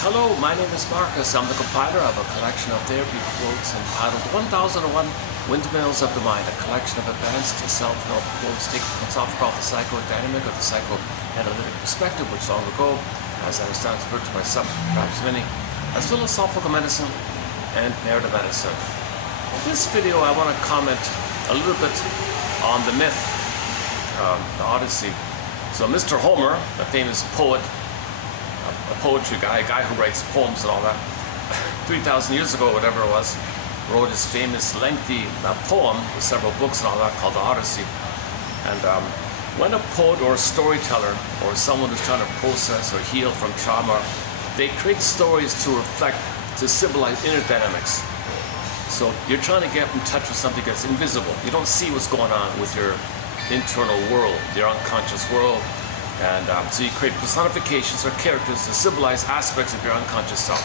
Hello, my name is Marcus. I'm the compiler of a collection of therapy quotes entitled 1001 Windmills of the Mind, a collection of advanced self-help quotes taken from self-called the psychodynamic or the psychoanalytic perspective, which long ago, as I understand, referred to myself, perhaps many, as philosophical medicine and narrative medicine. In this video, I want to comment a little bit on the myth, the Odyssey. So Mr. Homer, the famous poet, a poetry guy, a guy who writes poems and all that, 3,000 years ago, whatever it was, wrote his famous lengthy poem with several books and all that called the Odyssey. And when a poet or a storyteller or someone who's trying to process or heal from trauma, they create stories to reflect, to symbolize inner dynamics. So you're trying to get in touch with something that's invisible. You don't see what's going on with your internal world, your unconscious world. And so you create personifications or characters to symbolize aspects of your unconscious self.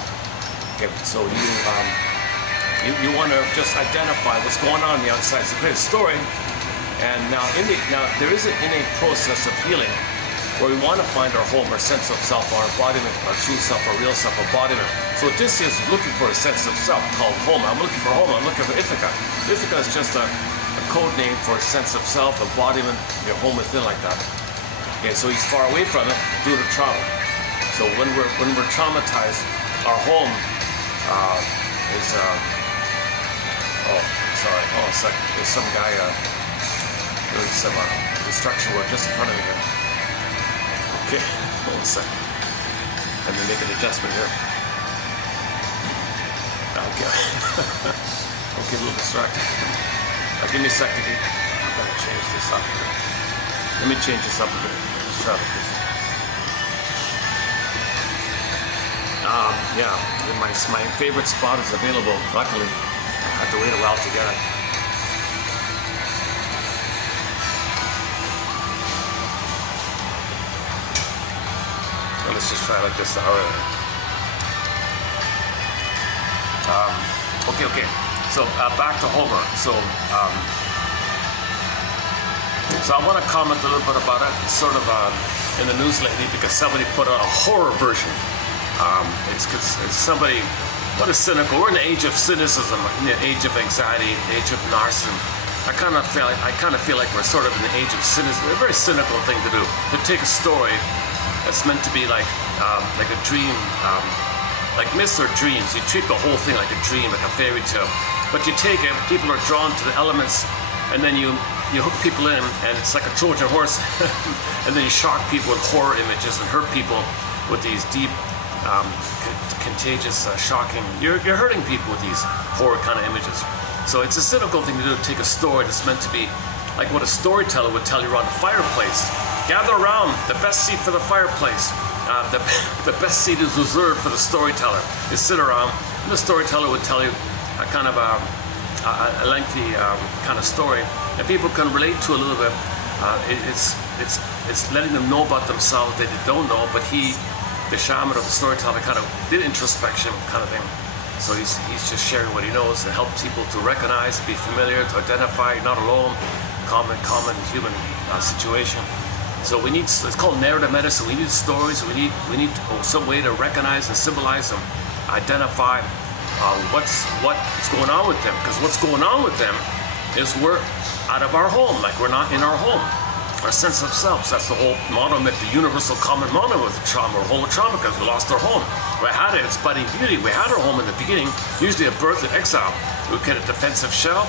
Okay, so you want to just identify what's going on the outside. So create a story. And now there is an innate process of healing where we want to find our home, our sense of self, our embodiment, our true self, our real self embodiment. So Odysseus is looking for a sense of self called home. I'm looking for home. I'm looking for Ithaca. Ithaca is just a code name for a sense of self, embodiment, your home within, like that. Okay, so he's far away from it due to trauma. So when we're traumatized, our home is there's some guy doing some construction work just in front of me here. Okay, hold on a second. Let me make an adjustment here. Okay. Okay, a little distracted. Give me a second. I'm gonna change this up here. Let me change this up a bit. Yeah, my favorite spot is available. Luckily, I had to wait a while to get it. So let's just try like this. Okay. So back to Homer. So I want to comment a little bit about it. It's sort of in the news lately because somebody put out a horror version. It's somebody, what is cynical? We're in the age of cynicism, in the age of anxiety, the age of narcissism. I kind of feel like we're sort of in the age of cynicism. A very cynical thing to do. To take a story that's meant to be like a dream, like myths or dreams. You treat the whole thing like a dream, like a fairy tale. But you take it, people are drawn to the elements, and then you hook people in, and it's like a Trojan horse, and then you shock people with horror images and hurt people with these deep, contagious, shocking. You're hurting people with these horror kind of images. So it's a cynical thing to do, to take a story that's meant to be like what a storyteller would tell you around the fireplace. Gather around, the best seat for the fireplace. The best seat is reserved for the storyteller. You sit around, and the storyteller would tell you a kind of a lengthy kind of story, and people can relate to a little bit. It's letting them know about themselves that they don't know, but the shaman or the storyteller, kind of did introspection kind of thing. So he's just sharing what he knows and help people to recognize, be familiar, to identify, not alone, common human situation. So we need, it's called narrative medicine. We need stories. We need some way to recognize and symbolize them, identify what's going on with them. Because what's going on with them is we're out of our home, like we're not in our home. Our sense of self, so that's the whole motto, the universal common motto with trauma, or whole trauma, because we lost our home. We had it, it's budding beauty. We had our home in the beginning, usually at birth and exile. We get a defensive shell,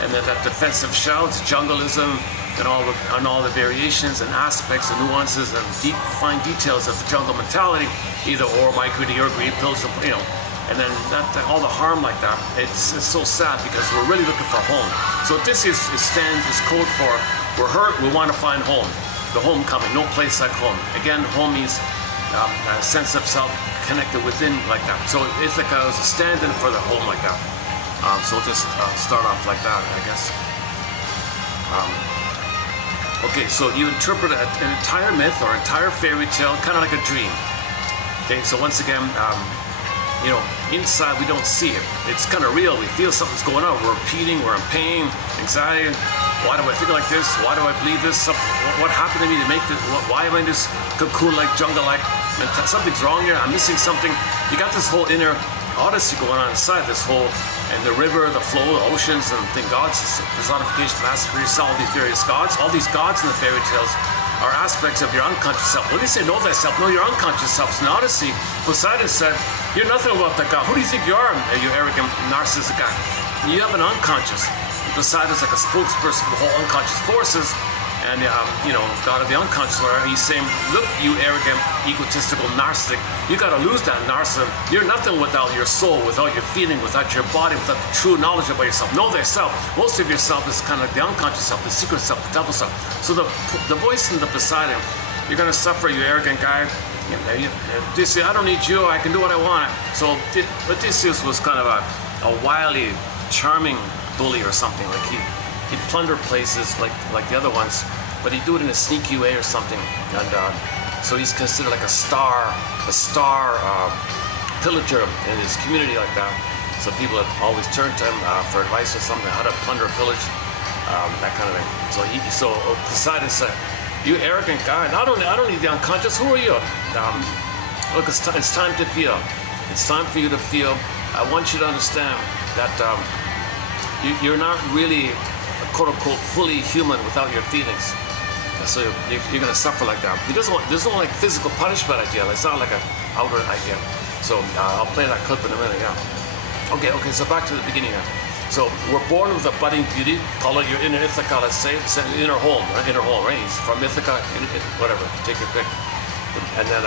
and then that defensive shell, it's jungleism, and all the variations and aspects and nuances and deep, fine details of the jungle mentality, either or microgreedy or greed pills, and then all the harm like that. It's so sad because we're really looking for home. So this stands as code for we're hurt, we want to find home. The homecoming, no place like home. Again, home means a sense of self connected within, like that. So Ithaca is a stand-in for the home, like that. So we'll just start off like that, I guess. Okay, so you interpret an entire myth or entire fairy tale, kind of like a dream. Okay, so once again, inside we don't see it. It's kind of real. We feel something's going on. We're repeating, we're in pain, anxiety, Why do I think like this? Why do I believe this? What happened to me to make this? Why am I in this cocoon-like, jungle-like? Something's wrong here. I'm missing something. You got this whole inner odyssey going on inside. This whole, and the river, the flow, the oceans, and the gods, personification, master for yourself, all these various gods. All these gods in the fairy tales are aspects of your unconscious self. When they say know thyself, know your unconscious self. So in Odyssey, Poseidon said, you're nothing without that God. Who do you think you are, you arrogant, narcissistic guy? You have an unconscious. Poseidon's like a spokesperson for the whole unconscious forces, and God of the unconscious, where he's saying, look, you arrogant, egotistical, narcissistic, you gotta lose that narcissism. You're nothing without your soul, without your feeling, without your body, without the true knowledge about yourself. Know thyself. Most of yourself is kind of like the unconscious self, the secret self, the devil self. So the voice in the Poseidon, you're gonna suffer, you arrogant guy. Odysseus, I don't need you, I can do what I want. So Odysseus was kind of a wily, charming bully or something. Like he'd plunder places like the other ones, but he'd do it in a sneaky way or something. And so he's considered like a star pillager in his community like that. So people had always turned to him for advice or something, how to plunder, pillage, that kind of thing. So Poseidon said, "You arrogant guy! I don't need the unconscious. Who are you? Look, it's time to feel. It's time for you to feel. I want you to understand that." You're not really, quote-unquote, fully human without your feelings. So you're going to suffer like that. There's no like physical punishment idea. It's not like an outer idea. So I'll play that clip in a minute, yeah. Okay, so back to the beginning here. So we're born with a budding beauty. Call it your inner Ithaca, let's say. It's an inner home, right? Inner home, right? He's from Ithaca, whatever, take your pick. And then,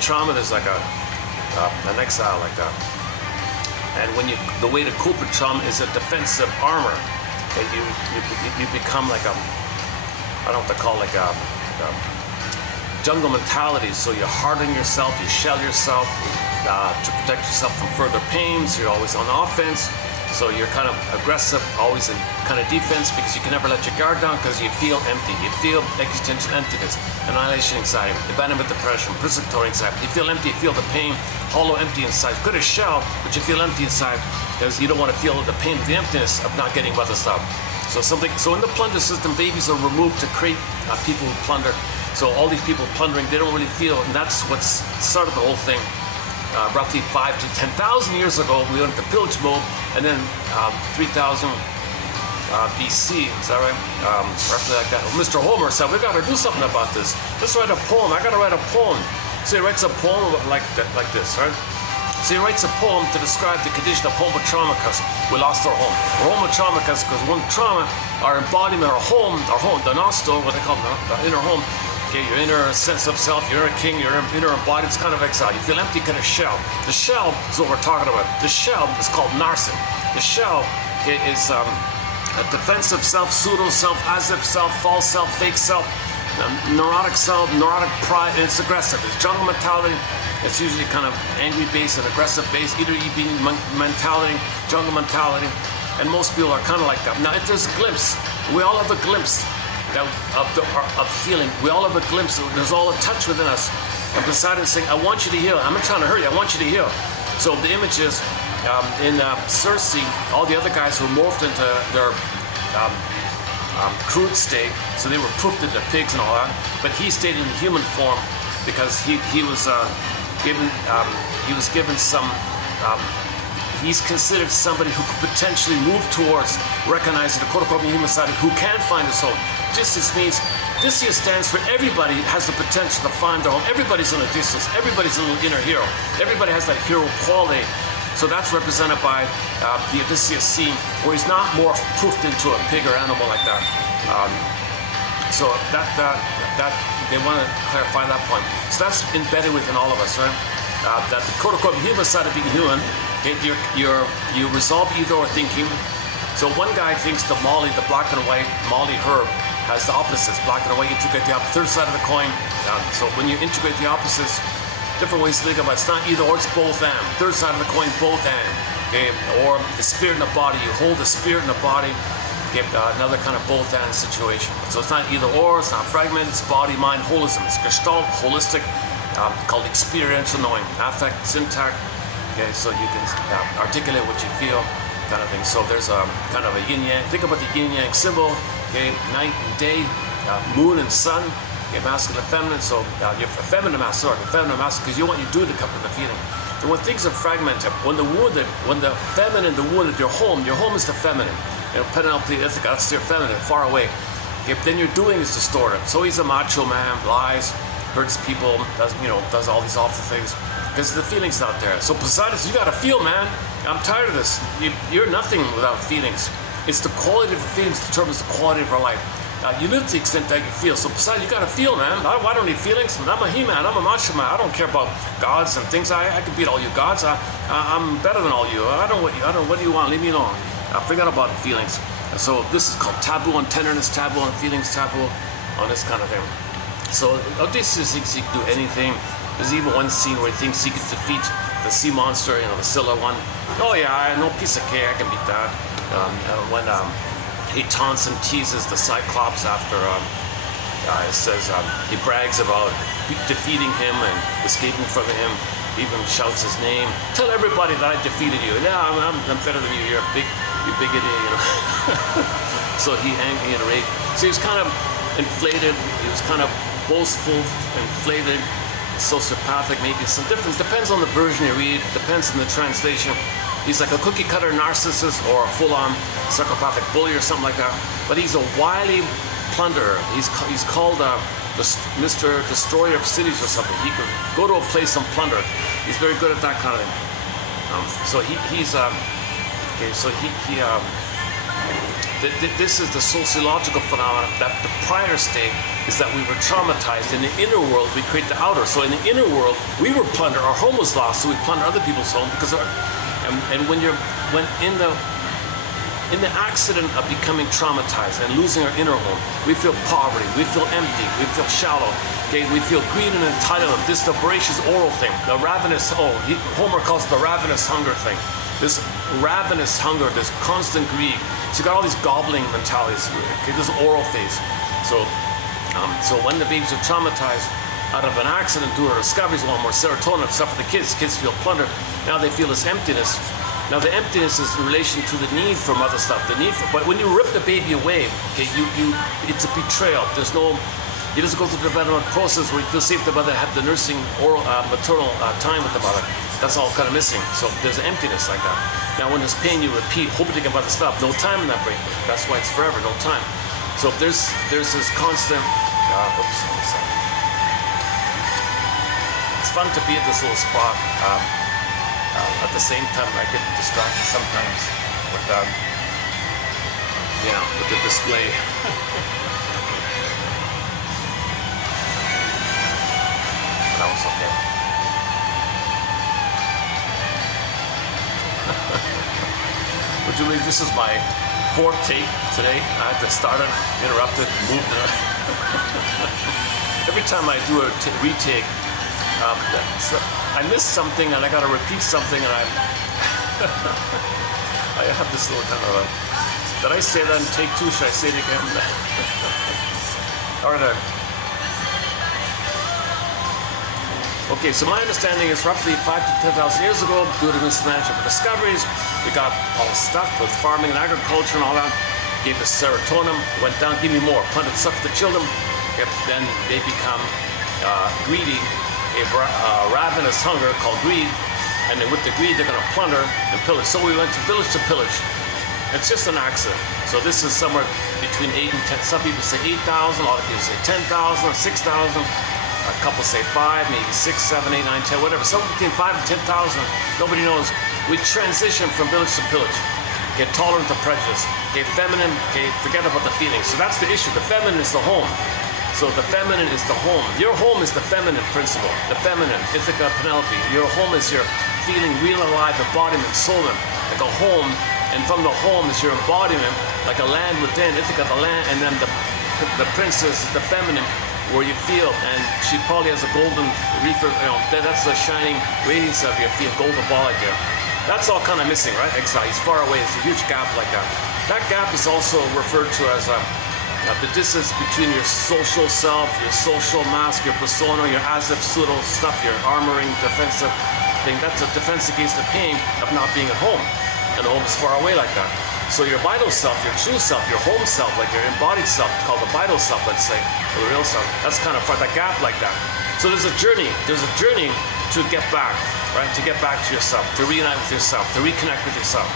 trauma, there's like an exile like that. And the way to cope with trauma is a defensive armor. That you become like I don't know what to call like a jungle mentality. So you harden yourself, you shell yourself to protect yourself from further pain. So you're always on offense. So you're kind of aggressive, always in kind of defense, because you can never let your guard down because you feel empty. You feel existential emptiness, annihilation anxiety, abandonment depression, participatory anxiety. You feel empty, you feel the pain, hollow, empty inside. Good as shell, but you feel empty inside because you don't want to feel the pain, the emptiness of not getting what stuff. So in the plunder system, babies are removed to create people who plunder. So all these people plundering, they don't really feel, and that's what's started the whole thing. Roughly 5,000 to 10,000 years ago, we went into pillage mode, and then 3,000 BC, is that right? Roughly like that. Mr. Homer said, we got to do something about this. Let's write a poem. I got to write a poem. So he writes a poem like this, right? So he writes a poem to describe the condition of homo traumicus. We lost our home. We're homo traumicus because one trauma, our embodiment, our home, the nosto, what they call the inner home. Okay, your inner sense of self, your inner king, your inner embodied, it's kind of exile. You feel empty, kind of shell. The shell is what we're talking about. The shell is called narcissism. The shell is a defensive self, pseudo self, as if self, false self, fake self, neurotic self, neurotic pride, and it's aggressive. It's jungle mentality. It's usually kind of angry based and aggressive based, either being mentality, jungle mentality, and most people are kind of like that. Now, if there's a glimpse, we all have a glimpse of feeling. We all have a glimpse. There's all a touch within us. And Poseidon saying, I want you to heal. I'm not trying to hurt you. I want you to heal. So the image is in Circe, all the other guys who morphed into their crude state, so they were pooped into pigs and all that. But he stayed in human form because he was given some. He's considered somebody who could potentially move towards recognizing the quote-unquote human side who can find his home. Odysseus means, Odysseus stands for everybody has the potential to find their home. Everybody's an Odysseus. Everybody's a little inner hero. Everybody has that hero quality. So that's represented by the Odysseus scene, where he's not more poofed into a pig or animal like that. So that they want to clarify that point. So that's embedded within all of us, right? That the quote-unquote human side of being human, you resolve either or thinking. So one guy thinks the Molly, the black and white Molly herb, has the opposites. Black and white, integrate the third side of the coin. So when you integrate the opposites, different ways to think about it. It's not either or, it's both and. Third side of the coin, both and. Okay? Or the spirit in the body. You hold the spirit in the body. Okay? Another kind of both and situation. So it's not either or, it's not fragmented, it's body, mind, holism. It's gestalt, holistic, called experiential knowing. Affect, syntax. Okay, so you can articulate what you feel. kind of thing. So there's a kind of a yin yang. Think about the yin yang symbol. Okay, night and day, moon and sun. Okay, masculine and feminine. So you're feminine masculine, because you want your dude to come to the feeling. So when things are fragmented, when the feminine, the wounded, your home is the feminine. You know, Penelope, Ithaca, that's your feminine, far away. Okay, then your doing is distorted. So he's a macho man, lies, hurts people, does all these awful things. Because the feeling's not there. So Poseidon, you gotta feel, man. I'm tired of this. You're nothing without feelings. It's the quality of the feelings that determines the quality of our life. You live to the extent that you feel. So Poseidon, you gotta feel, man. I don't need feelings. I'm a he-man. I'm a macho man. I don't care about gods and things. I can beat all you gods. I'm better than all you. I don't. What do you want? Leave me alone. Forget about feelings. And so this is called taboo on tenderness, taboo on feelings, taboo on this kind of thing. So Odysseus thinks he can do anything. There's even one scene where he thinks he can defeat the sea monster, the Scylla one. Oh yeah, no piece of cake, I can beat that. When he taunts and teases the Cyclops after it says he brags about defeating him and escaping from him. He even shouts his name. Tell everybody that I defeated you. Yeah, I'm better than you. You're a big idiot. So he angry and enraged. So he was kind of inflated. He was kind of boastful, inflated, sociopathic, maybe some difference. Depends on the version you read. Depends on the translation. He's like a cookie-cutter narcissist or a full-on psychopathic bully or something like that. But he's a wily plunderer. He's called Mr. Destroyer of Cities or something. He could go to a place and plunder. He's very good at that kind of thing. This is the sociological phenomenon that the prior state is that we were traumatized. In the inner world, we create the outer. So in the inner world, we were plundered. Our home was lost, so we plundered other people's home because in the accident of becoming traumatized and losing our inner home, we feel poverty, we feel empty, we feel shallow, okay? We feel greed and entitlement, this the voracious oral thing, the ravenous, Homer calls it the ravenous hunger thing. This ravenous hunger, this constant greed. So you got all these gobbling mentalities, okay? This oral phase. So when the babies are traumatized out of an accident due to discoveries, a lot more serotonin, stuff for the kids feel plundered. Now they feel this emptiness. Now the emptiness is in relation to the need for other stuff, but when you rip the baby away, okay, it's a betrayal. He doesn't go through the development process where he feels safe to the mother, have the nursing oral, maternal time with the mother. That's all kind of missing. So there's an emptiness like that. Now when there's pain, you repeat, hoping to get about the stuff. No time in that break. That's why it's forever, no time. So there's this constant, it's fun to be at this little spot. At the same time, I get distracted sometimes with the display. That was okay. Would you believe this is my fourth take today? I had to start it, interrupt it, move it. Every time I do a retake, I missed something and I got to repeat something, and I have this little kind of did I say that in take two? Should I say it again? All right. Okay, so my understanding is roughly 5,000 to 10,000 years ago, due to mismanagement of discoveries, we got all the stuff with farming and agriculture and all that. Gave us serotonin, went down, give me more, planted stuff for the children. Yep, then they become greedy. A ravenous hunger called greed, and then with the greed they're going to plunder and pillage. So we went to village. It's just an accident. So this is somewhere between 8 and 10. Some people say 8,000, a lot of people say 10,000 or 6,000. A couple say 5, maybe 6, 7, 8, 9, 10, whatever. Somewhere between 5 and 10,000. Nobody knows. We transition from village to pillage. Get tolerant to prejudice. Get feminine. Okay, forget about the feelings. So that's the issue. The feminine is the home. So the feminine is the home. Your home is the feminine principle. The feminine, Ithaca, Penelope. Your home is your feeling real alive, embodiment, soul, like a home. And from the home is your embodiment, like a land within, Ithaca, the land. And then the princess is the feminine, where you feel. And she probably has a golden reefer, that's the shining radiance of your feel, golden ball like there. That's all kind of missing, right? Exile, he's far away. It's a huge gap like that. That gap is also referred to as the distance between your social self, your social mask, your persona, your as-if pseudo stuff, your armoring, defensive thing. That's a defense against the pain of not being at home. and the home is far away like that. So your vital self, your true self, your home self, like your embodied self, called the vital self, let's say, or the real self, that's kind of far, that gap like that. So there's a journey to get back, right? To get back to yourself, to reunite with yourself, to reconnect with yourself.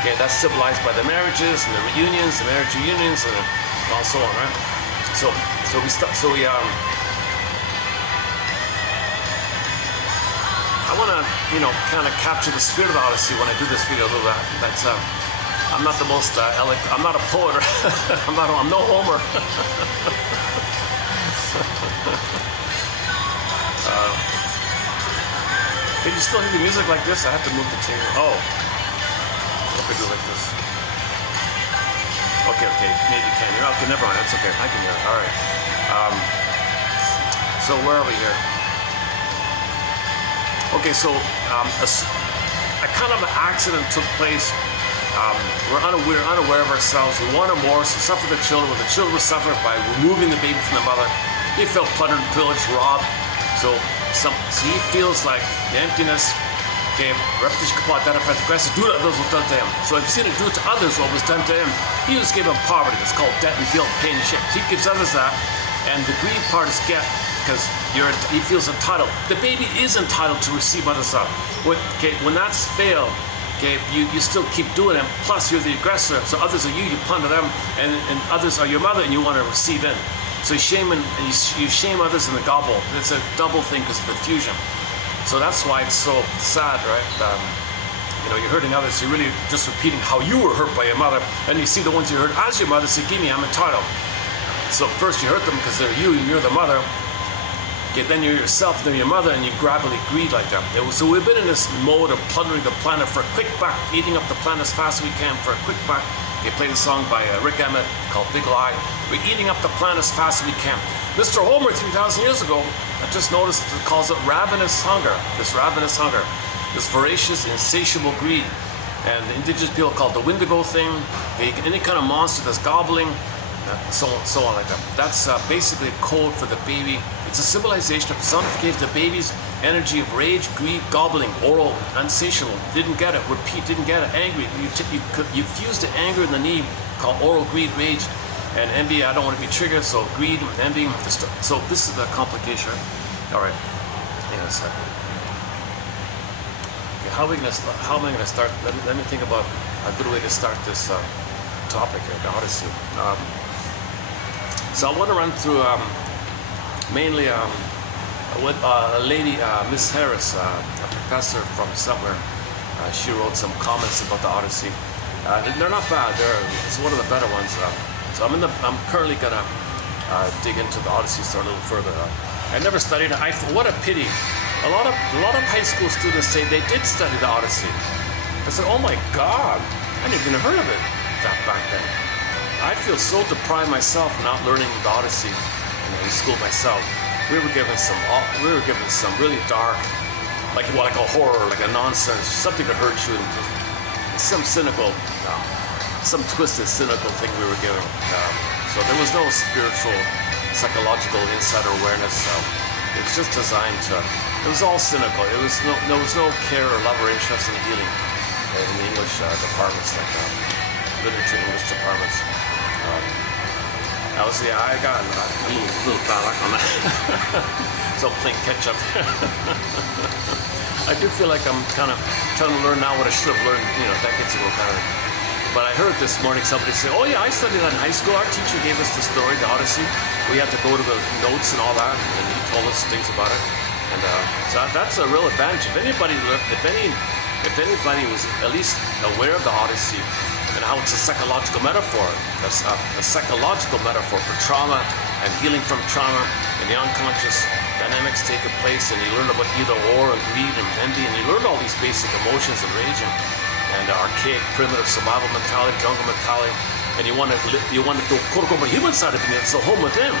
Okay, that's symbolized by the marriages and the reunions, the marriage reunions, and so on, right? So we I want to, kind of capture the spirit of the Odyssey when I do this video a little bit. That's I'm not the most I'm not a poet. I'm no Homer. Can you still hear the music like this? I have to move the table. Oh, what if I do like this? Okay, maybe you can. You're okay. Never mind. That's okay. I can hear it. All right. So where are we here? Okay, so a kind of an accident took place. We're unaware of ourselves. We wanted more, so suffered the children. When the children were suffering by removing the baby from the mother, he felt plundered, pillaged, robbed. So he feels like the emptiness. Okay, do to others was done to him. So if he's seen it do to others what was done to him, he just gave him poverty. It's called debt and guilt, pain and shame. He gives others that, and the greed part is get, because he feels entitled. The baby is entitled to receive others up. When that's failed, okay, you still keep doing it. Plus, you're the aggressor, so others are you plunder them, and others are your mother, and you want to receive in. So you shame others in the gobble. It's a double thing because of the fusion. So that's why it's so sad, right? You're hurting others. You're really just repeating how you were hurt by your mother, and you see the ones you hurt as your mother. Say, "Give me, I'm entitled." So first you hurt them because they're you, and you're the mother. Okay, then you're yourself, then your mother, and you gradually greed like that. So we've been in this mode of plundering the planet for a quick buck, eating up the planet as fast as we can for a quick buck. They played a song by Rick Emmett called Big Lie. We're eating up the planet as fast as we can. Mr. Homer, 3,000 years ago, I just noticed it calls it ravenous hunger. This ravenous hunger, this voracious, insatiable greed. And the indigenous people call it the Wendigo thing. Any kind of monster that's gobbling, so on like that. That's basically a code for the baby. It's a symbolization of personification of the baby's energy of rage, greed, gobbling, oral, insatiable. Didn't get it, repeat, didn't get it, angry. You fuse the anger and the need, called oral, greed, rage, and envy. I don't want to be triggered, so greed, envy. So this is the complication. All right, hang on a second. Okay, how am I gonna start? Let me think about a good way to start this topic here, the Odyssey. So I want to run through mainly with a lady, Miss Harris, a professor from somewhere. She wrote some comments about the Odyssey. They're not bad. It's one of the better ones. So I'm currently gonna dig into the Odyssey a little further. I never studied it. What a pity. A lot of high school students say they did study the Odyssey. I said, oh my God, I never even heard of it back then. I feel so deprived myself not learning the Odyssey in school myself. We were given some really dark, like a horror, like a nonsense, something to hurt you, some cynical, some twisted, cynical thing we were given. So there was no spiritual, psychological insider awareness. It was just designed to. It was all cynical. There was no care or love or interest in healing in the English departments, like literature English departments. I got a little bad luck on that. So playing catch up. I do feel like I'm kind of trying to learn now what I should have learned, decades ago, kind of. But I heard this morning somebody say, "Oh yeah, I studied that in high school. Our teacher gave us the story, the Odyssey. We had to go to the notes and all that, and he told us things about it." And so that's a real advantage. If anybody was at least aware of the Odyssey and how it's a psychological metaphor, that's a psychological metaphor for trauma and healing from trauma and the unconscious dynamics taking place, and you learn about either or and greed and envy, and you learn all these basic emotions and rage and archaic, primitive survival mentality, jungle mentality, and you want to do quote-unquote human side of being, it's the home within.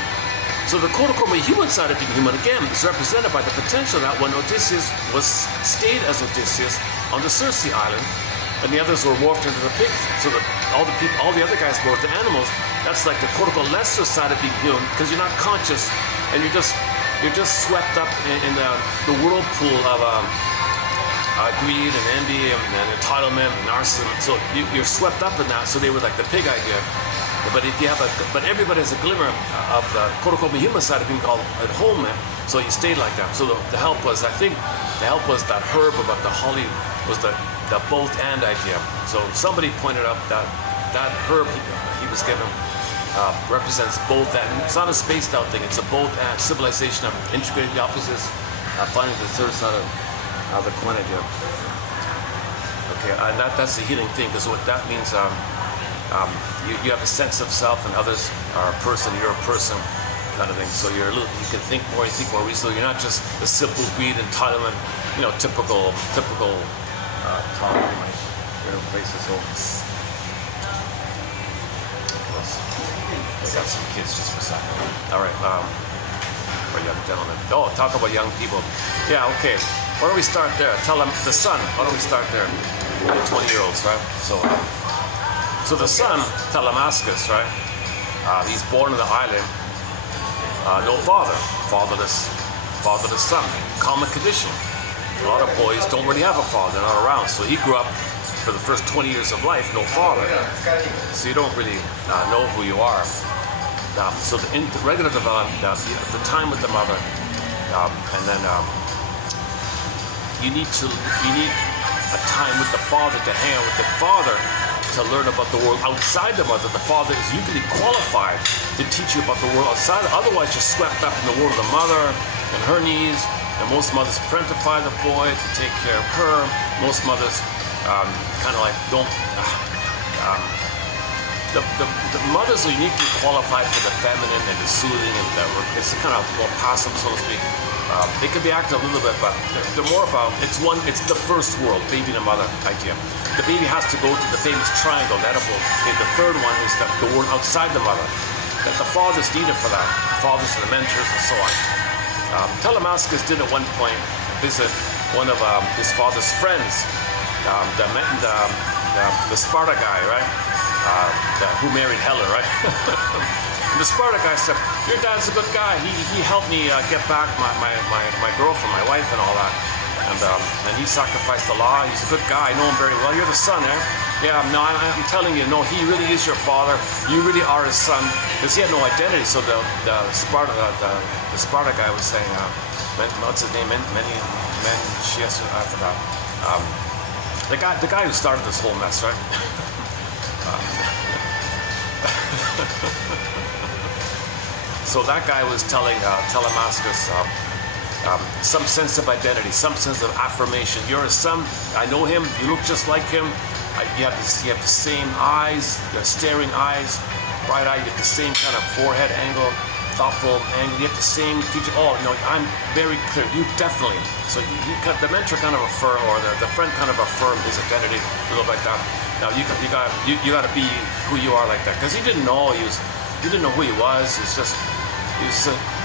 So the quote-unquote human side of being human, again, is represented by the potential that when Odysseus stayed as Odysseus on the Circe Island, and the others were morphed into the pigs, so that all the other guys morphed to animals. That's like the quote-unquote lesser side of being human, because you're not conscious, and you're just swept up in the whirlpool of greed and envy and entitlement and narcissism. So you're swept up in that. So they were like the pig idea. But if you have but everybody has a glimmer of the quote-unquote human side of being called at home, man. So you stayed like that. So the help was, I think, the help was that herb about the holly was the both and idea. So somebody pointed out that herb he was given represents both and. It's not a spaced out thing. It's a both and civilization of integrating the opposites, finding the third side of the coin idea. Okay, and that's the healing thing, because what that means. You have a sense of self, and others are a person. You're a person, kind of thing. So you can think more. You think more reasonably. You're not just a simple greed, entitlement. Typical talk in my places. So I got some kids just for a second. All right, for young gentlemen. Oh, talk about young people. Yeah, okay. Why don't we start there? Tell them the son. Why don't we start there? 20-year-olds, right? So the son, Telemachus, right? He's born on the island. No father, fatherless son. Common condition. A lot of boys don't really have a father, they're not around. So he grew up for the first 20 years of life, no father. So you don't really know who you are. So in the regular development, the time with the mother, and then you need a time with the father to hang out with the father, to learn about the world outside the mother. The father is usually qualified to teach you about the world outside. Otherwise, you're swept up in the world of the mother and her needs. And most mothers parentify the boy to take care of her. Most mothers kind of like don't. The mothers are uniquely qualified for the feminine and the soothing, and it's kind of more passive, so to speak. They can be active a little bit, but they're more about, it's the first world, baby and the mother idea. The baby has to go to the famous triangle, the edible. Okay, the third one is the world outside the mother. That the father's needed for that. The fathers and the mentors and so on. Telemachus did at one point visit one of his father's friends, the Sparta guy, right? Who married Helen, right? And the Sparta guy said, "Your dad's a good guy. He helped me get back my girlfriend, my wife, and all that. And he sacrificed the law. He's a good guy. I know him very well. You're the son, eh? Yeah. No, I'm telling you, no. He really is your father. You really are his son." Because he had no identity. So the Sparta guy was saying, what's his name? I forgot. The guy who started this whole mess, right? So that guy was telling Telemachus some sense of identity, some sense of affirmation. You're a son. I know him. You look just like him. You have the same eyes, the staring eyes, bright eye. You have the same kind of forehead angle, thoughtful angle. You have the same feature. Oh, no, I'm very clear. You definitely. So the mentor kind of affirmed, or the friend kind of affirmed his identity a little like that. Now you got to be who you are like that, because he didn't know he didn't know who he was.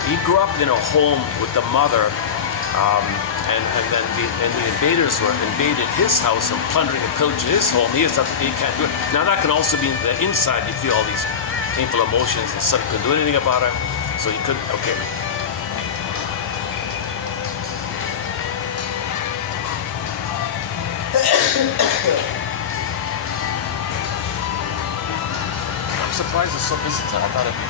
He grew up in a home with the mother, and then the invaders were invaded his house and plundering and pillaging his home. He can't do it. Now that can also be the inside. You feel all these painful emotions, and son couldn't do anything about it. So he couldn't. Okay. I'm surprised it's so busy today. I thought it'd be.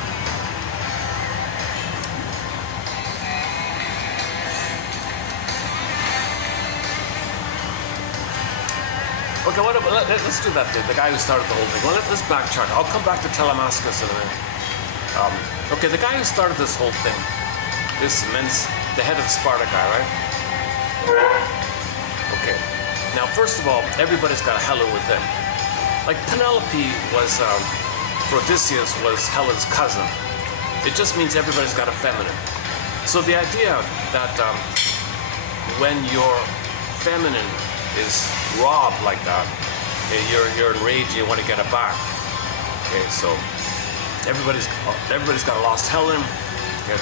Okay, let's do that. The guy who started the whole thing. Well, let's backtrack. I'll come back to Telemachus in a minute. Okay, the guy who started this whole thing, the head of the Sparta guy, right? Okay. Now, first of all, everybody's got a Helen within. Like Penelope was, for Odysseus was Helen's cousin. It just means everybody's got a feminine. So the idea that when your feminine is robbed like that, you're enraged, you want to get it back. Okay, so everybody's got a lost Helen. Okay,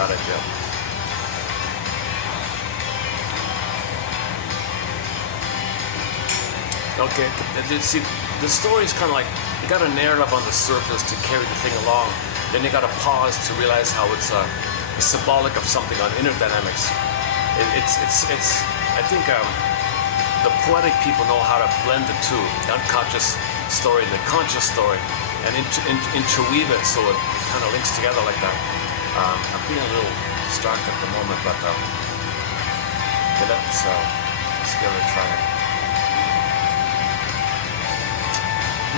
that idea. Okay, see, the story's kind of like, you got a narrative on the surface to carry the thing along, then you got to pause to realize how it's symbolic of something on inner dynamics. I think the poetic people know how to blend the two, the unconscious story and the conscious story, and interweave it so it kind of links together like that. I'm feeling a little distracted at the moment, but okay, let's give it a try.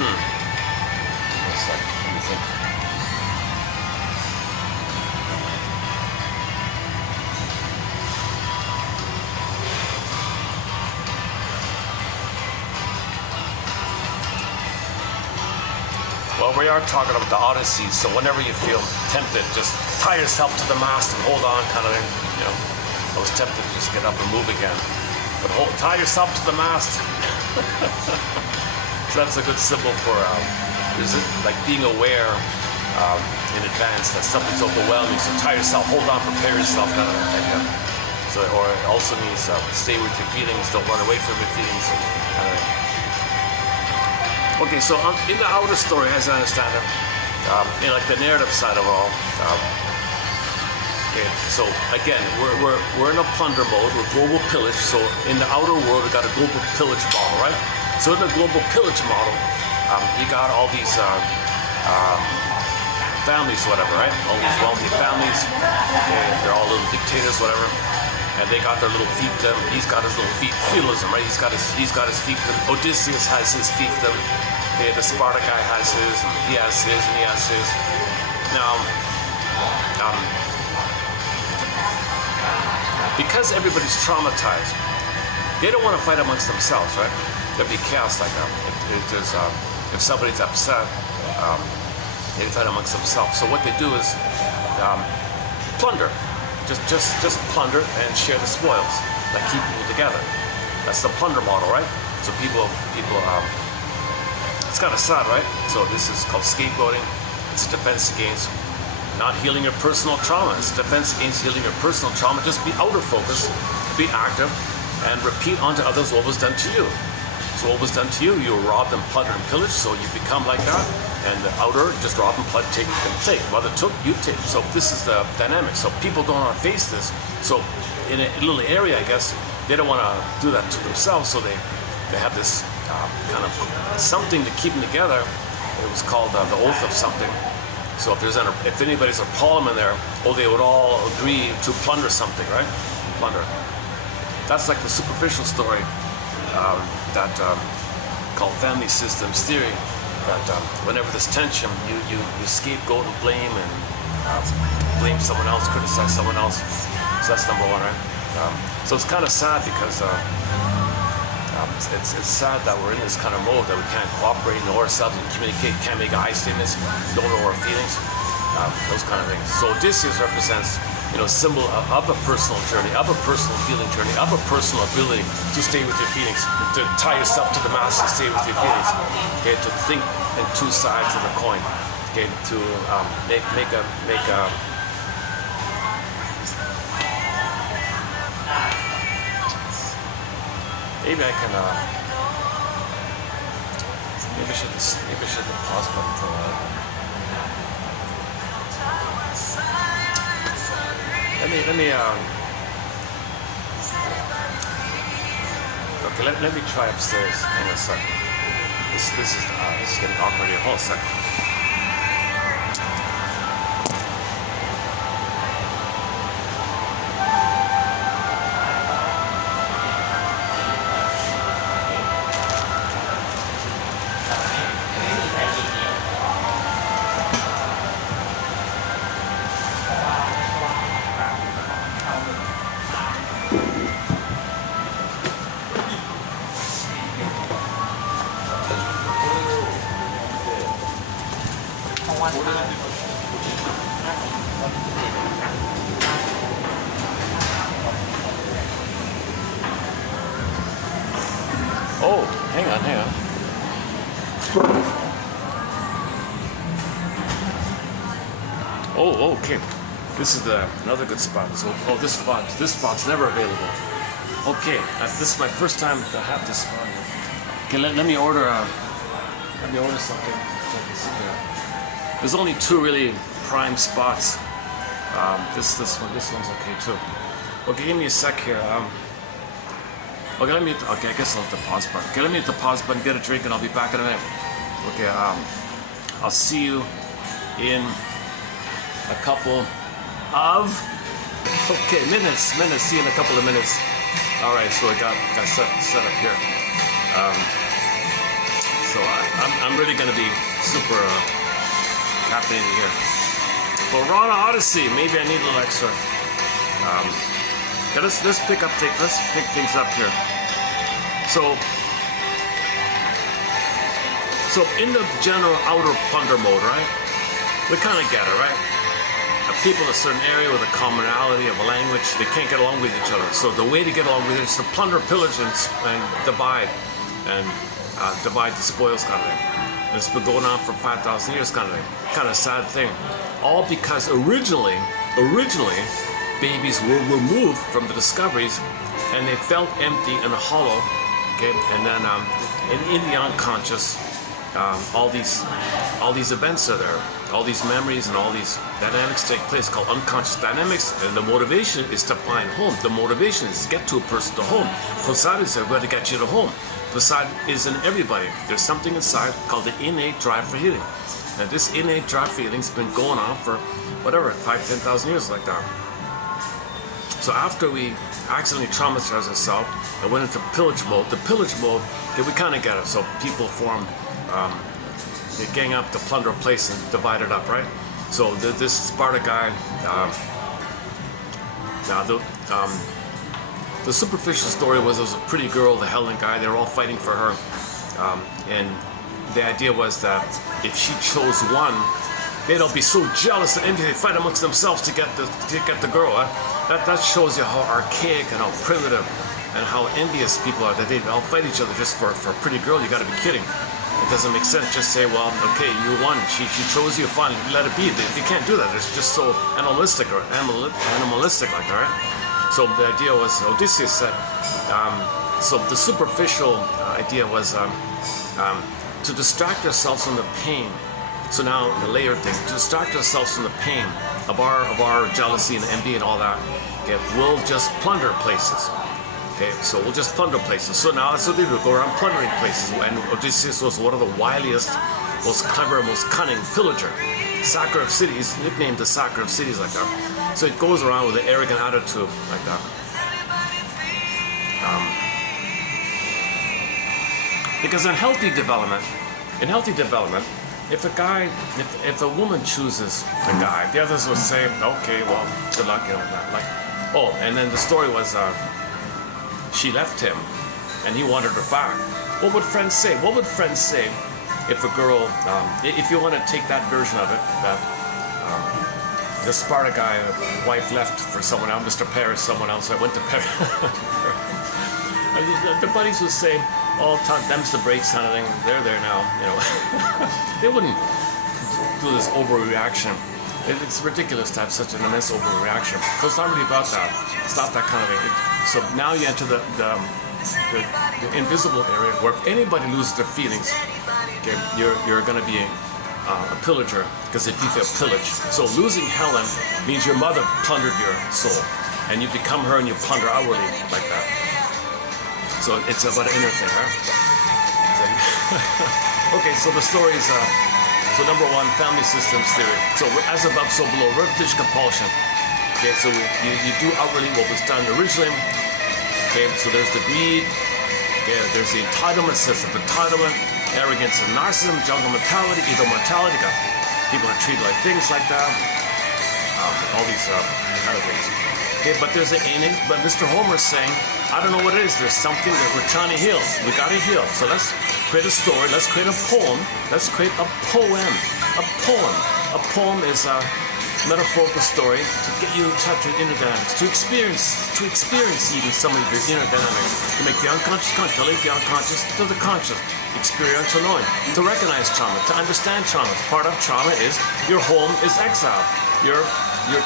One sec, let me think. Well, we are talking about the Odyssey, so whenever you feel tempted, just tie yourself to the mast and hold on, kind of, you know. I was tempted to just get up and move again, but tie yourself to the mast. So that's a good symbol for, like being aware in advance that something's overwhelming. So tie yourself, hold on, prepare yourself, kind of idea. So, or it also means stay with your feelings, don't run away from your feelings. Okay, so in the outer story, as I understand it, in like the narrative side of it all, okay, so again, we're in a plunder mode, we're global pillage. So in the outer world, we got a global pillage model, right? So in the global pillage model, you got all these families, whatever, right? All these wealthy families, and they're all little dictators, whatever. And they got their little fiefdom. He's got his little feudalism, right? He's got his fiefdom. Odysseus has his fiefdom. Okay, the Sparta guy has his, and he has his, and he has his. Now, because everybody's traumatized, they don't want to fight amongst themselves, right? There'd be chaos like that. If somebody's upset, they fight amongst themselves. So what they do is plunder. Just plunder and share the spoils, like keep people together. That's the plunder model, right? So people, it's kind of sad, right? So this is called scapegoating. It's a defense against not healing your personal trauma. It's a defense against healing your personal trauma. Just be outer focused, be active, and repeat onto others what was done to you. So what was done to you, you were robbed and plundered and pillaged, so you become like that. And the outer, just rob and plunder, take and take. Mother took, you take. So this is the dynamic. So people don't want to face this. So in a little area, I guess, they don't want to do that to themselves. So they have this kind of something to keep them together. It was called the oath of something. So if anybody's a problem in there, they would all agree to plunder something, right? Plunder. That's like the superficial story that called family systems theory. That whenever there's tension, you scapegoat and blame blame someone else, criticize someone else. So that's number one, right? So it's kind of sad because it's sad that we're in this kind of mode that we can't cooperate, know ourselves, and communicate, can't make I statements, don't know our feelings, those kind of things. So Odysseus represents, symbol of a personal journey, of a personal healing journey, of a personal ability to stay with your feelings, to tie yourself to the mast and stay with your feelings. Okay, to think in two sides of the coin. Okay, to make a maybe I can maybe I should pause button for a while. Let me try upstairs in a second. This is getting awkward here. Hold a second. Oh, hang on. Oh, okay. This is another good spot. So, this spot's never available. Okay, this is my first time to have this spot. Okay, let me order something. There's only two really prime spots. This one's okay too. Okay, give me a sec here. Okay, okay, I guess I'll hit the pause button. Okay, let me hit the pause button, get a drink, and I'll be back in a minute. Okay, I'll see you in a couple of, okay, minutes, see you in a couple of minutes. All right, so I got set up here. So I'm really going to be super captivated here. But we're on Odyssey. Maybe I need a little extra. Yeah, let's pick things up here. So in the general outer plunder mode, right? We kind of get it, right? People in a certain area with a commonality of a language, they can't get along with each other. So the way to get along with it is to plunder, pillage, and divide, and divide the spoils kind of thing. And it's been going on for 5,000 years kind of thing. Kind of sad thing. All because originally, babies were removed from the discoveries, and they felt empty and hollow. Okay, and then in the unconscious, all these events are there. All these memories and all these dynamics take place, called unconscious dynamics, and the motivation is to find home. The motivation is to get to a person to home. Poseidon said, we're going to get you to home. Poseidon is in everybody. There's something inside called the innate drive for healing. And this innate drive for healing has been going on for, whatever, 5,000, 10,000 years like that. So after we accidentally traumatized ourselves and went into pillage mode, then we kind of get it. So people form, they gang up to plunder a place and divide it up, right? So this Sparta guy, the superficial story was there was a pretty girl, the Helen guy, they were all fighting for her. And the idea was that if she chose one, they'd all be so jealous and envy, they fight amongst themselves to get the girl. That shows you how archaic and how primitive and how envious people are, that they all fight each other just for a pretty girl. You gotta be kidding. It doesn't make sense. Just say, well, okay, you won. She chose you. Fine, let it be. They can't do that. It's just so animalistic like that, right? So the idea was, Odysseus said, so the superficial idea was to distract ourselves from the pain. So now the layered thing, to distract ourselves from the pain of our jealousy and envy and all that. Okay, we'll just plunder places. Okay, so we'll just plunder places. So now that's what they do, go around plundering places. And Odysseus was one of the wiliest, most clever, most cunning pillager. Sacker of cities, nicknamed the Sacker of cities like that. So it goes around with an arrogant attitude like that. Because in healthy development, if a woman chooses a guy, the others would say, okay, well, good luck, you know, like, oh, and then the story was, she left him, and he wanted her back. What would friends say? What would friends say if a girl, if you want to take that version of it, that the Sparta guy, wife left for someone else, Mr. Paris, someone else, I went to Paris. The buddies would say, oh, them's the breaks kind of thing, they're there now, you know. They wouldn't do this overreaction. It's ridiculous to have such an immense overreaction. So it's not really about that. It's not that kind of thing. So now you enter the invisible area where if anybody loses their feelings, okay, you're going to be a pillager, because if you feel pillaged. So losing Helen means your mother plundered your soul, and you become her and you plunder outwardly like that. So it's about an inner thing, right? Okay, so the story is, so number one, family systems theory. So as above, so below, repetition compulsion. Okay, so you do outwardly what was done originally. Okay, so there's the greed. Okay, there's the entitlement, sense of entitlement, arrogance and narcissism, jungle mentality, ego mentality. Got people are treated like things like that. All these kind of things. Okay, but there's the innate. But Mr. Homer's saying, I don't know what it is. There's something that we're trying to heal. We got to heal. So let's create a story. Let's create a poem. Let's create a poem. A poem. A poem is a metaphorical story to get you in touch with inner dynamics, to experience even some of your inner dynamics, to make the unconscious conscious, to link the unconscious to the conscious, experiential knowing, to recognize trauma, to understand trauma. Part of trauma is your home is exile. You're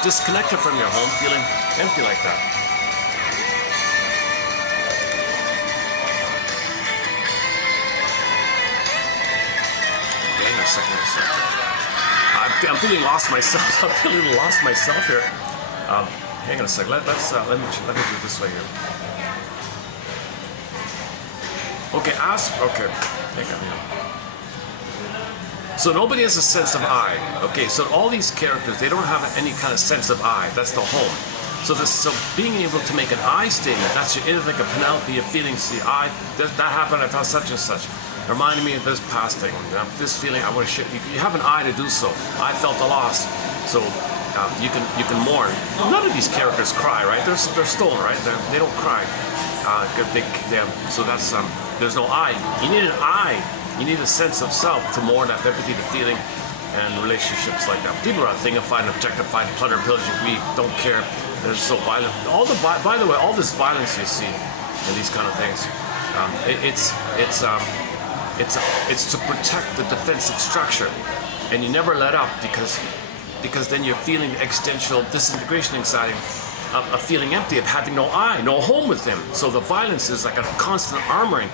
disconnected from your home, feeling empty like that. Hang on a second. I'm feeling lost myself. I'm feeling a little lost myself here. Hang on a second. Let me do it this way here. Okay, so nobody has a sense of I. Okay, so all these characters, they don't have any kind of sense of I. That's the home. So being able to make an I statement, that's your inner, like a Penelope of feelings. The I, that happened, I felt such and such. Reminding me of this past thing. This feeling, I want to shit. You have an I to do so. I felt the loss. So you can mourn. None of these characters cry, right? They're stolen, right? They don't cry. So that's there's no I. You need an I. You need a sense of self to mourn that empathy, the feeling, and relationships like that. People are thingified, objectified, plunder, pillage, greed, don't care. They're so violent. By the way, all this violence you see and these kind of things, it's to protect the defensive structure, and you never let up because then you're feeling existential disintegration anxiety, of feeling empty, of having no I, no home with them. So the violence is like a constant armoring,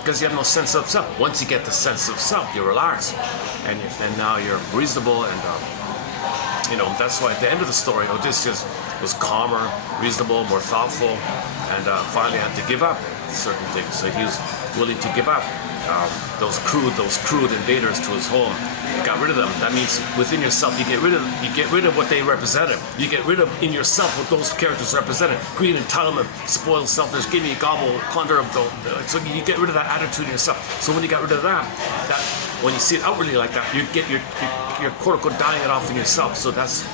because you have no sense of self. Once you get the sense of self, you relax, and now you're reasonable, and that's why at the end of the story, Odysseus was calmer, reasonable, more thoughtful, and finally had to give up certain things. So he was willing to give up those crude invaders to his home. He got rid of them. That means within yourself, you get rid of what they represented. You get rid of in yourself what those characters represented: greed, entitlement, spoiled, selfish, give me, gobble, plunder. So you get rid of that attitude in yourself. So when you got rid of that when you see it outwardly like that, you're quote unquote dying it off in yourself. So that's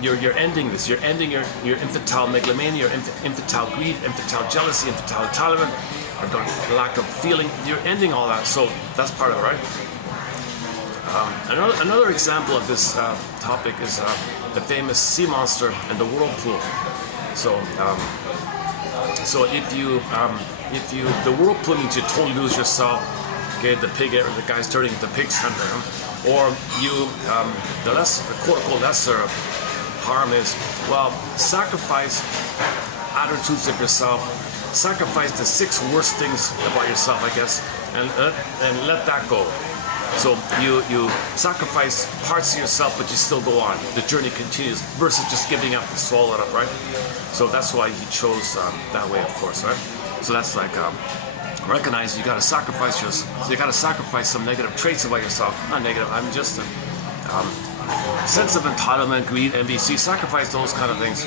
you're ending this. You're ending your infantile megalomania, your infantile greed, infantile jealousy, infantile entitlement, or lack of feeling. You're ending all that. So that's part of it, right? Another example of this topic is the famous sea monster and the whirlpool. So the whirlpool means you totally lose yourself. Okay, the guy's turning into pig's hunter, or the quote unquote lesser harm is, sacrifice attitudes of yourself, sacrifice the 6 worst things about yourself, I guess, and let that go. So you sacrifice parts of yourself, but you still go on. The journey continues versus just giving up and swallow it up, right? So that's why he chose that way, of course, right? So that's like recognize you got to sacrifice you got to sacrifice some negative traits about yourself. Not negative. I'm just a sense of entitlement, greed, envy. So you sacrifice those kind of things,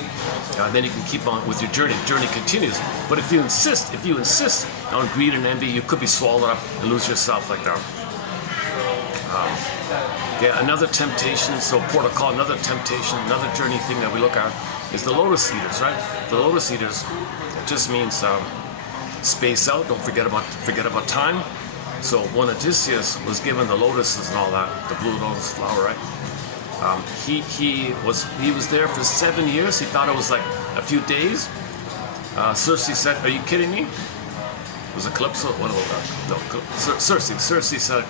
and then you can keep on with your journey. The journey continues. But if you insist on greed and envy, you could be swallowed up and lose yourself like that. Another temptation, another temptation, another journey thing that we look at is the lotus eaters, right? The lotus eaters, it just means space out, don't forget about time. So when Odysseus was given the lotuses and all that, the blue lotus flower, right? He was there for 7 years. He thought it was like a few days. Circe said, "Are you kidding me?" It was a Calypso? Circe said,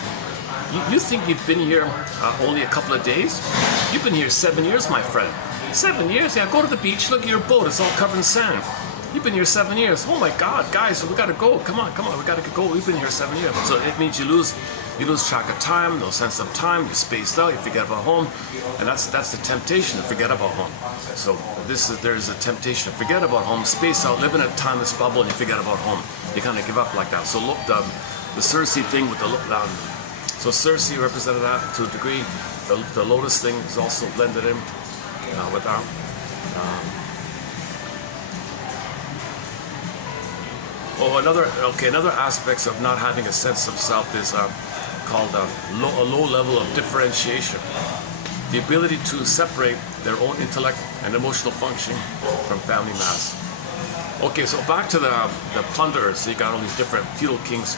You think you've been here only a couple of days? You've been here 7 years, my friend. 7 years? Yeah, go to the beach, look at your boat, it's all covered in sand. You've been here 7 years. Oh my God, guys, we gotta go. Come on, we gotta go. We've been here 7 years. So it means you lose track of time, no sense of time, you're spaced out, you forget about home. And that's the temptation to forget about home. So there's a temptation to forget about home, space out, live in a timeless bubble, and you forget about home. You kind of give up like that. So look, the Circe thing with the look down. So Circe represented that to a degree. The lotus thing is also blended in with that. Another aspect of not having a sense of self is called a low level of differentiation. The ability to separate their own intellect and emotional function from family mass. Okay, so back to the plunderers. So you got all these different feudal kings.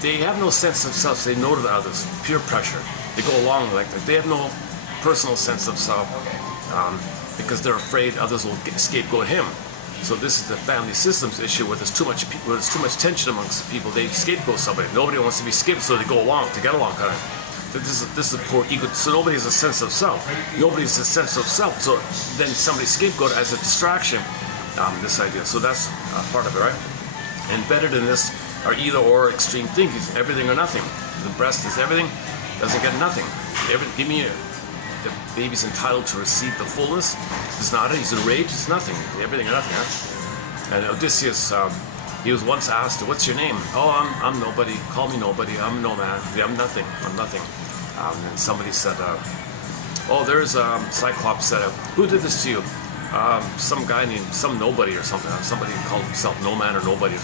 They have no sense of self. So they know to the others. Peer pressure. They go along like that. They have no personal sense of self because they're afraid others will scapegoat him. So this is the family systems issue where there's too much tension amongst people. They scapegoat somebody. Nobody wants to be scapegoated, so they go along to get along kind of. So this is poor ego. So nobody has a sense of self. Nobody has a sense of self. So then somebody scapegoat as a distraction. This idea. So that's part of it, right? Embedded in this are either or extreme thinking. Everything or nothing. The breast is everything. Doesn't get nothing. Give me the baby's entitled to receive the fullness. It's not it. He's enraged. It's nothing. Everything or nothing. Huh? And Odysseus He was once asked, "What's your name?" "Oh, I'm nobody. Call me nobody. I'm no man. Yeah, I'm nothing. I'm nothing." And somebody said, "Oh, there's Cyclops said, who did this to you?" Some guy named some nobody or something. Somebody called himself no man or nobody.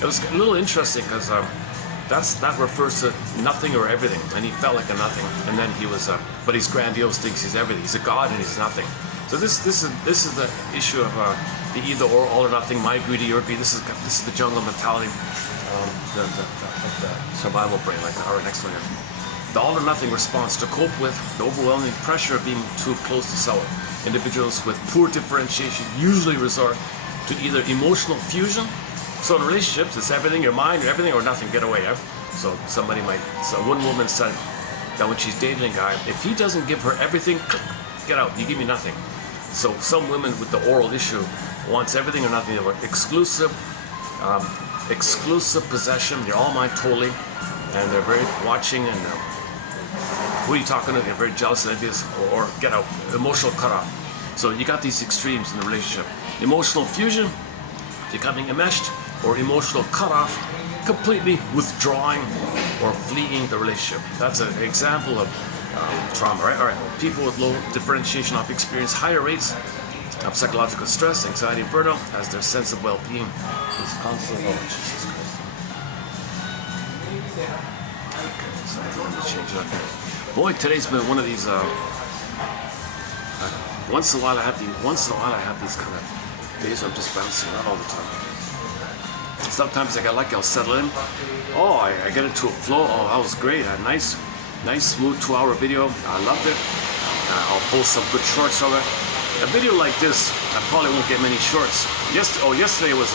It was a little interesting because that refers to nothing or everything, and he felt like a nothing. And then he was, but he's grandiose, thinks he's everything. He's a god and he's nothing. So this is the issue of the either or, all or nothing, my greedy, your greedy. This is the jungle mentality, the survival brain. Like our next one here, the all or nothing response to cope with the overwhelming pressure of being too close to self. Individuals with poor differentiation usually resort to either emotional fusion. So in relationships, it's everything, your mind, or everything or nothing, get away. Yeah? So one woman said that when she's dating a guy, if he doesn't give her everything, get out, you give me nothing. So some women with the oral issue wants everything or nothing. They want exclusive possession, they're all mine totally, and they're very watching and who are you talking to? They're very jealous and envious, or get out, emotional cutoff. So you got these extremes in the relationship. Emotional fusion, becoming enmeshed, or emotional cutoff, completely withdrawing or fleeing the relationship. That's an example of trauma, right? All right. People with low differentiation often experience higher rates of psychological stress, anxiety, and burnout as their sense of well-being is constantly. Oh, Jesus Christ. Okay, so I want to change it up here. Boy, today's been one of these. Once in a while I have these kind of days where I'm just bouncing around all the time. Sometimes I get lucky, I'll settle in. Oh, I get into a flow. Oh, that was great. I had nice, smooth 2-hour video. I loved it. I'll post some good shorts of it. A video like this, I probably won't get many shorts. Yesterday was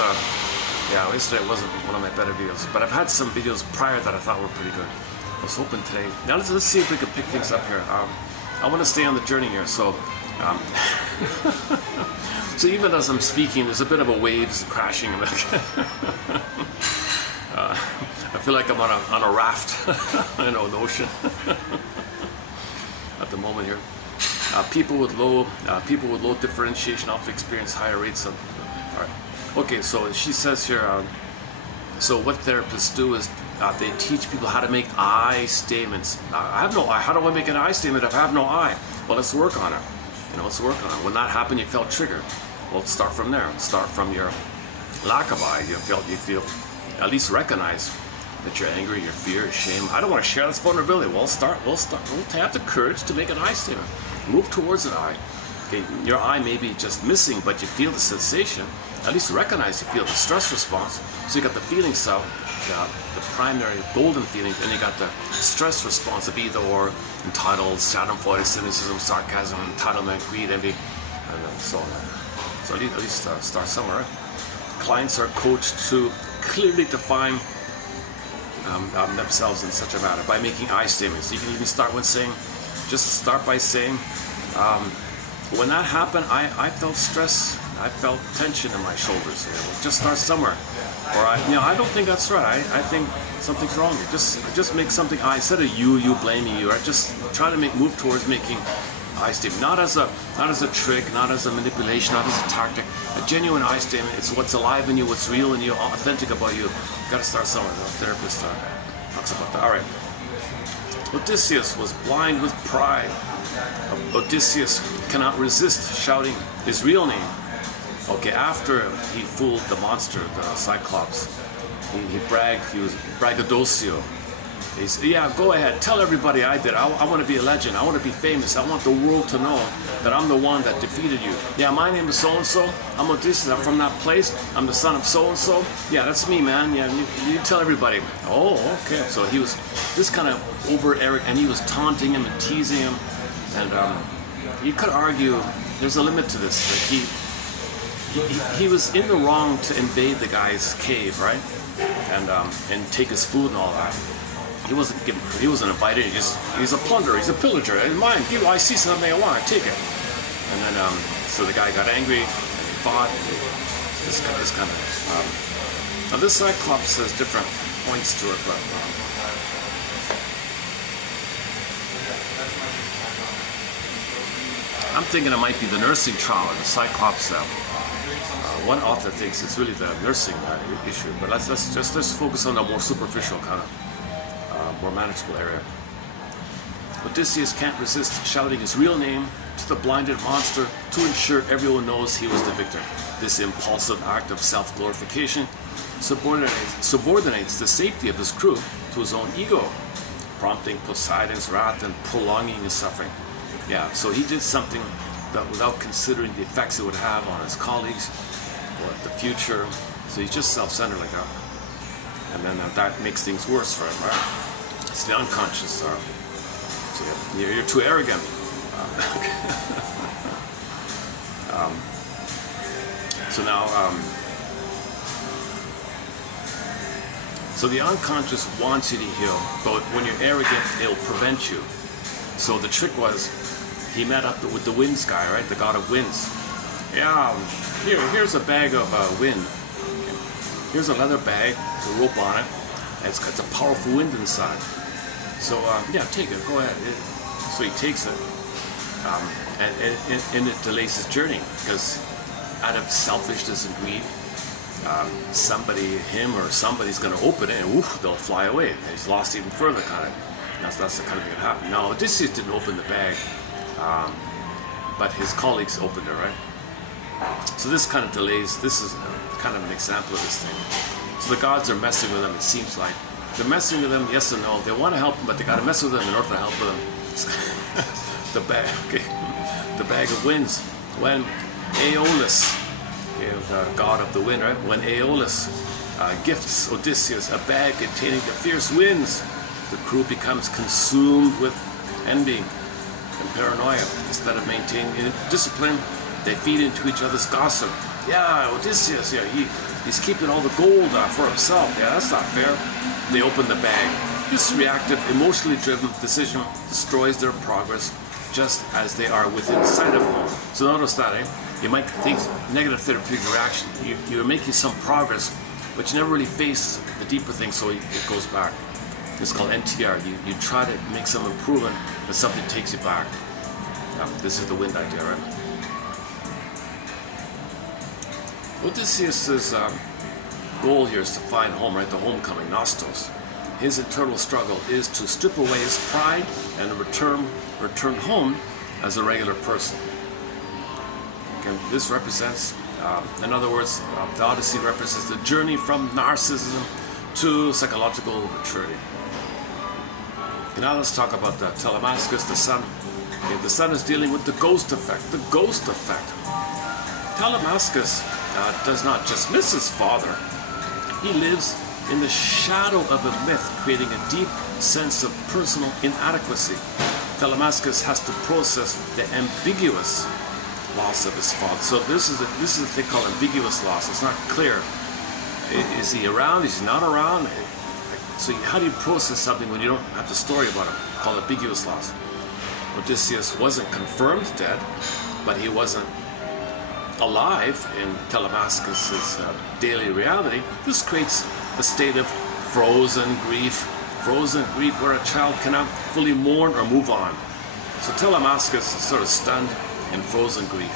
yesterday wasn't one of my better videos, but I've had some videos prior that I thought were pretty good. I was hoping today. Now let's see if we can pick things up here. I want to stay on the journey here, so. So even as I'm speaking, there's a bit of a waves crashing. I feel like I'm on a raft in an ocean at the moment here. People with low differentiation often experience higher rates of. All right. Okay, so she says here. So what therapists do is they teach people how to make I statements. I have no I. How do I make an I statement if I have no I? Well, let's work on it. Let's work on it. When that happened, you felt triggered. Well, start from there. Start from your lack of I. You feel, at least recognize that you're angry, your fear, your shame. I don't want to share this vulnerability. We'll have the courage to make an I statement. Move towards an I. Okay, your I may be just missing, but you feel the sensation. At least recognize you feel the stress response. So you got the feeling self, the primary golden feeling, and you got the stress response of either or, entitled, schadenfreude, cynicism, sarcasm, entitlement, greed, envy, and so on. So at least start somewhere. Right? Clients are coached to clearly define themselves in such a matter by making I statements. You can even start by saying, when that happened, I felt stress, I felt tension in my shoulders. Just start somewhere. Or I don't think that's right. I think something's wrong here. Just make something I, instead of you blaming you. Right? Just try to move towards making I statement, not as a trick, not as a manipulation, not as a tactic. A genuine I statement. It's what's alive in you, what's real in you, authentic about you. Got to start somewhere. The therapist talks about that. All right. Odysseus was blind with pride. Odysseus cannot resist shouting his real name. Okay, after he fooled the monster, the Cyclops, he bragged. He was braggadocio. He said, "Yeah, go ahead, tell everybody I did. I want to be a legend. I want to be famous. I want the world to know that I'm the one that defeated you. Yeah, my name is so-and-so. I'm Odysseus. I'm from that place. I'm the son of so-and-so. Yeah, that's me, man. Yeah, you tell everybody." Oh, okay. So he was this kind of over Eric, and he was taunting him and teasing him. And you could argue there's a limit to this. Like he was in the wrong to invade the guy's cave, right? And take his food and all that. He wasn't invited. He's a plunderer. He's a pillager. In mind, I see something I want, I take it. And then so the guy got angry and he fought. This kind of. Now this Cyclops has different points to it, but. I'm thinking it might be the nursing trauma, the Cyclops one author thinks it's really the nursing issue, but let's focus on the more superficial kind of more manageable area. Odysseus can't resist shouting his real name to the blinded monster to ensure everyone knows he was the victor. This impulsive act of self-glorification subordinates the safety of his crew to his own ego, prompting Poseidon's wrath and prolonging his suffering. Yeah, so he did something that without considering the effects it would have on his colleagues or the future. So he's just self-centered like that. And then that makes things worse for him, right? It's the unconscious. So you're too arrogant. So now, so the unconscious wants you to heal, but when you're arrogant, it'll prevent you. So the trick was, he met up with the winds guy, right? The god of winds. Yeah, here's a bag of wind. Okay. Here's a leather bag, with a rope on it. It's got a powerful wind inside. So yeah, take it. Go ahead. So he takes it, and it delays his journey because out of selfishness and greed, him or somebody's going to open it, and woof, they'll fly away. And he's lost even further, kind of. That's the kind of thing that happened. Now Odysseus didn't open the bag. But his colleagues opened it, right? So this kind of delays, this is kind of an example of this thing. So the gods are messing with them, it seems like. They're messing with them, yes and no. They want to help them, but they got to mess with them in order to help them. The bag of winds. When Aeolus, the god of the wind, right? When Aeolus gifts Odysseus a bag containing the fierce winds, the crew becomes consumed with envy and paranoia. Instead of maintaining discipline, they feed into each other's gossip. Yeah, Odysseus, yeah, he's keeping all the gold for himself. Yeah, that's not fair. They open the bag. This reactive, emotionally driven decision destroys their progress just as they are within sight of home. So notice that, eh? You might think negative therapeutic reaction. You're making some progress, but you never really face the deeper thing, so it goes back. It's called NTR. You try to make some improvement, but something takes you back. This is the wind idea, right? Odysseus' goal here is to find home, right? The homecoming, Nostos. His internal struggle is to strip away his pride and return home as a regular person. Okay, this represents, in other words, the Odyssey represents the journey from narcissism to psychological maturity. Okay, now let's talk about the Telemachus, the sun. Okay, the sun is dealing with the ghost effect. The ghost effect. Telemachus does not just miss his father. He lives in the shadow of a myth, creating a deep sense of personal inadequacy. Telemachus has to process the ambiguous loss of his father. So this is a thing called ambiguous loss. It's not clear. Is he around? Is he not around? So how do you process something when you don't have the story about him? Called ambiguous loss. Odysseus wasn't confirmed dead, but he wasn't alive in Telemachus' daily reality. This creates a state of frozen grief where a child cannot fully mourn or move on. So Telemachus is sort of stunned in frozen grief.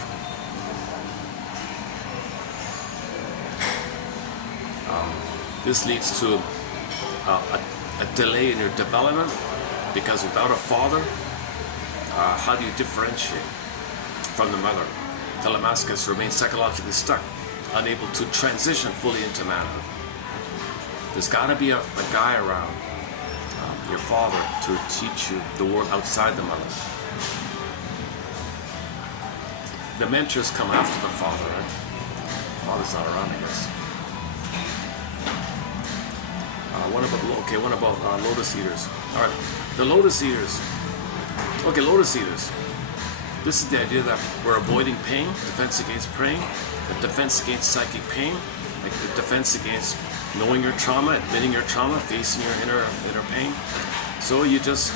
This leads to a delay in your development, because without a father, how do you differentiate from the mother? Telemachus remains psychologically stuck, unable to transition fully into manhood. There's got to be a guy around, your father, to teach you the world outside the mother. The mentors come after the father, right? The father's not around, I guess. What about lotus eaters? All right, the lotus eaters. Okay, lotus eaters. This is the idea that we're avoiding pain, defense against pain, a defense against psychic pain, like the defense against knowing your trauma, admitting your trauma, facing your inner pain. So you just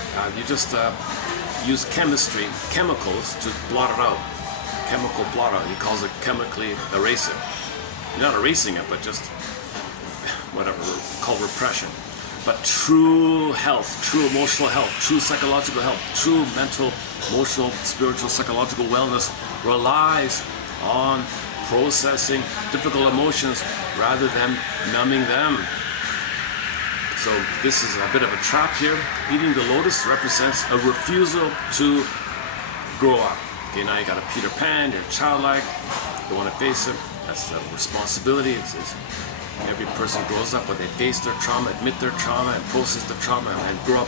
use chemicals to blot it out. Chemical blot out. He calls it chemically erase it. You're not erasing it, but just whatever called repression. But true health, true emotional health, true psychological health, true mental, emotional, spiritual, psychological wellness relies on processing difficult emotions rather than numbing them. So this is a bit of a trap here. Eating the lotus represents a refusal to grow up. Okay, now you got a Peter Pan, you're childlike, you want to face it. That's the responsibility. It's every person grows up, but they face their trauma, admit their trauma, and process the trauma, and grow up.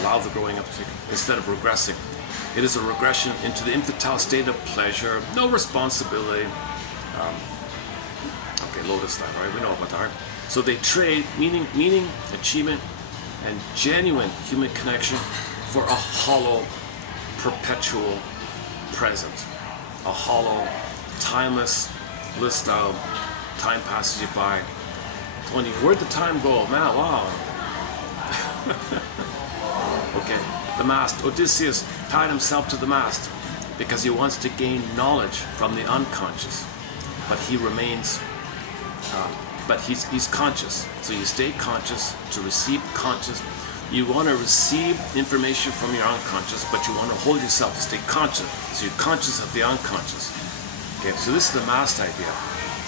Allow the growing up instead of regressing. It is a regression into the infantile state of pleasure, no responsibility. Okay, lotus life, right? We know about that. So they trade meaning, achievement, and genuine human connection for a hollow, perpetual present. A hollow, timeless list of time passes you by. Tony, where'd the time go? Man, wow. Okay, the mast. Odysseus tied himself to the mast because he wants to gain knowledge from the unconscious, but he remains, but he's conscious. So you stay conscious to receive conscious. You want to receive information from your unconscious, but you want to hold yourself to stay conscious. So you're conscious of the unconscious. Okay, so this is the mast idea.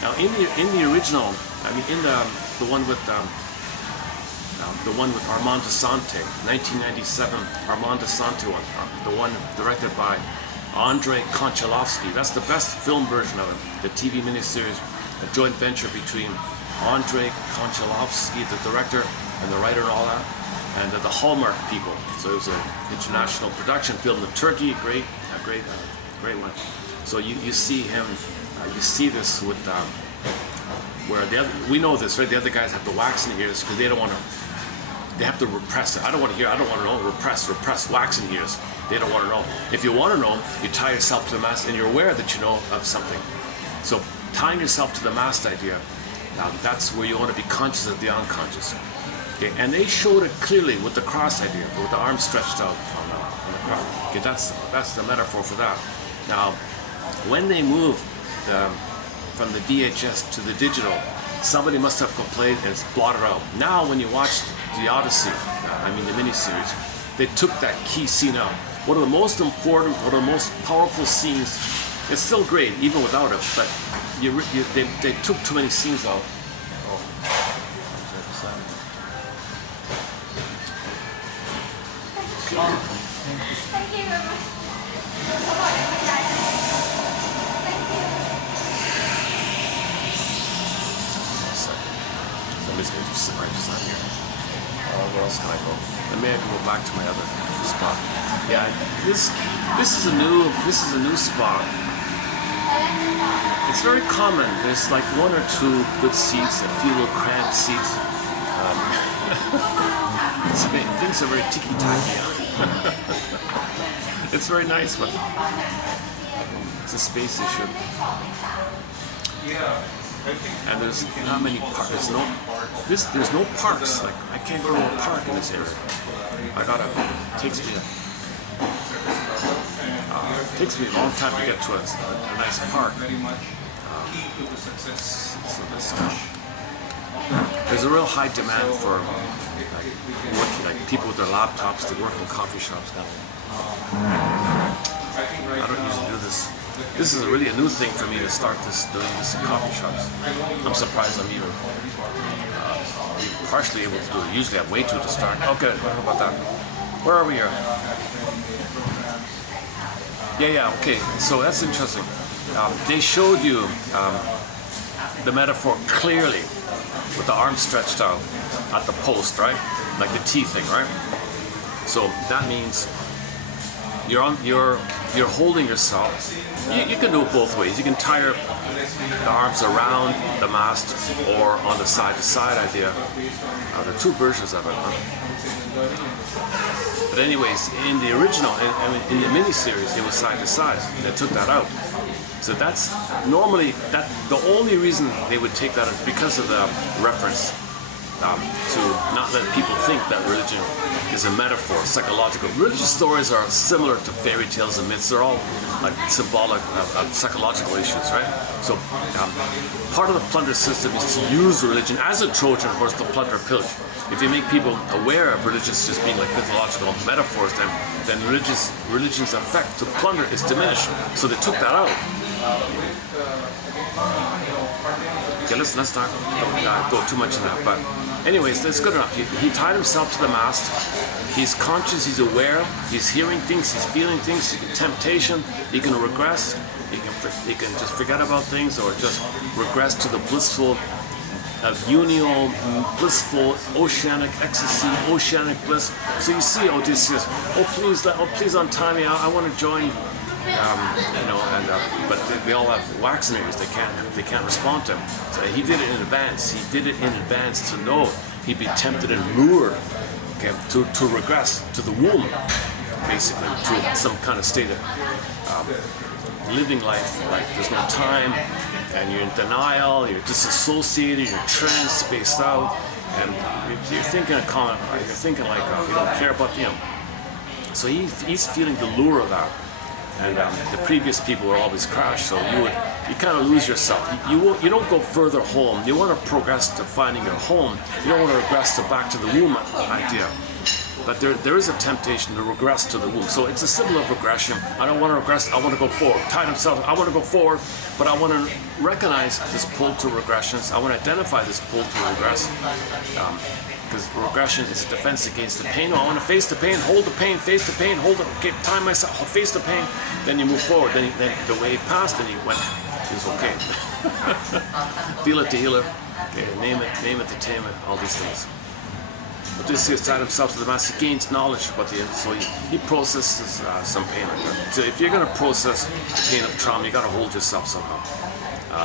Now in the original, I mean in the one with Armand Assante, 1997 Armand Assante one, the one directed by Andrei Konchalovsky. That's the best film version of it. The TV miniseries, a joint venture between Andrei Konchalovsky, the director, and the writer and all that, and the Hallmark people. So it was an international production filmed in Turkey. Great one. So you see him, you see this with where we know this, right? The other guys have the wax in the ears because they don't want to. They have to repress it. I don't want to hear. I don't want to know. Repress. Wax in ears. They don't want to know. If you want to know, you tie yourself to the mast, and you're aware that you know of something. So tying yourself to the mast idea. Now that's where you want to be conscious of the unconscious. Okay, and they showed it clearly with the cross idea, with the arms stretched out on the cross. Okay, that's the metaphor for that. Now, when they moved from the VHS to the digital, somebody must have complained and it's blotted out. Now, when you watch the Odyssey, the miniseries, they took that key scene out. One of the most important, one of the most powerful scenes. It's still great, even without it, but they took too many scenes out. Thank you very much. Somebody's going to sit right beside here. Where else can I go? Let me go back to my other spot. Yeah, this is a new spot. It's very common. There's like one or two good seats, a few little cramped seats. Things are very ticky-tacky. It's very nice, but it's a space issue. And there's not many parks. There's no parks. Like I can't go to a park in this area. Takes me a long time to get to a nice park. There's a real high demand for working, like people with their laptops to work in coffee shops now. I don't usually do this. This is really a new thing for me to start doing this in coffee shops. I'm surprised I'm even partially able to do it. Usually I'm way too to start. Okay, how about that? Where are we here? Yeah, okay. So that's interesting. They showed you the metaphor clearly with the arms stretched out at the post, right? Like the T thing, right? So that means you're holding yourself. You can do it both ways. You can tie the arms around the mast or on the side-to-side idea. There are two versions of it. But anyways, in the original, in the miniseries, it was side-to-side. They took that out. So that's normally the only reason they would take that is because of the reference to not let people think that religion is a metaphor, psychological. Religious stories are similar to fairy tales and myths. They're all like symbolic of psychological issues, right? So part of the plunder system is to use religion as a Trojan horse to plunder and pillage. If you make people aware of religious just being like mythological metaphors, then religion's effect to plunder is diminished. So they took that out. Okay, let's not go too much in that. But anyways, that's good enough. He tied himself to the mast. He's conscious. He's aware. He's hearing things. He's feeling things. He can temptation. He can regress. He can just forget about things or just regress to the blissful, unial, blissful, oceanic ecstasy, oceanic bliss. So you see Odysseus, oh please untie me, I want to join, but they all have wax in their ears, they can't respond to him. So he did it in advance. He did it in advance to know he'd be tempted and lured, okay, to regress to the womb, basically, to some kind of state of living life like there's no time, and you're in denial, you're disassociated, you're trance-spaced out, and you're thinking like you don't care about him. So he's feeling the lure of that, and the previous people were always crashed. So you kind of lose yourself. You don't go further home. You want to progress to finding your home. You don't want to regress to back to the womb idea. But there is a temptation to regress to the womb. So it's a symbol of regression. I don't want to regress, I want to go forward. Tied himself, I want to go forward, but I want to recognize this pull to regressions. I want to identify this pull to regress. Because regression is a defense against the pain. No, I want to face the pain, hold the pain, face the pain, hold it, okay, time myself, I'll face the pain. Then you move forward. Then the wave passed and he was okay. Feel it to heal it. Okay, name it to tame it, all these things. Odysseus tied himself to the mast. He gains knowledge about the end, so he processes some pain like that. So if you're going to process the pain of trauma, you got to hold yourself somehow.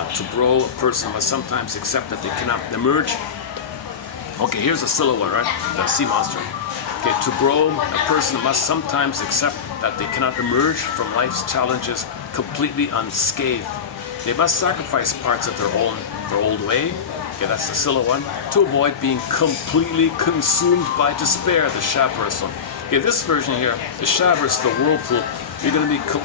To grow, a person must sometimes accept that they cannot emerge. Okay, here's a silly one, right? The sea monster. Okay, to grow, a person must sometimes accept that they cannot emerge from life's challenges completely unscathed. They must sacrifice parts of their old way. Okay, that's the Scylla one. To avoid being completely consumed by despair, the Shabarus one. Okay, this version here, the Shabarus, the whirlpool,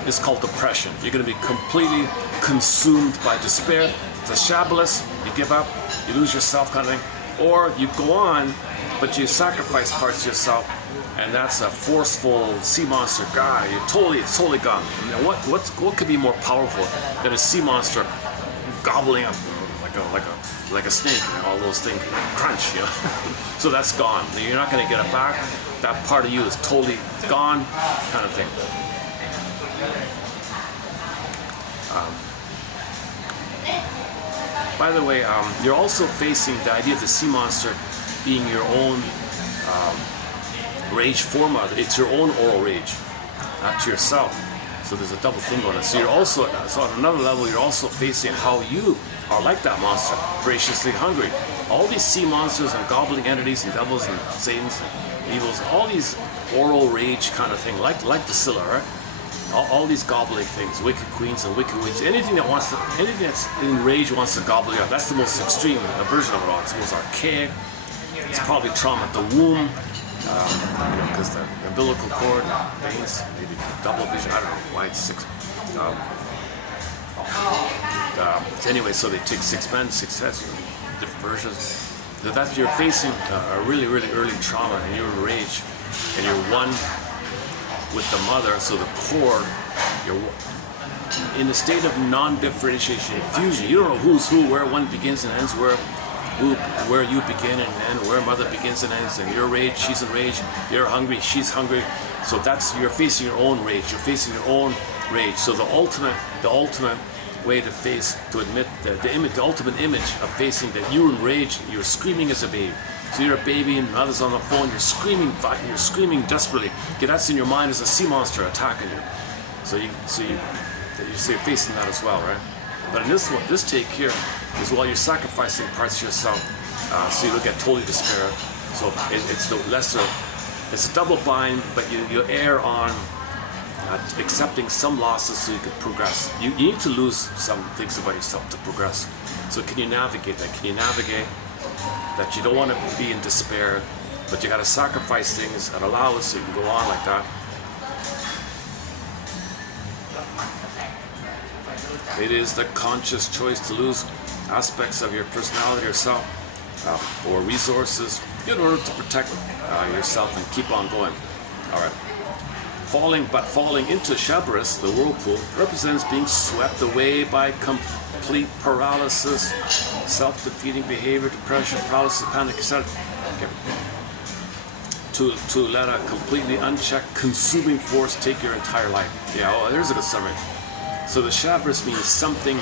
it's called depression. You're going to be completely consumed by despair. The Shabarus, you give up, you lose yourself kind of thing. Or you go on, but you sacrifice parts of yourself, and that's a forceful sea monster guy. It's totally gone. I mean, what could be more powerful than a sea monster gobbling up like a snake, and all those things crunch, you know. So that's gone. You're not going to get it back. That part of you is totally gone, kind of thing. By the way, you're also facing the idea of the sea monster being your own rage forma. It's your own oral rage, not to yourself. So there's a double thing going on. So you're also, on another level, you're also facing how you are like that monster, voraciously hungry. All these sea monsters and gobbling entities and devils and satans and evils, all these oral rage kind of thing, like the Scylla, right? All these gobbling things, wicked queens and wicked witches, anything that's in rage wants to gobble you up. That's the most extreme version of it all. It's the most archaic. It's probably trauma at the womb, because the umbilical cord, veins, maybe double vision. I don't know why it's 6. Anyway, so they take 6 men, 6 heads, different versions. That you're facing a really, really early trauma, and you're in rage, and you're one with the mother, so the core, you're in a state of non-differentiation, fusion. You don't know who's who, where one begins and ends, where you begin and end, where mother begins and ends, and you're rage, she's in rage, you're hungry, she's hungry. So you're facing your own rage, you're facing your own rage. So the ultimate way to admit the ultimate image of facing that you're in rage, you're screaming as a baby. So you're a baby and mother's on the phone, you're screaming desperately. Okay, that's in your mind as a sea monster attacking you. So you're facing that as well, right? But in this take here is while you're sacrificing parts of yourself, so you don't get totally despair. So it's a double bind, but you err on accepting some losses so you can progress. You need to lose some things about yourself to progress. So can you navigate that? Can you navigate that you don't want to be in despair, but you got to sacrifice things and allow it so you can go on like that? It is the conscious choice to lose aspects of your personality or self or resources in order to protect yourself and keep on going. All right. Falling into Shabarus, the whirlpool, represents being swept away by complete paralysis, self-defeating behavior, depression, paralysis, panic, etc. Okay. To let a completely unchecked consuming force take your entire life. Yeah, well, there's a good summary. So the shabras means something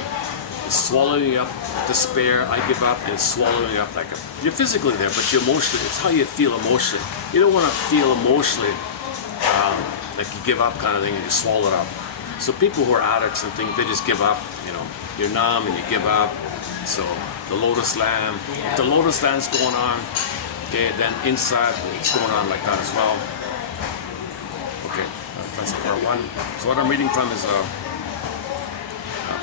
is swallowing you up, despair, I give up, and swallowing you up like you're physically there, but you're emotionally, it's how you feel emotionally. You don't want to feel emotionally like you give up kind of thing and you swallow it up. So people who are addicts and things, they just give up, you know, you're numb and you give up. So the lotus land, if the lotus land's going on, okay, then inside it's going on like that as well. Okay, that's part one. So what I'm reading from is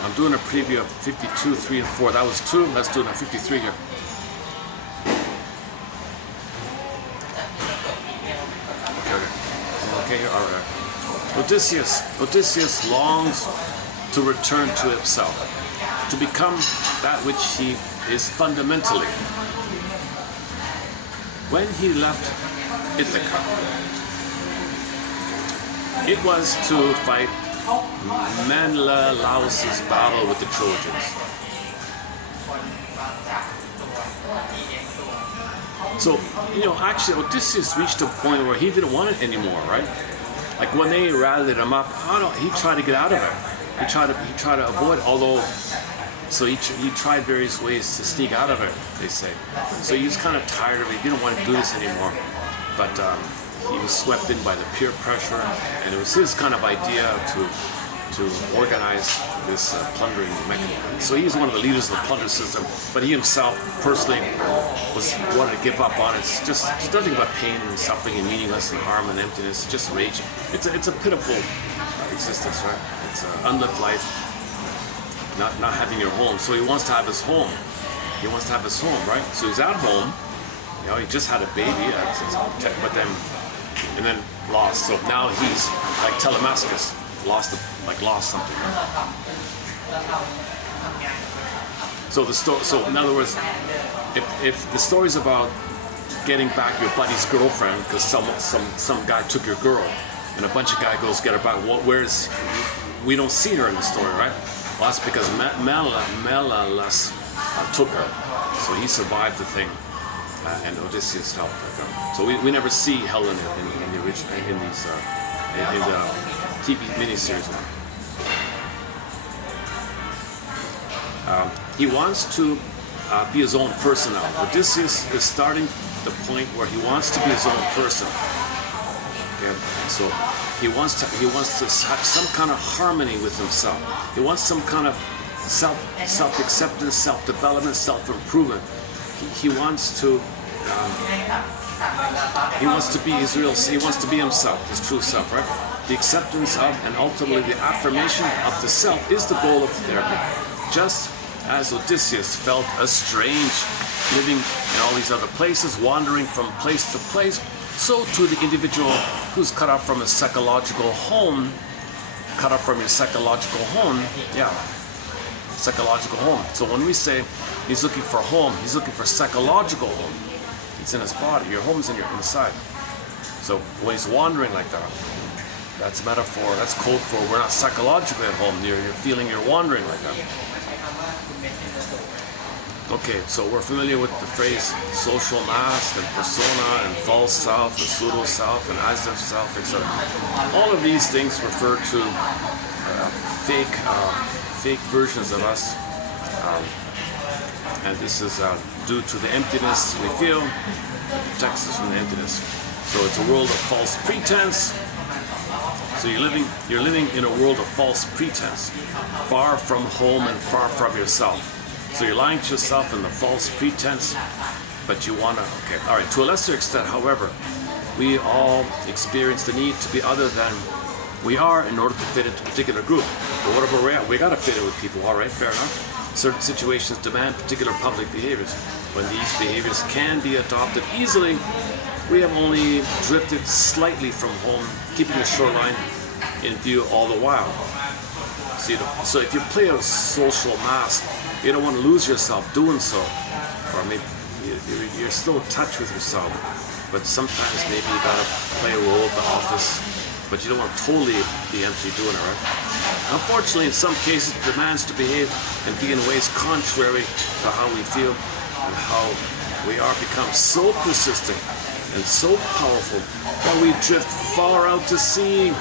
I'm doing a preview of 52, 3, and 4. That was 2. Let's do it on 53 here. Okay, all right. Odysseus longs to return to himself, to become that which he is fundamentally. When he left Ithaca, it was to fight Menelaus's battle with the Trojans. So, you know, actually Odysseus reached a point where he didn't want it anymore, right? Like when they rallied him up, he tried to get out of it. He tried to avoid, although, so he tried various ways to sneak out of it, they say. So he was kind of tired of it. He didn't want to do this anymore. But he was swept in by the peer pressure, and it was his kind of idea to organize this plundering mechanism. So he's one of the leaders of the plunder system, but he himself personally wanted to give up on it. It's just nothing but pain and suffering and meaningless and harm and emptiness, just rage. It's a pitiful existence, right? It's an unlived life, not having your home. So he wants to have his home. He wants to have his home, right? So he's at home. You know, he just had a baby, but then lost. So now he's like Telemachus. Lost something. So in other words, if the story's about getting back your buddy's girlfriend because some guy took your girl, and a bunch of guys goes get her back, we don't see her in the story, right? Well, that's because Menelaus took her, so he survived the thing, and Odysseus helped her. So we never see Helen in the original in the TV miniseries one. He wants to be his own person now. Odysseus is starting the point where he wants to be his own person. Okay, so he wants to have some kind of harmony with himself. He wants some kind of self-acceptance, self-development, self-improvement. He wants to be his real. He wants to be himself, his true self, right? The acceptance of and ultimately the affirmation of the self is the goal of therapy. Just as Odysseus felt estranged, living in all these other places, wandering from place to place, so too the individual who's cut off from his psychological home, psychological home. So when we say he's looking for home, he's looking for psychological home. It's in his body. Your home's in your inside. So when he's wandering like that, that's metaphor, that's code for we're not psychologically at home. You're feeling you're wandering like that. Okay, so we're familiar with the phrase social mask and persona and false self and pseudo self and as if self, etc. All of these things refer to fake versions of us. And this is due to the emptiness we feel. It protects us from the emptiness. So it's a world of false pretense. So you're living in a world of false pretense, far from home and far from yourself. So you're lying to yourself in the false pretense, but you want to, okay. All right, to a lesser extent, however, we all experience the need to be other than we are in order to fit into a particular group. But whatever we're at, we got to fit in with people, all right, fair enough. Certain situations demand particular public behaviors. When these behaviors can be adopted easily, we have only drifted slightly from home, keeping the shoreline in view all the while. So if you play a social mask, you don't want to lose yourself doing so. Or maybe you're still in touch with yourself, but sometimes maybe you gotta play a role at the office, but you don't want to totally be empty doing it, right? Unfortunately, in some cases, it demands to behave and be in ways contrary to how we feel and how we are become so persistent and so powerful that we drift far out to sea,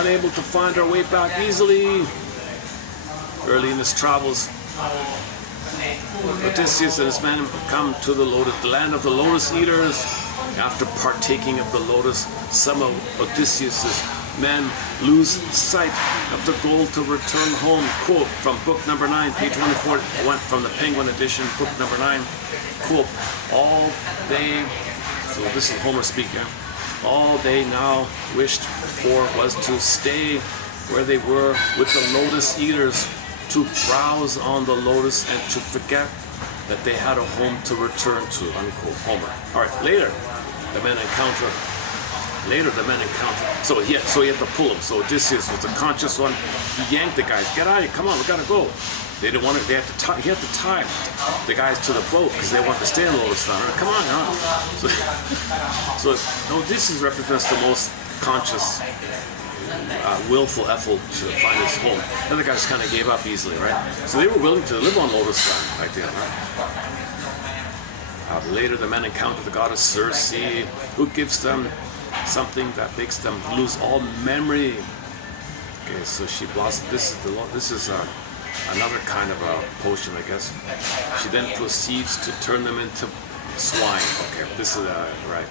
unable to find our way back easily. Early in his travels, Odysseus and his men come to the land of the lotus eaters. After partaking of the lotus, some of Odysseus's men lose sight of the goal to return home. Quote from book number 9, page 24, went from the Penguin edition, book number 9. Quote, all they, so this is Homer speaking, all they now wished for was to stay where they were with the lotus eaters, to browse on the lotus and to forget that they had a home to return to, unquote, Homer. All right, later the men encounter, so he had to pull him. So Odysseus was the conscious one. He yanked the guys, get out of here, come on, we gotta go. They didn't want to, he had to tie the guys to the boat because they wanted to stay in Lotus Town. Come on, So Odysseus represents the most conscious, willful effort to find his home. The other guys kind of gave up easily, right? So they were willing to live on Lotus Land right there, right? Later, the men encounter the goddess Circe, who gives them something that makes them lose all memory. Okay, so she blossoms. This is another kind of a potion, I guess. She then proceeds to turn them into swine. Okay, this is right.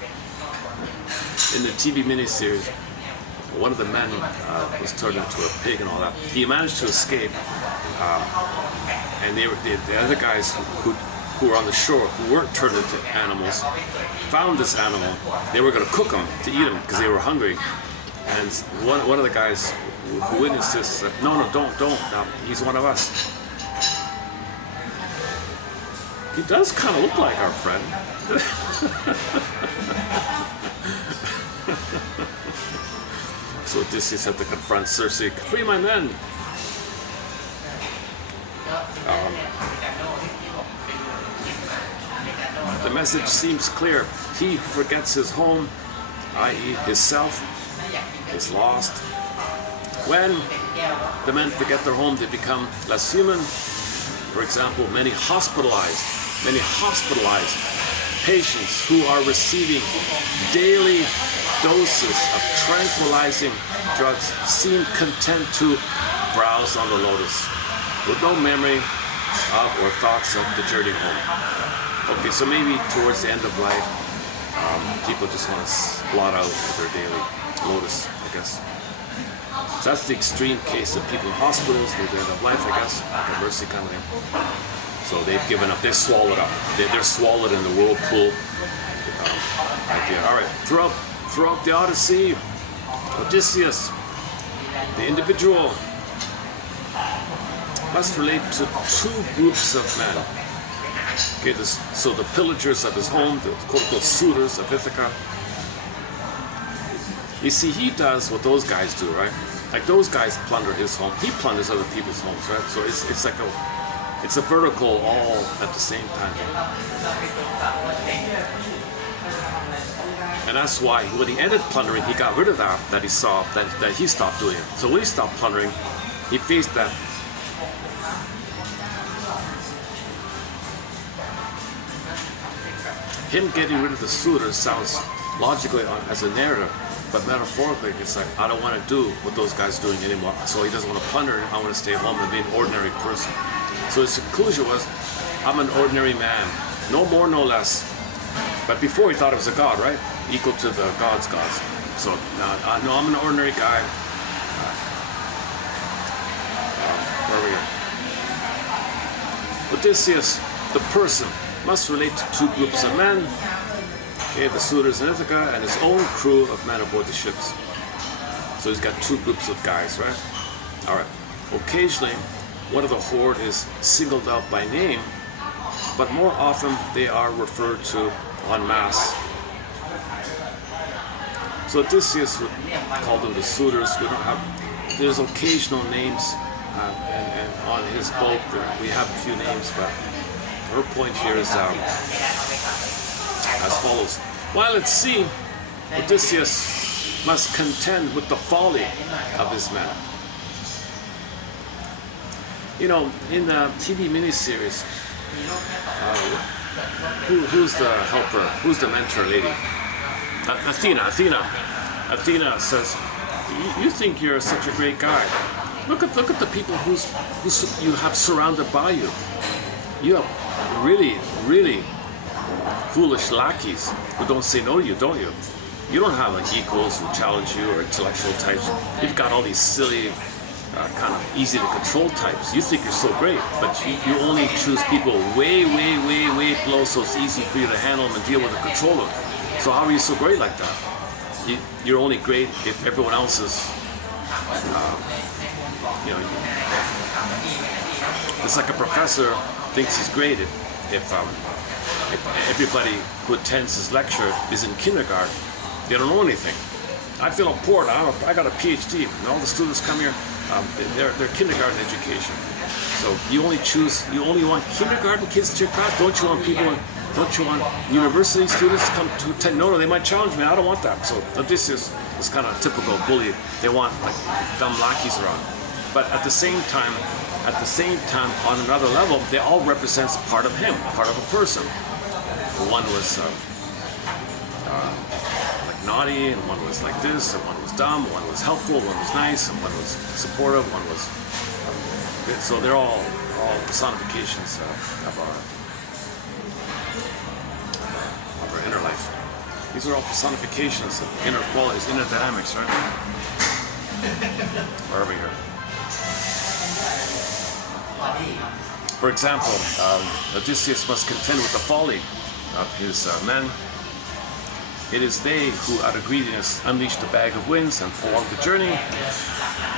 In the TV miniseries, one of the men was turned into a pig and all that. He managed to escape, and the other guys who were on the shore, who weren't turned into animals, found this animal. They were going to cook him to eat him because they were hungry. And one of the guys who witnessed this said, no, don't. No, he's one of us. He does kind of look like our friend. So Odysseus had to confront Circe. Free my men! The message seems clear. He who forgets his home, i.e. his self, is lost. When the men forget their home, they become less human. For example, many hospitalized patients who are receiving daily doses of tranquilizing drugs seem content to browse on the lotus with no memory of or thoughts of the journey home. Okay, so maybe towards the end of life, people just want to blot out their daily lotus, I guess. So that's the extreme case of people in hospitals near the end of life, I guess, like a mercy kind of thing. So they've given up, they've swallowed up. They're swallowed in the whirlpool. All right, throughout the Odyssey, Odysseus, the individual, must relate to two groups of men. Okay, so the pillagers of his home, the quote-unquote suitors of Ithaca. You see, he does what those guys do, right? Like those guys plunder his home. He plunders other people's homes, right? So it's like it's a vertical all at the same time. And that's why when he ended plundering, he got rid of that he saw, that he stopped doing it. So when he stopped plundering, he faced that. Him getting rid of the suitors sounds logically as a narrative, but metaphorically, it's like, I don't want to do what those guys are doing anymore. So he doesn't want to plunder, I want to stay home and be an ordinary person. So his conclusion was, I'm an ordinary man, no more, no less. But before he thought he was a god, right? Equal to the gods. So no, I'm an ordinary guy. Where are we at? Odysseus, the person, must relate to two groups of men, okay, the suitors in Ithaca and his own crew of men aboard the ships. So he's got two groups of guys, right? All right. Occasionally, one of the horde is singled out by name, but more often they are referred to en masse. So Odysseus would call them the suitors. We don't have, there's occasional names, and on his boat we have a few names, but her point here is as follows. While at sea, Odysseus must contend with the folly of his men. You know, in the TV miniseries, who's the helper? Who's the mentor lady? Athena says, "You think you're such a great guy. Look at the people who you have surrounded by you. You have really foolish lackeys who don't say no to you, don't you? You don't have like equals who challenge you or intellectual types. You've got all these silly, kind of easy to control types. You think you're so great, but you only choose people way below, so it's easy for you to handle them and deal with and control them. So how are you so great like that? You're only great if everyone else is, you know, it's like a professor thinks he's great if everybody who attends his lecture is in kindergarten. They don't know anything. I feel important. I got a PhD, and all the students come here. They're kindergarten education. So you only want kindergarten kids to your class. Don't you want university students to come to attend? No, they might challenge me. I don't want that. So this is kind of typical bully. They want like dumb lackeys around. But at the same time, on another level, they all represent part of him, part of a person. One was like naughty, and one was like this, and one was dumb, one was helpful, one was nice, and one was supportive, one was so they're all personifications of our inner life. These are all personifications of inner qualities, inner dynamics, right? Where are we here? For example, Odysseus must contend with the folly of his men. It is they who, out of greediness, unleash the bag of winds and prolong the journey.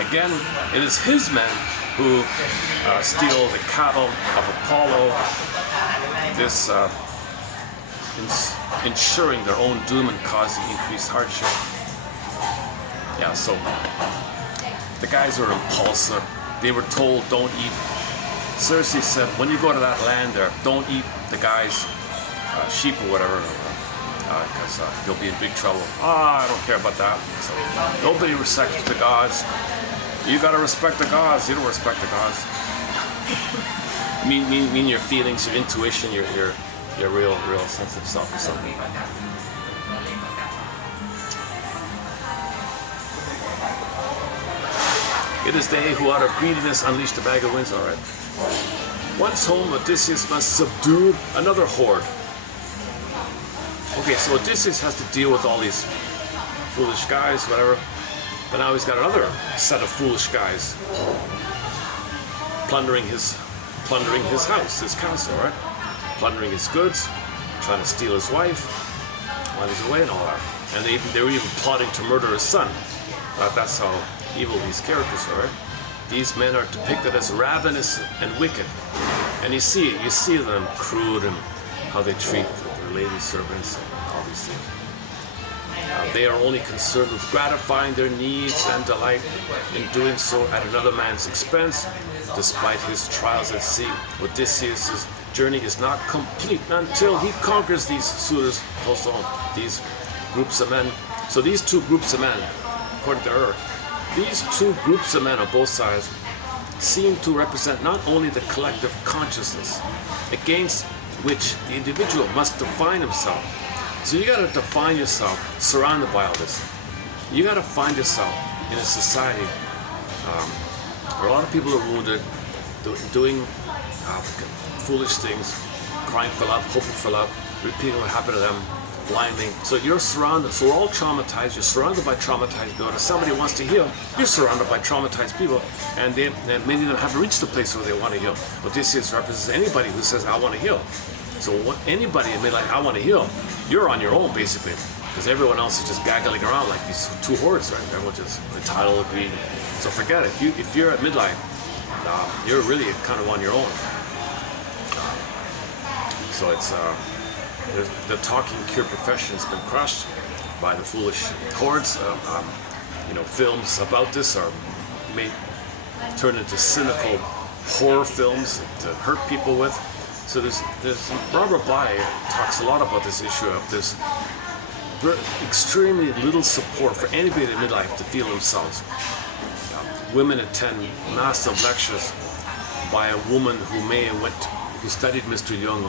Again, it is his men who steal the cattle of Apollo, this ensuring their own doom and causing increased hardship. Yeah, so the guys are impulsive. They were told, don't eat. Circe said, when you go to that land there, don't eat the guy's sheep or whatever, because you'll be in big trouble. I don't care about that. So nobody respects the gods. You gotta respect the gods. You don't respect the gods. mean your feelings, your intuition, your real sense of self or something. It is they who, out of greediness, unleash the bag of winds. All right. Once home, Odysseus must subdue another horde. Okay, so Odysseus has to deal with all these foolish guys, whatever. But now he's got another set of foolish guys plundering his house, his castle, right? Plundering his goods, trying to steal his wife while he's away and all that. And they were even plotting to murder his son. That's how evil these characters are. Right? These men are depicted as ravenous and wicked, and you see them crude and how they treat their lady servants and all these things. They are only concerned with gratifying their needs and delight in doing so at another man's expense. Despite his trials at sea, Odysseus' journey is not complete until he conquers these suitors, close to home, these groups of men. So these two groups of men, according to her, these two groups of men on both sides seem to represent not only the collective consciousness against which the individual must define himself. So you got to define yourself surrounded by all this. You got to find yourself in a society where a lot of people are wounded, doing foolish things, crying for love, hoping for love, repeating what happened to them blindly. So you're surrounded, so we're all traumatized, you're surrounded by traumatized people. If somebody wants to heal, you're surrounded by traumatized people, and many of them haven't reached the place where they want to heal. Odysseus represents anybody who says, I want to heal. So anybody in midlife, I want to heal, you're on your own basically, because everyone else is just gaggling around like these two hordes, right? Everyone's just entitled, greedy. So forget it. If you're at midlife, you're really kind of on your own. So it's the talking cure profession has been crushed by the foolish hordes. Films about this are turned into cynical horror films to hurt people with. So there's Robert Bly talks a lot about this issue of this extremely little support for anybody in midlife to feel themselves. Women attend massive lectures by a woman who studied Mr. Jung,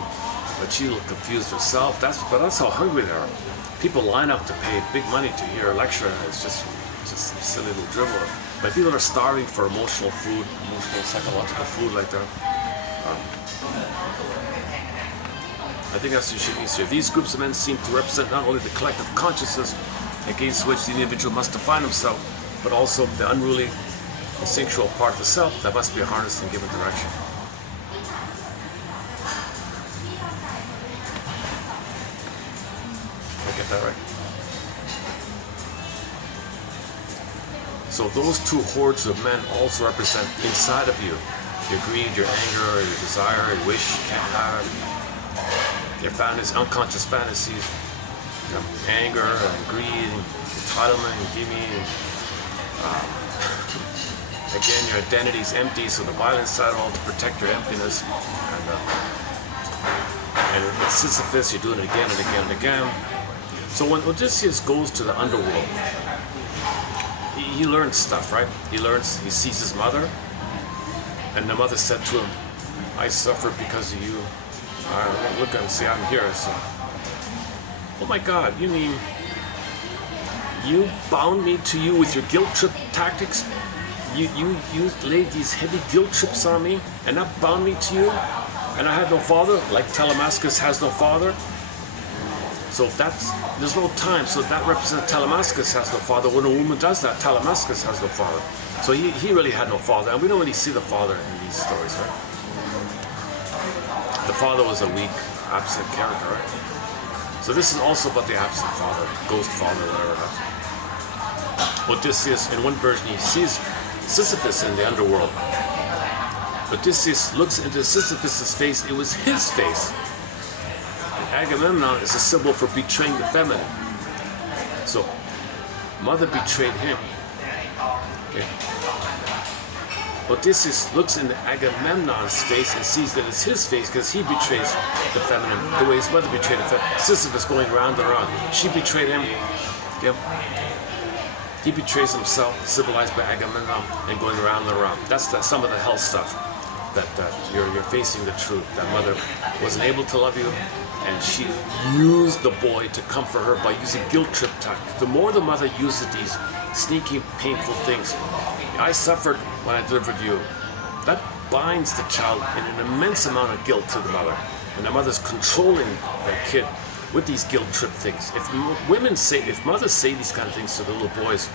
but she looked confused herself. That's how hungry they are. People line up to pay big money to hear a lecture, and it's just silly little drivel. But people are starving for emotional food, emotional, psychological food like that. I think that's what you should be here. These groups of men seem to represent not only the collective consciousness against which the individual must define himself, but also the unruly, instinctual part of the self that must be harnessed and given direction. Did I get that right? So those two hordes of men also represent inside of you your greed, your anger, your desire, your wish, you can't have, your fantasies, unconscious fantasies, anger and greed, and entitlement and giving. Again, your identity is empty, so the violent side all to protect your emptiness. And with Sisyphus, you're doing it again and again and again. So when Odysseus goes to the underworld, he learns stuff, right? He sees his mother, and the mother said to him, I suffer because of you. Look and see, I'm here. So, oh my God, you mean you bound me to you with your guilt trip tactics? You laid these heavy guilt trips on me and that bound me to you? And I had no father, like Telemachus has no father? So there's no time, so that represents Telemachus has no father. When a woman does that, Telemachus has no father. So he really had no father, and we don't really see the father in these stories, right? The father was a weak, absent character, right? So this is also about the absent father, ghost father, whatever that's. Odysseus, in one version, he sees Sisyphus in the underworld. Odysseus looks into Sisyphus's face, it was his face. Agamemnon is a symbol for betraying the feminine. So, mother betrayed him. Okay. Odysseus looks into Agamemnon's face and sees that it's his face because he betrays the feminine the way his mother betrayed the feminine. Sisyphus going round and round. She betrayed him. Okay. He betrays himself, symbolized by Agamemnon, and going around and around. That's some of the hell stuff. That you're facing the truth. That mother wasn't able to love you, and she used the boy to comfort her by using guilt trip tactics. The more the mother uses these sneaky, painful things, I suffered when I delivered you. That binds the child in an immense amount of guilt to the mother, and the mother's controlling their kid with these guilt trip things. If mothers say these kind of things to the little boys,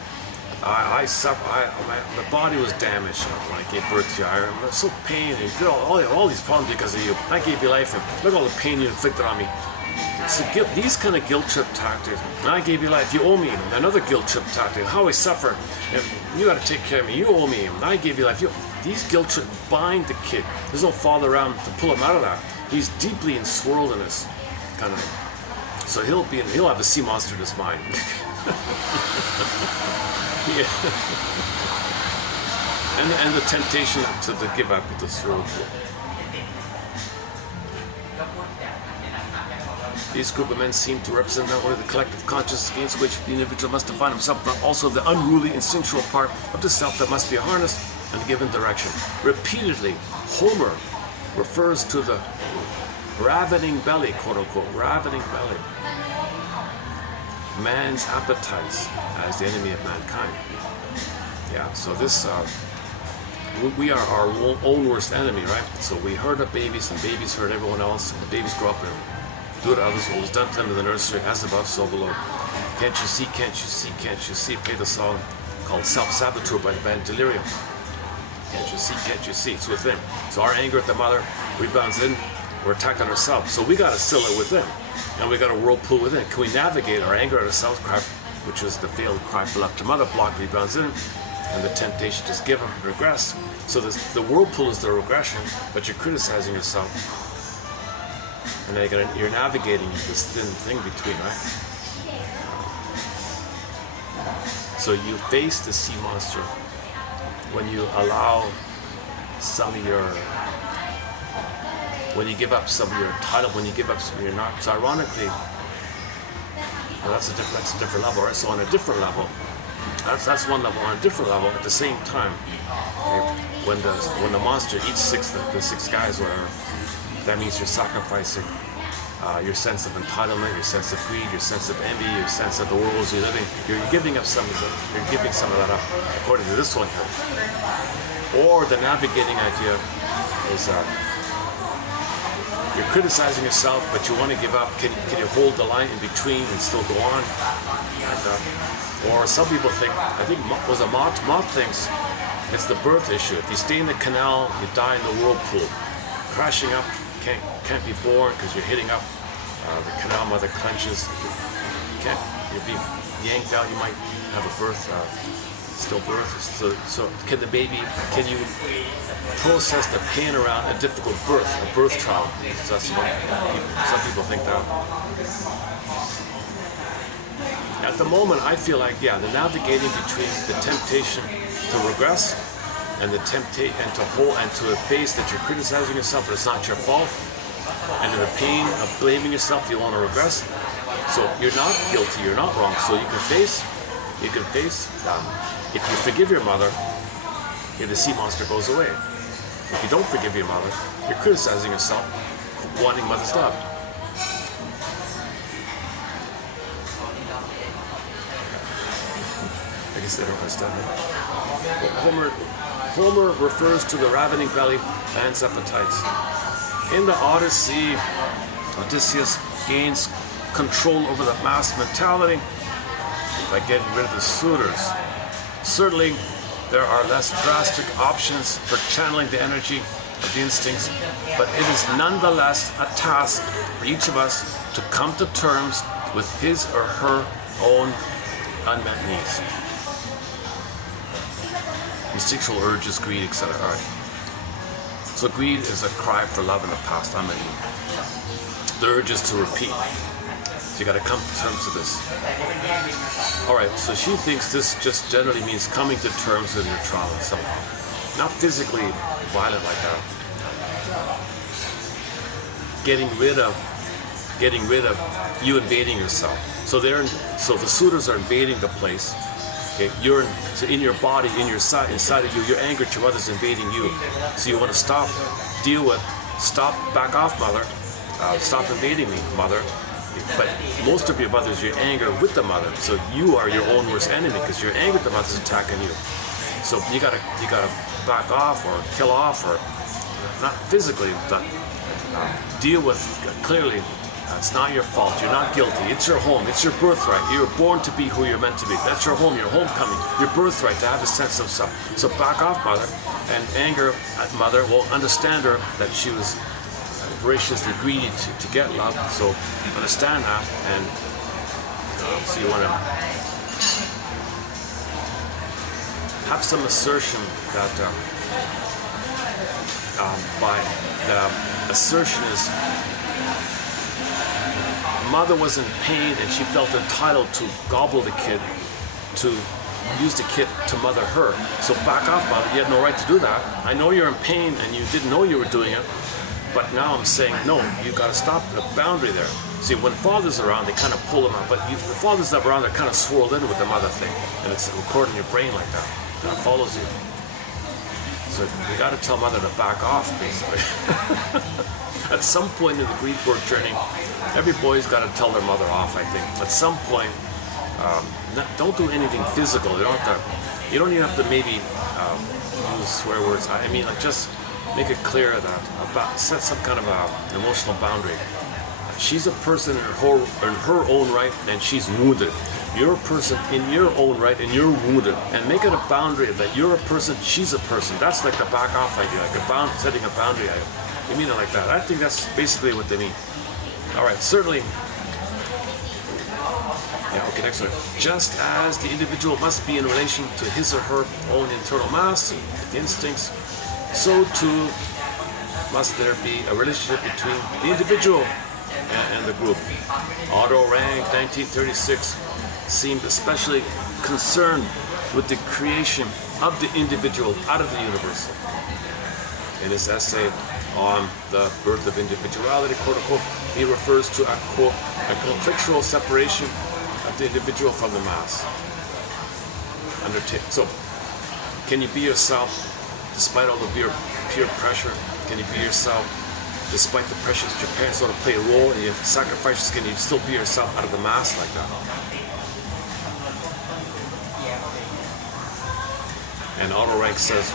I suffer. My body was damaged when I gave birth to you. I'm so pain and all these problems because of you. I gave you life, and look at all the pain you inflicted on me. So these kind of guilt trip tactics. And I gave you life. You owe me. Another guilt trip tactic. How I suffer. And you got to take care of me. You owe me. And I gave you life. These guilt trips bind the kid. There's no father around to pull him out of that. He's deeply enswirled in this kind of thing. So he'll have a sea monster in his mind. Yeah. and the temptation to give up with this world. These group of men seem to represent not only the collective consciousness against which the individual must define himself, but also the unruly instinctual part of the self that must be harnessed and given direction. Repeatedly, Homer refers to the ravening belly, quote unquote, ravening belly. Man's appetites as the enemy of mankind. Yeah, so this, we are our own worst enemy, right? So we hurt our babies, and babies hurt everyone else, and the babies grow up and do it to others. What was done to them in the nursery, as above, so below. Can't you see, can't you see, can't you see? Play the song called Self-Saboteur by the band Delirium. Can't you see, can't you see? It's within. So our anger at the mother rebounds in, we're attacking ourselves. So we got to still it within. And we got a whirlpool within. Can we navigate our anger at ourselves, which was the failed cry for love to mother, block rebounds in, and the temptation to give them regress. So the whirlpool is the regression, but you're criticizing yourself. And then you're navigating this thin thing between, right? So you face the sea monster when you allow some of your, when you give up some of your title, when you give up some of your not. So ironically, well, that's a different level, right? So on a different level, that's one level. On a different level, at the same time, okay, when the monster eats the six guys, whatever, that means you're sacrificing your sense of entitlement, your sense of greed, your sense of envy, your sense of the world you're living. You're giving up some of it. You're giving some of that up, according to this one here. Or the navigating idea is you're criticizing yourself, but you want to give up. Can you hold the line in between and still go on? And, or some people think, I think was a Mott thinks it's the birth issue. If you stay in the canal, you die in the whirlpool. Crashing up, can't be born because you're hitting up. The canal mother clenches. You'll be yanked out. You might have a birth, stillbirth. So can you process the pain around a difficult birth, a birth trauma? So that's what some people think that. At the moment, I feel like, the navigating between the temptation to regress and the temptation and to face that you're criticizing yourself, but it's not your fault, and in the pain of blaming yourself, you want to regress. So you're not guilty, you're not wrong. So you can face. If you forgive your mother, the sea monster goes away. If you don't forgive your mother, you're criticizing yourself for wanting mother's love. I guess they don't understand that. Homer refers to the ravening belly and its appetites. In the Odyssey, Odysseus gains control over the mass mentality by getting rid of the suitors. Certainly, there are less drastic options for channeling the energy of the instincts, but it is nonetheless a task for each of us to come to terms with his or her own unmet needs. Instinctual urges, greed, etc. All right. So greed is a cry for love in the past, unmet need. The urge is to repeat. So you got to come to terms with this. All right, so she thinks this just generally means coming to terms with your trauma somehow. Not physically violent like that. Getting rid of you invading yourself. So the suitors are invading the place. Okay, so in your body, inside of you, your anger to others invading you. So you want to stop, back off, mother. Stop invading me, mother. But most of your mother's your anger with the mother, so you are your own worst enemy because your anger with the mother's attacking you. So you gotta back off or kill off, or not physically, but deal with clearly. It's not your fault. You're not guilty. It's your home. It's your birthright. You were born to be who you're meant to be. That's your home. Your homecoming. Your birthright to have a sense of self. So back off, mother, and anger at mother will understand her that she was voraciously greedy to get love, so understand that, and so you want to have some assertion that by the assertion is mother was in pain and she felt entitled to gobble the kid, to use the kid to mother her. So back off, mother, you had no right to do that. I know you're in pain and you didn't know you were doing it, but now I'm saying, no, you got to stop the boundary there. See, when father's around, they kind of pull them out, but if the father's not around, they're kind of swirled in with the mother thing, and it's recording your brain like that. That follows you. So you got to tell mother to back off, basically. At some point in the greed work journey, every boy's got to tell their mother off, I think. At some point, don't do anything physical. You don't even have to maybe use swear words. I mean, like, just make it clear that set some kind of an emotional boundary. She's a person in her own right, and she's wounded. You're a person in your own right, and you're wounded. And make it a boundary that you're a person, she's a person. That's like the back off idea, like setting a boundary. They mean it like that. I think that's basically what they mean. All right, certainly. Yeah, okay, next one. Just as the individual must be in relation to his or her own internal mass, the instincts, so too must there be a relationship between the individual and the group. Otto Rank, 1936, seemed especially concerned with the creation of the individual out of the universe. In his essay on the birth of individuality, quote unquote, he refers to a quote, a conflictual separation of the individual from the mass. So, can you be yourself Despite all the peer pressure, can you be yourself? Despite the pressures that your parents want to play a role and your sacrifices, can you still be yourself out of the mask like that? And Auto Rank says,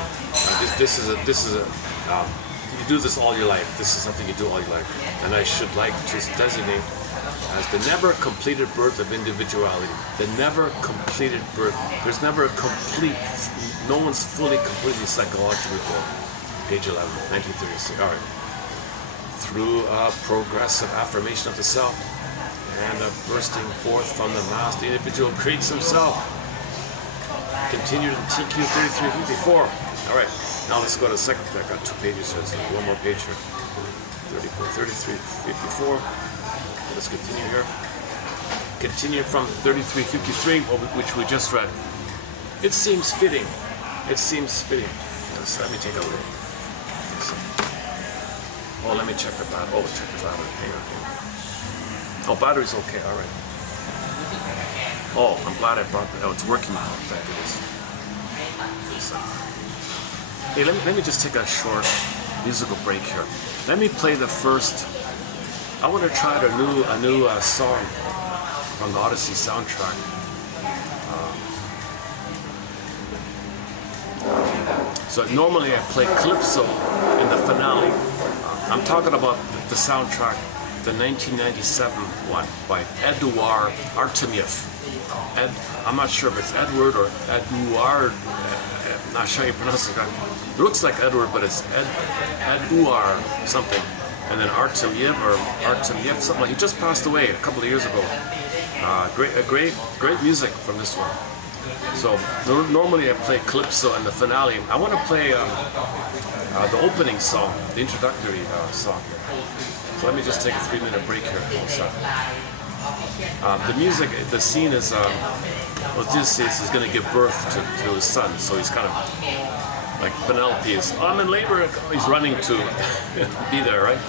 this is a you do this all your life. This is something you do all your life. And I should like to designate as the never completed birth of individuality. The never completed birth. There's never a complete, no one's fully, completely psychologically born. Page 11, 1936. All right. Through a progressive affirmation of the self and a bursting forth from the mask, the individual creates himself. Continued in TQ 3354. All right. Now let's go to the second. I got 2 pages here. So one more page here. 3354. Let's continue here. Continue from 3353, which we just read. It seems fitting. It seems fitting. Yes, let me take a look. Oh, let me check the battery. Oh, check the battery. Hang on. Oh, battery's okay. All right. Oh, I'm glad I brought that. Oh, it's working now. In fact, it is. Hey, let me just take a short musical break here. Let me play the first. I want to try a new song from the Odyssey soundtrack. So normally I play Calypso in the finale. I'm talking about the soundtrack, the 1997 one by Eduard Artemiev. I'm not sure if it's Edward or Eduard. I'm not sure how you pronounce it. It looks like Edward, but it's Eduard something. And then Artemiev or Artemiev, something like. He just passed away a couple of years ago. Great music from this one. So normally I play Calypso in the finale. I want to play the opening song, the introductory song. So let me just take a 3-minute break here. The music, the scene is, Odysseus is going to give birth to his son, so he's kind of like Penelope is, oh, I'm in labor, he's running to be there, right?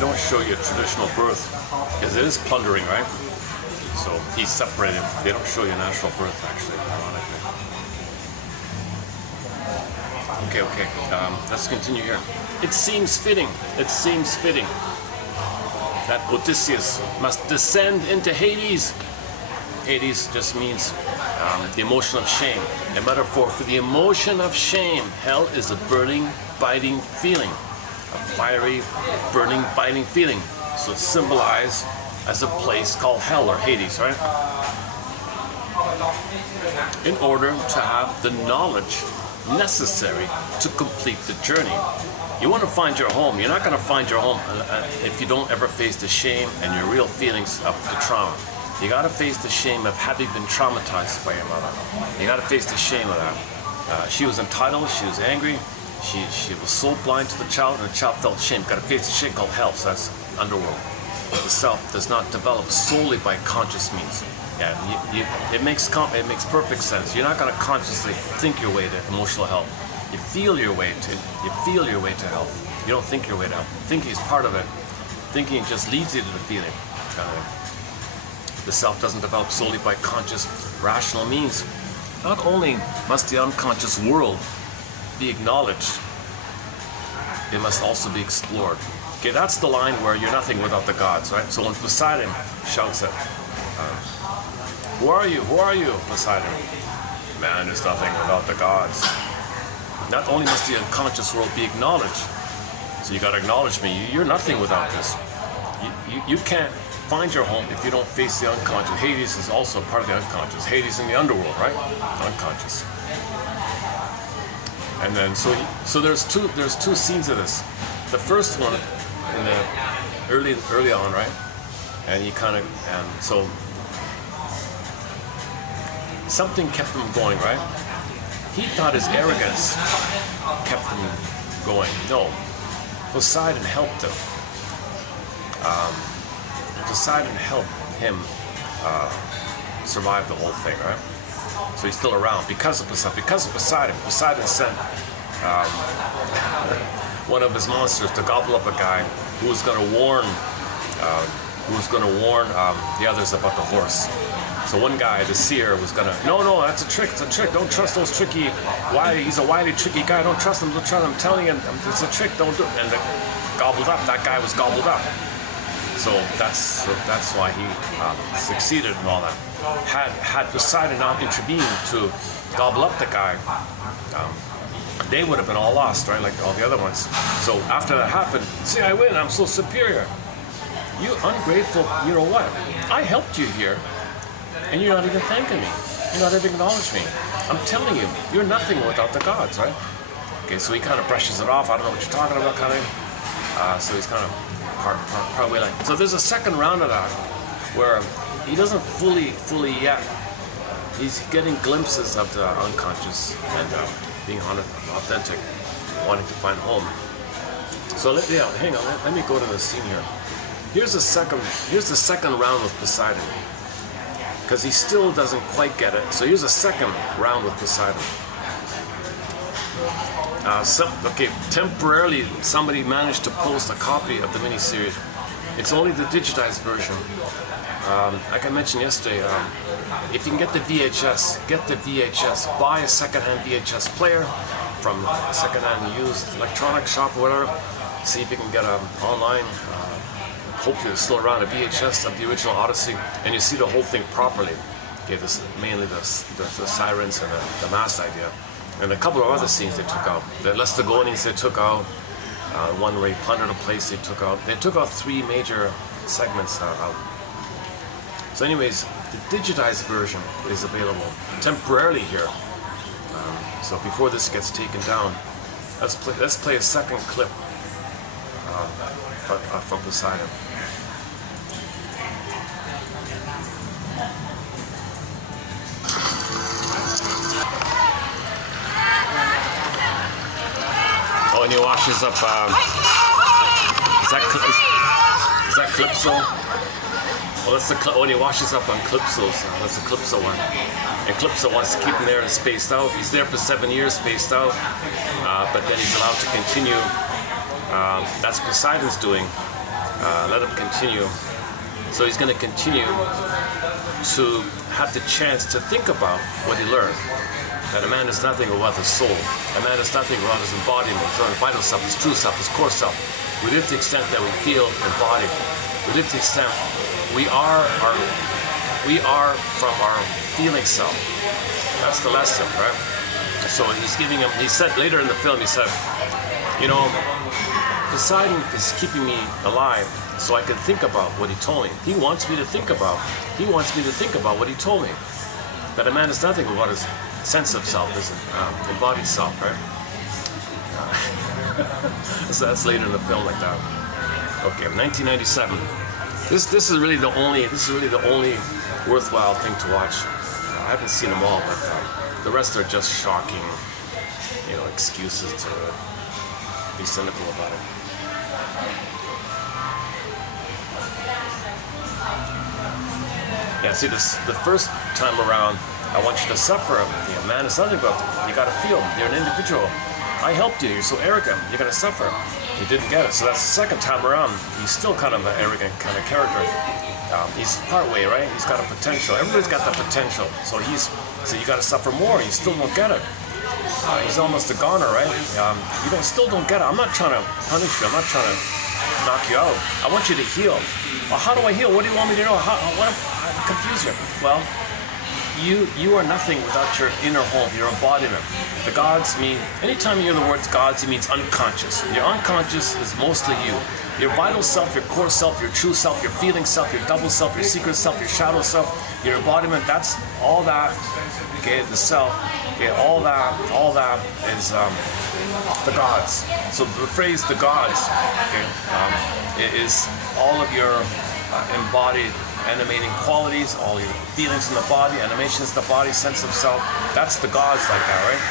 don't show you a traditional birth because it is plundering, right? So he's separated. They don't show you natural birth, actually, ironically. Okay. Let's continue here. It seems fitting that Odysseus must descend into Hades. Hades just means the emotion of shame. A metaphor for the emotion of shame. Hell is a burning, biting feeling. A fiery, burning, biting feeling. So it's symbolized as a place called hell or Hades, right? In order to have the knowledge necessary to complete the journey. You want to find your home. You're not going to find your home if you don't ever face the shame and your real feelings of the trauma. You got to face the shame of having been traumatized by your mother. You got to face the shame of that. She was entitled. She was angry. She was so blind to the child, and the child felt shame. Got to face the shame called hell. So that's underworld. The self does not develop solely by conscious means. Yeah, it makes perfect sense. You're not going to consciously think your way to emotional health. You feel your way to health. You don't think your way to health. Thinking is part of it. Thinking just leads you to the feeling. The self doesn't develop solely by conscious, rational means. Not only must the unconscious world be acknowledged, it must also be explored. Okay, that's the line where you're nothing without the gods, right? So when Poseidon shouts it, who are you? Who are you, Poseidon? Man is nothing without the gods. Not only must the unconscious world be acknowledged, so you got to acknowledge me. You're nothing without this. You can't find your home if you don't face the unconscious. Hades is also part of the unconscious. Hades in the underworld, right? Unconscious. And then so there's two scenes of this. The first one in the early on, right? And you kind of so something kept him going, right? He thought his arrogance kept him going. No, Poseidon helped him. Poseidon helped him survive the whole thing, right? So he's still around because of Poseidon. Because of Poseidon, Poseidon sent one of his monsters to gobble up a guy who was going to warn the others about the horse. So one guy, the seer, was gonna, no, that's a trick, don't trust those tricky, he's a wily, tricky guy, don't trust him, I'm telling you, it's a trick, don't do it. And that guy was gobbled up. So that's why he succeeded and all that. Had Poseidon not intervened to gobble up the guy, they would have been all lost, right, like all the other ones. So after that happened, see, I win, I'm so superior. You ungrateful, you know what? I helped you here. And you're not even thanking me. You're not even acknowledging me. I'm telling you, you're nothing without the gods, right? Okay, so he kind of brushes it off. I don't know what you're talking about, kind of. So he's kind of part way like. So there's a second round of that where he doesn't fully yet. He's getting glimpses of the unconscious and being authentic, wanting to find home. So hang on. Let me go to the scene here. Here's the second round with Poseidon. Because he still doesn't quite get it. So here's a second round with Poseidon. Temporarily, somebody managed to post a copy of the miniseries. It's only the digitized version. Like I mentioned yesterday, if you can get the VHS. Buy a secondhand VHS player from a secondhand used electronic shop or whatever. See if you can get an online. Hopefully it's still around, a VHS of the original Odyssey, and you see the whole thing properly. Okay, this mainly the sirens and the mass idea, and a couple of other scenes they took out. The Lestigonians they took out. One where he plundered a place they took out. They took out 3 major segments out. So, anyways, the digitized version is available temporarily here. So before this gets taken down, let's play a second clip from Poseidon. Oh, and he washes up. Is that Calypso? Well, that's when he washes up on Calypso's. That's the Calypso one. And Calypso wants to keep him there and spaced out. He's there for 7 years, spaced out, but then he's allowed to continue. That's Poseidon's doing. let him continue. So he's going to continue to have the chance to think about what he learned. That a man is nothing without his soul. A man is nothing without his embodiment, his own vital self, his true self, his core self. We live to the extent that we feel embodied. We live to the extent we are from our feeling self. That's the lesson, right? So he's giving him, he said later in the film, he said, you know, Poseidon is keeping me alive so I can think about what he told me. He wants me to think about what he told me. That a man is nothing without his sense of self, his embodied self, right? So that's later in the film like that. Okay, 1997. This is really the only worthwhile thing to watch. I haven't seen them all, but the rest are just shocking, you know, excuses to be cynical about it. Yeah, see, the first time around, I want you to suffer. You know, man, it's nothing about it. You gotta feel. You're an individual. I helped you. You're so arrogant. You're gonna suffer. You didn't get it. So that's the second time around. He's still kind of an arrogant kind of character. He's part way, right? He's got a potential. Everybody's got the potential. So you gotta suffer more. You still don't get it. He's almost a goner, right? You still don't get it. I'm not trying to punish you. I'm not trying to knock you out. I want you to heal. Well, how do I heal? What do you want me to know? I'm confused here. Well, you are nothing without your inner home, your embodiment. The gods mean, anytime you hear the words gods, it means unconscious. Your unconscious is mostly you. Your vital self, your core self, your true self, your feeling self, your double self, your secret self, your shadow self, your embodiment, that's all that, okay, the self, okay, all that is the gods. So the phrase the gods, okay, is all of your embodied animating qualities, all your feelings in the body, animations in the body, sense of self. That's the gods like that, right?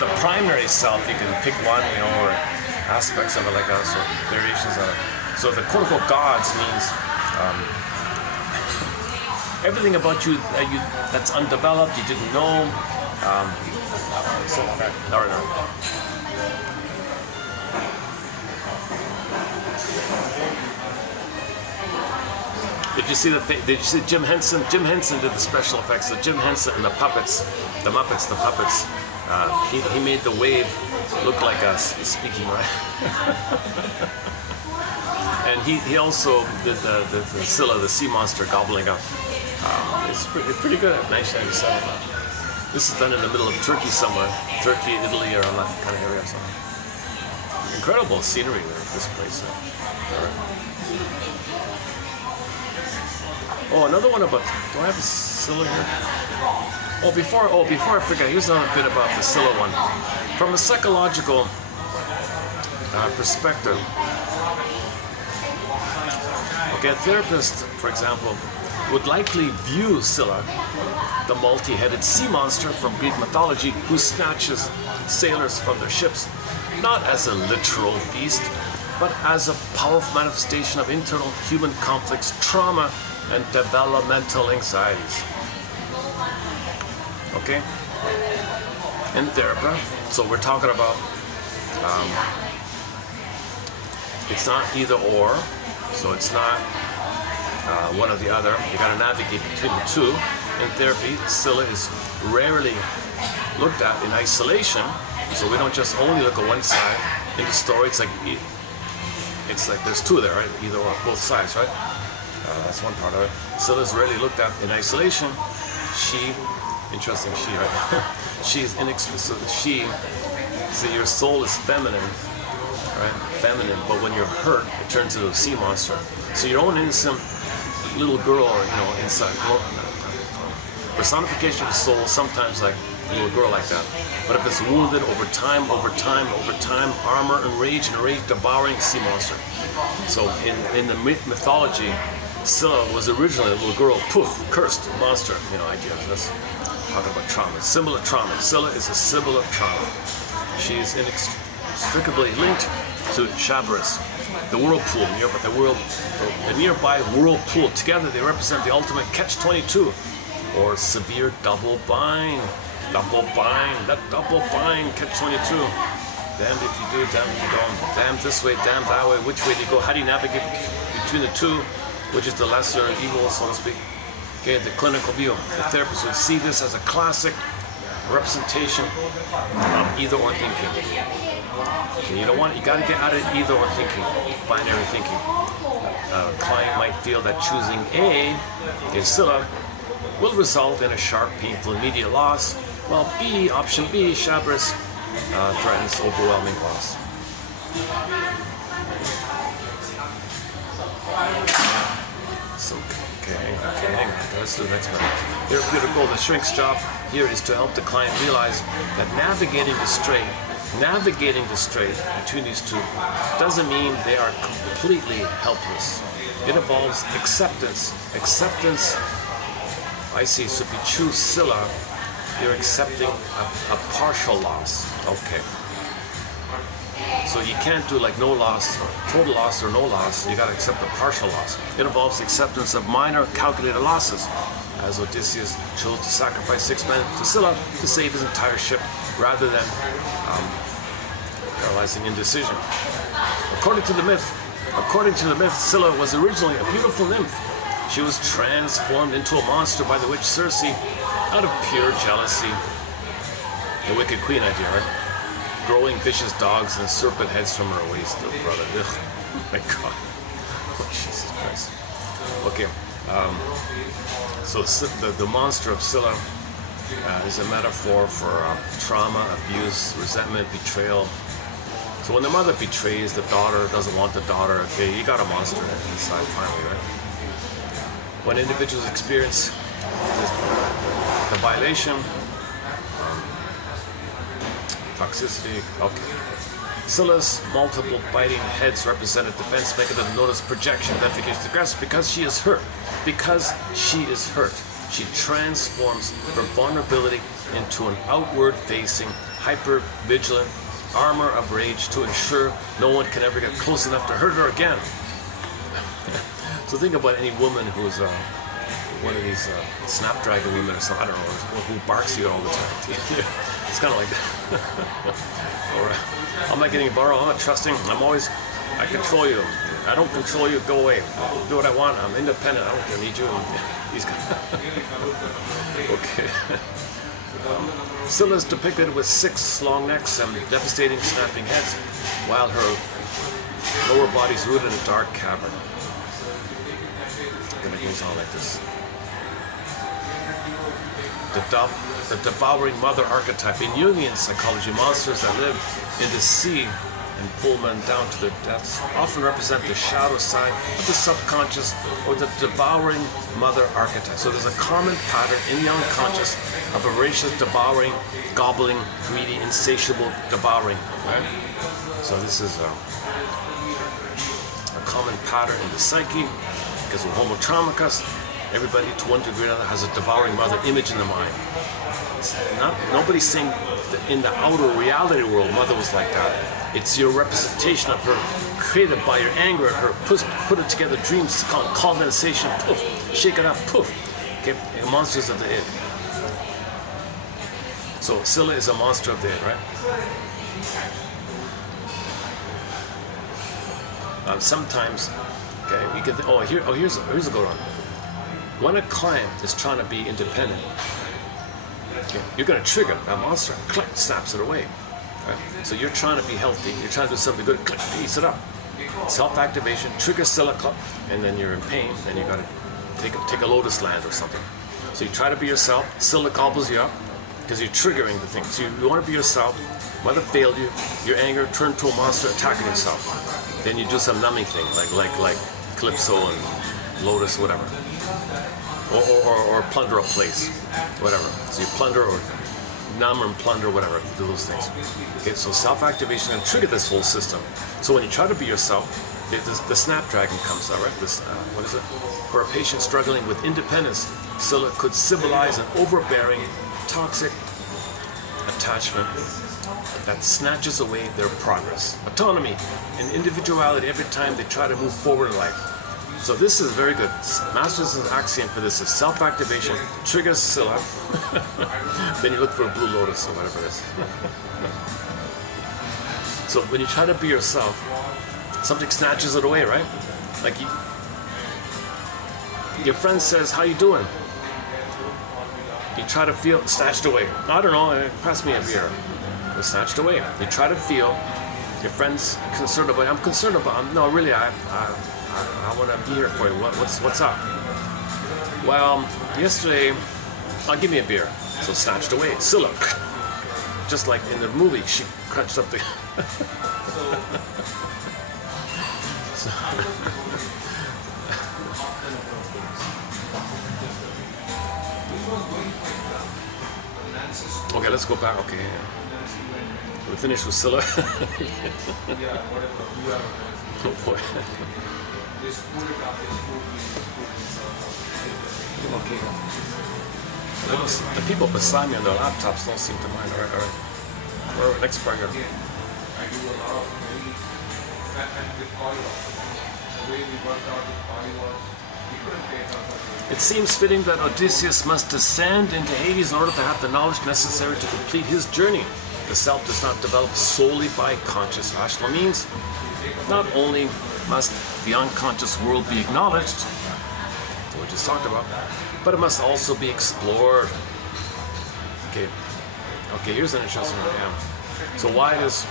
The primary self, you can pick one, you know, or aspects of it like that, so variations of it. So the quote-unquote gods means everything about you that's undeveloped, you didn't know. Did you see Jim Henson? Jim Henson did the special effects. So Jim Henson and the puppets. He made the wave look like a speaking, right? And he also did the Scylla, the sea monster gobbling up. It's pretty good at 1997. This is done in the middle of Turkey somewhere. Turkey, Italy, or in that kind of area. So. Incredible scenery there, this place. Oh, another one about, do I have a Scylla here? Oh, before I forget, here's another bit about the Scylla one. From a psychological perspective, okay, a therapist, for example, would likely view Scylla, the multi-headed sea monster from Greek mythology who snatches sailors from their ships, not as a literal beast, but as a powerful manifestation of internal human conflicts, trauma, and developmental anxieties. Okay? In therapy, so we're talking about it's not either or, so it's not one or the other. You got to navigate between the two. In therapy, Scylla is rarely looked at in isolation, so we don't just only look at one side. In the story, it's like there's two there, right? Either or, both sides, right? That's one part of it. Scylla is rarely looked at in isolation. Interesting, right? She's inexpressible. So your soul is feminine, right? Feminine, but when you're hurt, it turns into a sea monster. So your own innocent little girl, you know, inside. Personification of the soul, sometimes like a little girl like that. But if it's wounded over time, armor and rage devouring sea monster. So in the mythology, Scylla was originally a little girl, poof, cursed monster, you know, idea. That's talking about trauma. Symbol of trauma. Scylla is a symbol of trauma. She is inextricably linked to Chabrus, the whirlpool, the nearby whirlpool. Together they represent the ultimate catch-22, or severe double bind. That double bind, catch-22. Damned if you do, damned if you don't. Damned this way, damned that way. Which way do you go? How do you navigate between between the two, which is the lesser evil, so to speak. Okay, the clinical view. The therapist would see this as a classic representation of either or thinking. Okay, you got to get out of either or thinking, binary thinking. A client might feel that choosing A, Scylla, will result in a sharp, painful, immediate loss, while B, option B, Shabris, threatens overwhelming loss. So, okay, let's do the next one. Therapeutic goal. The shrink's job here is to help the client realize that navigating the strait between these two doesn't mean they are completely helpless. It involves acceptance. Acceptance, I see, so if you choose Scylla, you're accepting a partial loss. Okay. So you can't do like no loss, total loss or no loss. You got to accept a partial loss. It involves acceptance of minor calculated losses, as Odysseus chose to sacrifice 6 men to Scylla to save his entire ship, rather than paralyzing indecision. According to the myth, Scylla was originally a beautiful nymph. She was transformed into a monster by the witch Circe out of pure jealousy. The wicked queen idea, right? Growing vicious dogs and serpent heads from her waist. Oh, brother. Ugh. Oh my God. Oh, Jesus Christ. Okay. So the monster of Scylla is a metaphor for trauma, abuse, resentment, betrayal. So when the mother betrays the daughter, doesn't want the daughter, okay, you got a monster inside finally, right? When individuals experience the violation, toxicity, okay. Scylla's multiple biting heads represent a defense mechanism known as projection that begins aggressive because she is hurt. Because she is hurt, she transforms her vulnerability into an outward-facing, hyper-vigilant armor of rage to ensure no one can ever get close enough to hurt her again. So think about any woman who's one of these snapdragon women or something, I don't know, who barks you all the time. It's kind of like that. All right. I'm not getting borrowed, I'm not trusting, I control you. I don't control you, go away. I'll do what I want, I'm independent, I don't need you. These guys. Okay. Scylla is depicted with 6 long necks and devastating snapping heads, while her lower body is rooted in a dark cavern. And it goes on like this. The devouring mother archetype. In Jungian psychology, monsters that live in the sea and pull men down to their deaths often represent the shadow side of the subconscious or the devouring mother archetype. So there's a common pattern in the unconscious of a voracious, devouring, gobbling, greedy, insatiable devouring. Right? So this is a common pattern in the psyche, because of homo traumicus, everybody to one degree or another has a devouring mother image in the mind. Nobody's saying that in the outer reality world, mother was like that. It's your representation of her, created by your anger at her, put it together dreams, called condensation, poof, shake it up, poof. Okay, monsters of the id. So Scylla is a monster of the id, right? Sometimes, okay, you can think, here's a good one. When a client is trying to be independent, okay, you're going to trigger that monster, click, snaps it away. Right? So you're trying to be healthy, you're trying to do something good, click, eats it up. Self-activation, trigger Scylla, and then you're in pain, and you got to take a lotus land or something. So you try to be yourself, Scylla gobbles you up, because you're triggering the thing. So you want to be yourself, mother failed you, your anger turned to a monster attacking yourself. Then you do some numbing thing, like Calypso and Lotus, whatever. Or plunder a place, whatever. So you plunder or numb and plunder, whatever, do those things. Okay, so self-activation can trigger this whole system. So when you try to be yourself, the snapdragon comes out, right? This, what is it? For a patient struggling with independence, Scylla could symbolize an overbearing, toxic attachment that snatches away their progress, autonomy, and individuality every time they try to move forward in life. So this is very good. Master's axiom for this is self-activation triggers Scylla. Then you look for a blue lotus or whatever it is. So when you try to be yourself, something snatches it away, right? Like Your friend says, "How you doing?" You try to feel snatched away. I don't know. Pass me a beer. It's snatched away. You try to feel. Your friend's concerned about. I'm concerned about. No, really, I want to be here for you. What's up? Well, yesterday, I'll give me a beer. So snatched away. Scylla. Just like in the movie, she crunched up the. So, okay, let's go back. Okay, we finished with Scylla. Oh boy. Okay. The people beside me on their laptops don't seem to mind. All right. Next part here. It seems fitting that Odysseus must descend into Hades in order to have the knowledge necessary to complete his journey. The self does not develop solely by conscious rational means. Not only must the unconscious world be acknowledged, we just talked about, but it must also be explored. Okay, here's an interesting one. Yeah. So why does,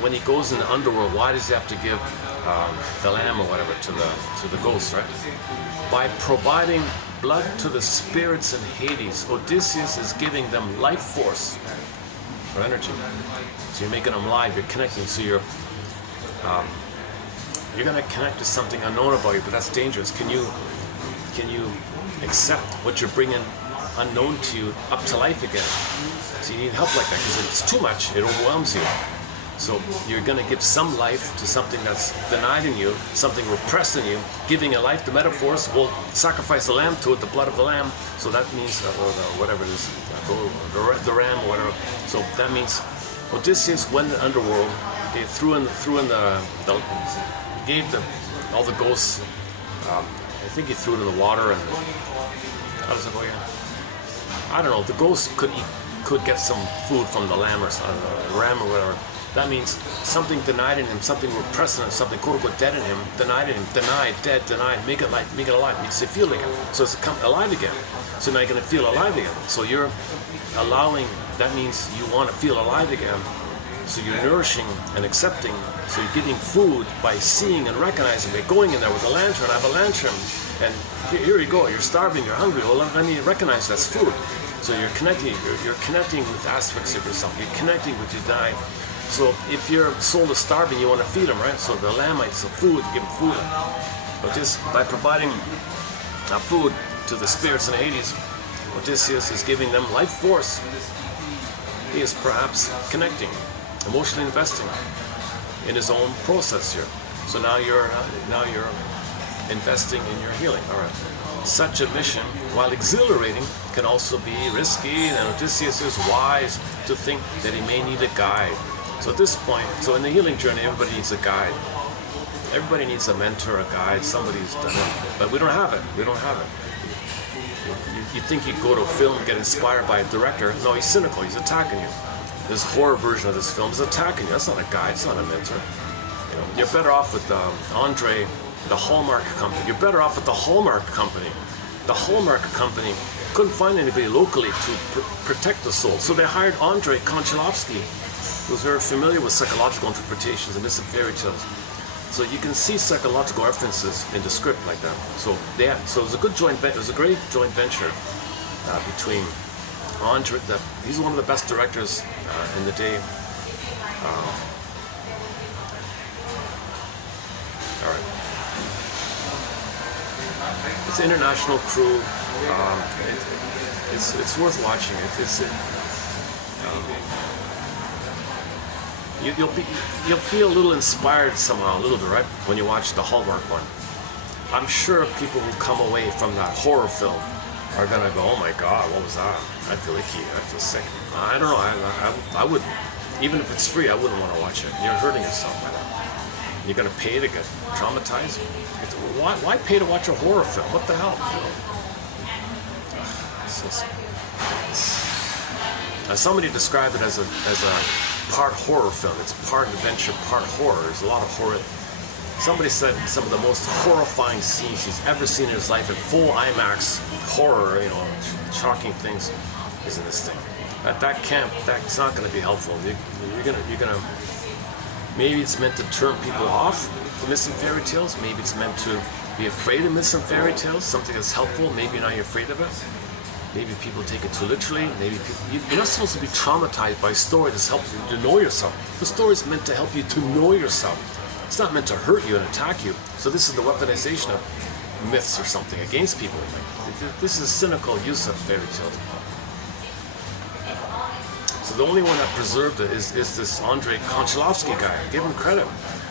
when he goes in the underworld, why does he have to give the lamb or whatever to the ghosts, right? By providing blood to the spirits in Hades, Odysseus is giving them life force or energy. So you're making them alive. You're connecting. So you're going to connect to something unknown about you, but that's dangerous. Can you accept what you're bringing unknown to you up to life again? So you need help like that, because if it's too much, it overwhelms you. So you're going to give some life to something that's denied in you, something repressed in you, giving a life. The metaphors will sacrifice the lamb to it, the blood of the lamb. So that means, or whatever it is, the ram or whatever. So that means Odysseus went in the underworld. He threw in gave all the ghosts. I think he threw it in the water, and how does it go again? I don't know. The ghosts could get some food from the lamb or the ram or whatever. That means something denied in him, something repressed in him, something quote unquote dead in him, denied in him, denied, dead, denied, make it alive, makes it feel again. So it's come alive again. So now you're going to feel alive again. So you're allowing, that means you want to feel alive again. So you're nourishing and accepting. So you're giving food by seeing and recognizing, by going in there with a lantern. I have a lantern, and here you go. You're starving, you're hungry. Well, let me recognize that's food. So you're connecting. You're connecting with aspects of yourself. You're connecting with your dying. So if your soul is starving, you want to feed them, right? So the Lamites, so food, give them food. But just by providing food to the spirits in Hades, Odysseus is giving them life force. He is perhaps connecting, emotionally investing in his own process here. So now you're investing in your healing. All right. Such a mission, while exhilarating, can also be risky, and Odysseus is wise to think that he may need a guide. So at this point, so in the healing journey, everybody needs a guide. Everybody needs a mentor, a guide, somebody who's done it. But we don't have it. We don't have it. You think you'd go to a film and get inspired by a director. No, he's cynical. He's attacking you. This horror version of this film is attacking you. That's not a guide. It's not a mentor. You know, you're better off with Andre, the Hallmark Company. You're better off with the Hallmark Company. The Hallmark Company couldn't find anybody locally to protect the soul. So they hired Andre Konchalovsky, who's very familiar with psychological interpretations and myths and fairy tales. So you can see psychological references in the script like that. So it was a good it was a great joint venture between Andre. He's one of the best directors in the day. All right. It's an international crew. It's worth watching. You'll feel a little inspired somehow, a little bit, right, when you watch the Hallmark one. I'm sure people who come away from that horror film are gonna go, "Oh my God, what was that? I feel icky. I feel sick." I don't know. I would, even if it's free, I wouldn't want to watch it. You're hurting yourself by that. You're gonna pay to get traumatized. Why pay to watch a horror film? What the hell? Somebody described it as a part horror film. It's part adventure, part horror. There's a lot of horror. Somebody said some of the most horrifying scenes he's ever seen in his life in full IMAX horror, you know, shocking things, is in this thing. That's not going to be helpful. You're gonna. Maybe it's meant to turn people off from myths and fairy tales. Maybe it's meant to be afraid of myths and fairy tales. Something that's helpful. Maybe now you're afraid of it. Maybe people take it too literally. Maybe you're not supposed to be traumatized by a story that's helping you to know yourself. The story is meant to help you to know yourself. It's not meant to hurt you and attack you. So this is the weaponization of myths or something against people. This is a cynical use of fairy tales. So the only one that preserved it is this Andrei Konchalovsky guy. Give him credit.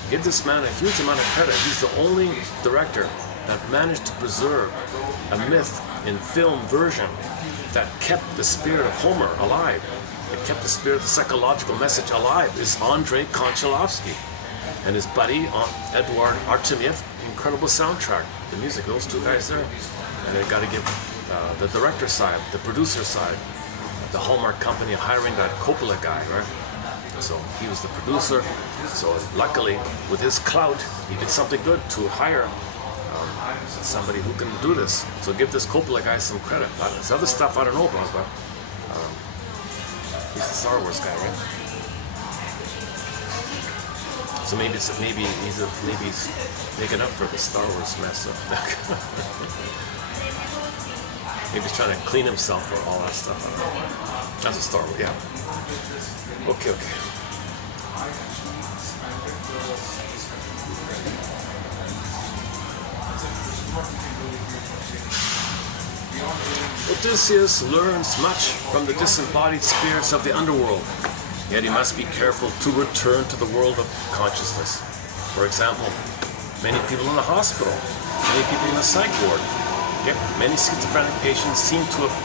Give this man a huge amount of credit. He's the only director that managed to preserve a myth in film version that kept the spirit of Homer alive. It kept the spirit of the psychological message alive. Is Andrei Konchalovsky and his buddy Eduard Artemyev. Incredible soundtrack. The music, those two guys there. And they got to give the director side, the producer side, the Hallmark company hiring that Coppola guy, right? So he was the producer. So luckily, with his clout, he did something good to hire somebody who can do this. So give this Coppola guy some credit. There's other stuff I don't know about, but he's the Star Wars guy, right? So maybe he's making up for the Star Wars mess up. Maybe he's trying to clean himself for all that stuff. I don't know. That's a Star Wars, yeah. Okay. Odysseus learns much from the disembodied spirits of the underworld, yet he must be careful to return to the world of consciousness. For example, many people in the hospital, many people in the psych ward, many schizophrenic patients seem to have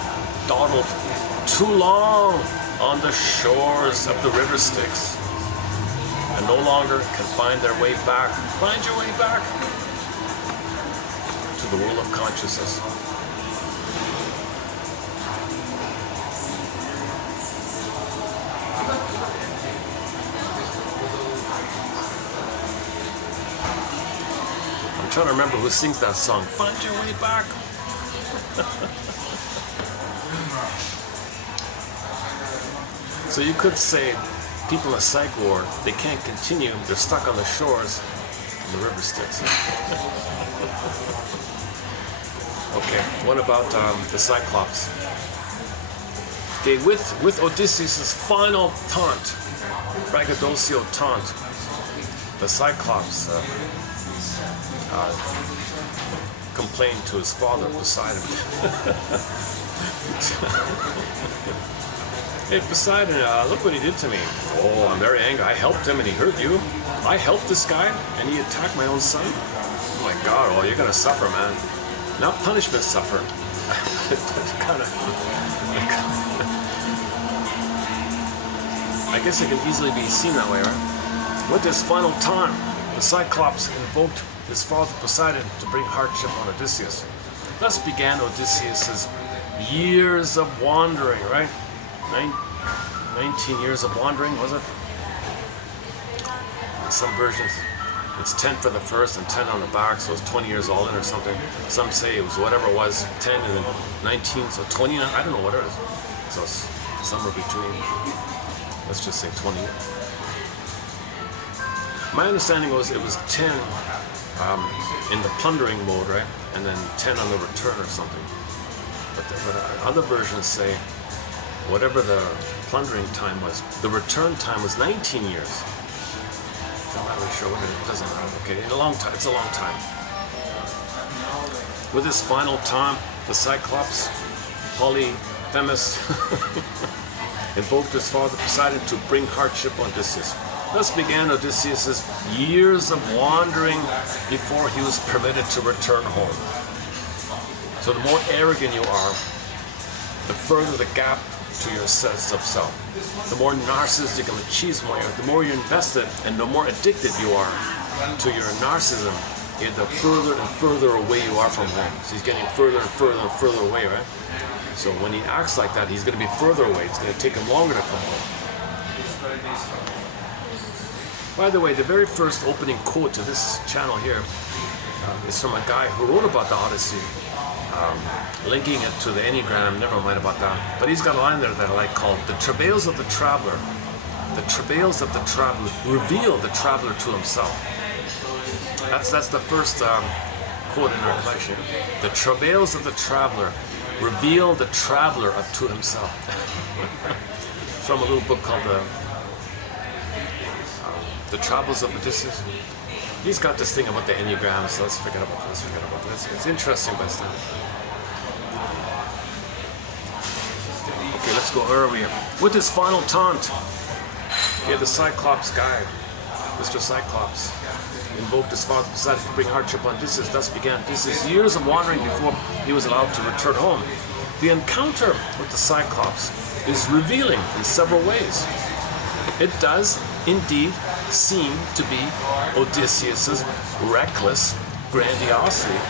dawdled too long on the shores of the river Styx and no longer can find their way back. Find your way back to the world of consciousness. I'm trying to remember who sings that song. Find your way back. So you could say people in a psych ward, they can't continue, they're stuck on the shores of the river Styx. Okay, what about the Cyclops? Okay, with Odysseus' final taunt, braggadocio taunt, the Cyclops complained to his father Poseidon. Hey Poseidon, look what he did to me. Oh, I'm very angry. I helped him and he hurt you. I helped this guy and he attacked my own son. Oh my God, oh, you're gonna suffer, man. Not punishment, suffer. I guess it can easily be seen that way, right? With this final taunt, the Cyclops invoked his father Poseidon to bring hardship on Odysseus. Thus began Odysseus' years of wandering, right? 19 years of wandering, was it? In some versions, it's 10 for the first and 10 on the back, so it's 20 years all in or something. Some say it was whatever it was, 10 and then 19, so 20, I don't know what it is. So it's somewhere between, let's just say 20. My understanding was it was 10 in the plundering mode, right? And then 10 on the return or something. But other versions say whatever the plundering time was, the return time was 19 years. I'm not really sure what it doesn't matter. Okay, in a long time, it's a long time. With his final time, the Cyclops, Polyphemus, invoked his father Poseidon to bring hardship on Odysseus. Thus began Odysseus' years of wandering before he was permitted to return home. So the more arrogant you are, the further the gap to your sense of self. The more narcissistic and machismo you are, the more you're invested and the more addicted you are to your narcissism, the further and further away you are from home. So he's getting further and further and further away, right? So when he acts like that, he's going to be further away. It's going to take him longer to come home. By the way, the very first opening quote to this channel here is from a guy who wrote about the Odyssey, linking it to the Enneagram. Never mind about that. But he's got a line there that I like called, "The travails of the traveler, reveal the traveler to himself." That's the first quote in our collection. "The travails of the traveler reveal the traveler up to himself." From a little book called The Travels of Odysseus. He's got this thing about the Enneagram, so let's forget about this. It's interesting, but it's not. Okay, let's go earlier. With his final taunt, okay, the Cyclops guy, Mr. Cyclops, invoked his father, decided to bring hardship on Odysseus. Thus began Odysseus' years of wandering before he was allowed to return home. The encounter with the Cyclops is revealing in several ways. It does indeed seem to be Odysseus' reckless grandiosity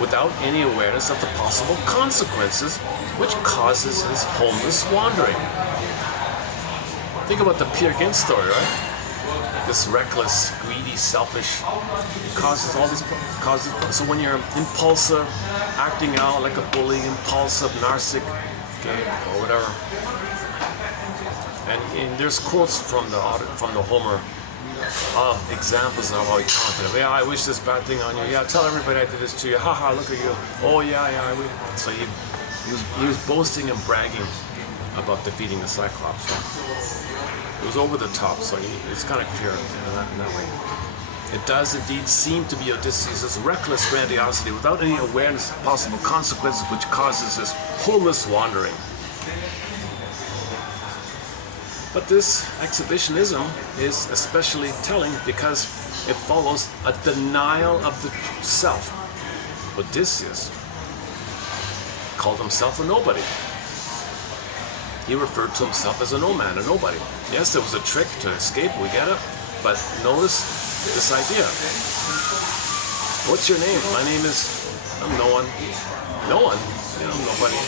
without any awareness of the possible consequences which causes his homeless wandering. Think about the Peer Gynt story, right? This reckless, greedy, selfish, causes all these causes. So when you're impulsive, acting out like a bully, impulsive, narcissic, okay, or whatever. And there's quotes from the Homer of examples of how he taunted him. "Yeah, I wish this bad thing on you. Yeah, tell everybody I did this to you. Haha, look at you. Oh yeah. So he was boasting and bragging about defeating the Cyclops. It was over the top, so it's kind of clear in that way. It does indeed seem to be Odysseus' reckless grandiosity without any awareness of possible consequences which causes his homeless wandering. But this exhibitionism is especially telling because it follows a denial of the self. Odysseus called himself a nobody. He referred to himself as a no man, a nobody. Yes, there was a trick to escape, we get it, but notice this idea. What's your name? My name is, I'm no one. No one? I'm nobody.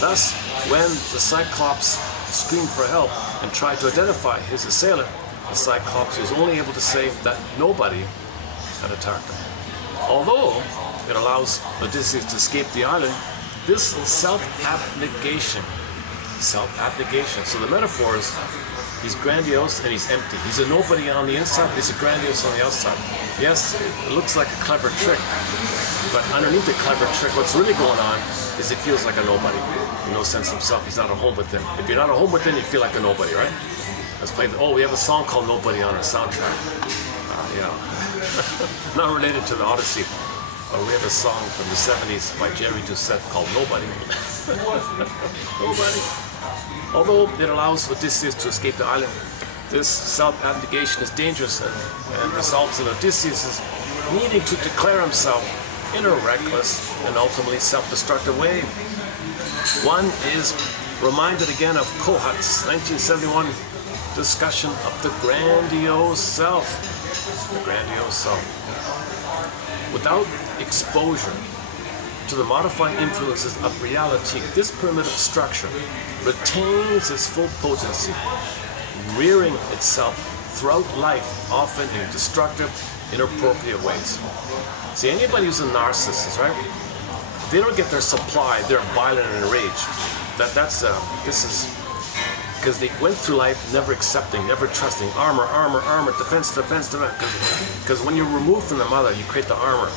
Thus, when the Cyclops screamed for help and tried to identify his assailant, the Cyclops was only able to say that nobody had attacked him. Although it allows Odysseus to escape the island, this self-abnegation. So the metaphor is he's grandiose and he's empty. He's a nobody on the inside, he's a grandiose on the outside. Yes, it looks like a clever trick, but underneath the clever trick, what's really going on is he feels like a nobody. No sense of self, he's not at home within. If you're not at home within, you feel like a nobody, right? Let's play we have a song called Nobody on our soundtrack. Not related to the Odyssey. We have a song from the 70s by Jerry Doucette called Nobody. Nobody. Although it allows Odysseus to escape the island, this self-abnegation is dangerous and results in Odysseus needing to declare himself in a reckless and ultimately self-destructive way. One is reminded again of Kohut's 1971 discussion of the grandiose self. The grandiose self. Without exposure to the modifying influences of reality, this primitive structure retains its full potency, rearing itself throughout life, often in destructive, inappropriate ways. See, anybody who's a narcissist, right? They don't get their supply, they're violent and enraged. This is because they went through life never accepting, never trusting, armor, defense. Because when you're removed from the mother, you create the armor.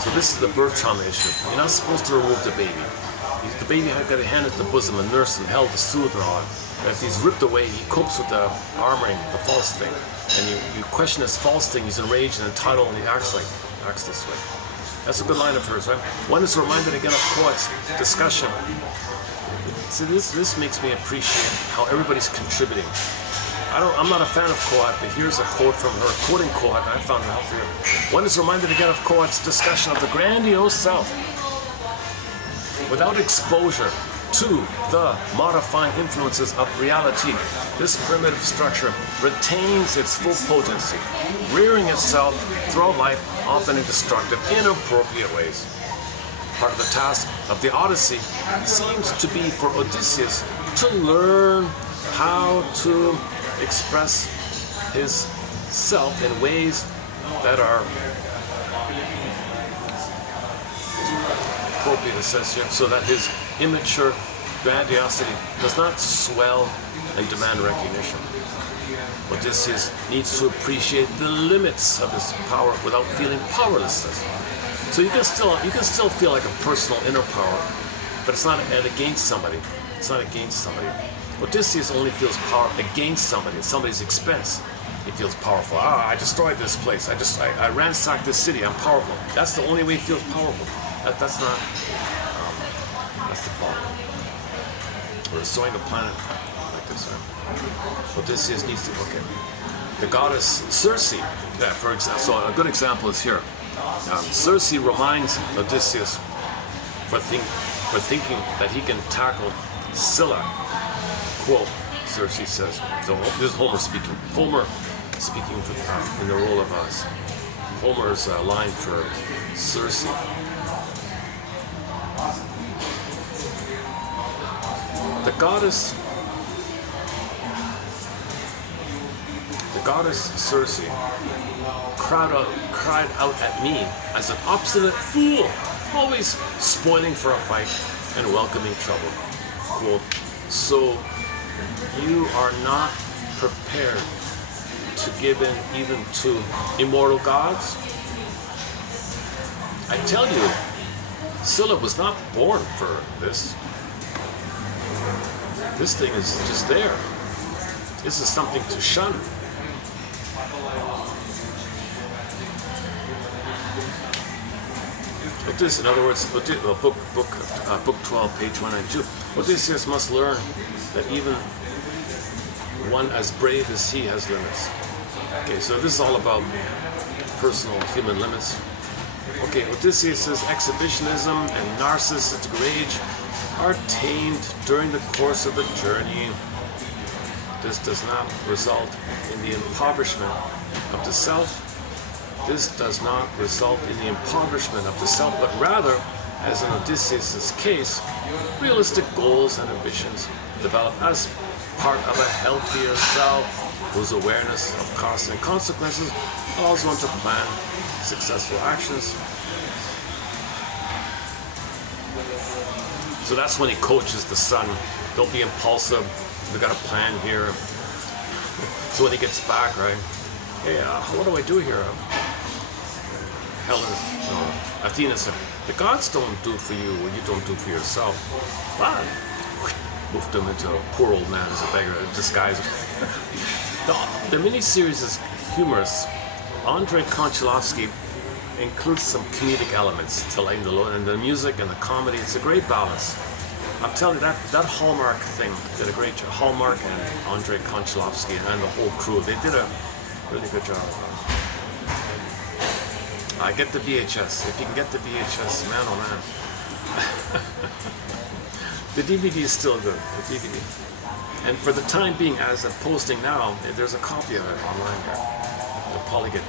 So this is the birth trauma issue. You're not supposed to remove the baby. The baby has got to hand it to the bosom and nurse and held to soothe and all that. And if he's ripped away, he copes with the armoring, the false thing. And you question this false thing, he's enraged and entitled, and he acts this way. That's a good line of hers, right? One is reminded again of Kohut's discussion. See, this makes me appreciate how everybody's contributing. I'm not a fan of Kohut, but here's a quote from her, quoting Kohut, and I found it helpful. One is reminded again of Kohut's discussion of the grandiose self. Without exposure to the modifying influences of reality, this primitive structure retains its full potency, rearing itself throughout life, often in destructive, inappropriate ways. Part of the task of the Odyssey seems to be for Odysseus to learn how to express his self in ways that are appropriate, it says here, so that his immature grandiosity does not swell and demand recognition. Odysseus needs to appreciate the limits of his power without feeling powerlessness. So you can still feel like a personal inner power, but it's not against somebody. It's not against somebody. Odysseus only feels power against somebody, at somebody's expense. He feels powerful. I destroyed this place. I ransacked this city. I'm powerful. That's the only way he feels powerful. That's not. That's the problem. We're destroying a planet like this, right? Odysseus needs to. Okay. The goddess Circe, for example. So a good example is here. Circe reminds Odysseus for thinking that he can tackle Scylla. Quote, Circe says. So this is Homer speaking. Homer speaking in the role of us. Homer's line for Circe. The goddess Circe cried out at me as an obstinate fool, always spoiling for a fight and welcoming trouble. Quote, so you are not prepared to give in even to immortal gods? I tell you, Scylla was not born for this. This thing is just there. This is something to shun. But this, in other words, book 12, page 192. Odysseus must learn that even one as brave as he has limits. Okay, so this is all about personal human limits. Okay, Odysseus' exhibitionism and narcissistic rage are tamed during the course of the journey. This does not result in the impoverishment of the self. This does not result in the impoverishment of the self, but rather, as in Odysseus' case, realistic goals and ambitions develop as part of a healthier self whose awareness of costs and consequences allows one to plan successful actions. So that's when he coaches the son. Don't be impulsive. We got a plan here. So when he gets back, right? Hey, what do I do here? Athena said, the gods don't do for you what you don't do for yourself. Wow. Moved him into a poor old man as a beggar, disguised. The miniseries is humorous. Andrei Konchalovsky includes some comedic elements to lighten the load, and the music and the comedy. It's a great balance. I'm telling you, that Hallmark thing did a great job. Hallmark and Andrei Konchalovsky and the whole crew, they did a really good job. Get the VHS. If you can get the VHS, man, oh man. The DVD is still good, the DVD. And for the time being, as I'm posting now, there's a copy of it online here. It'll probably get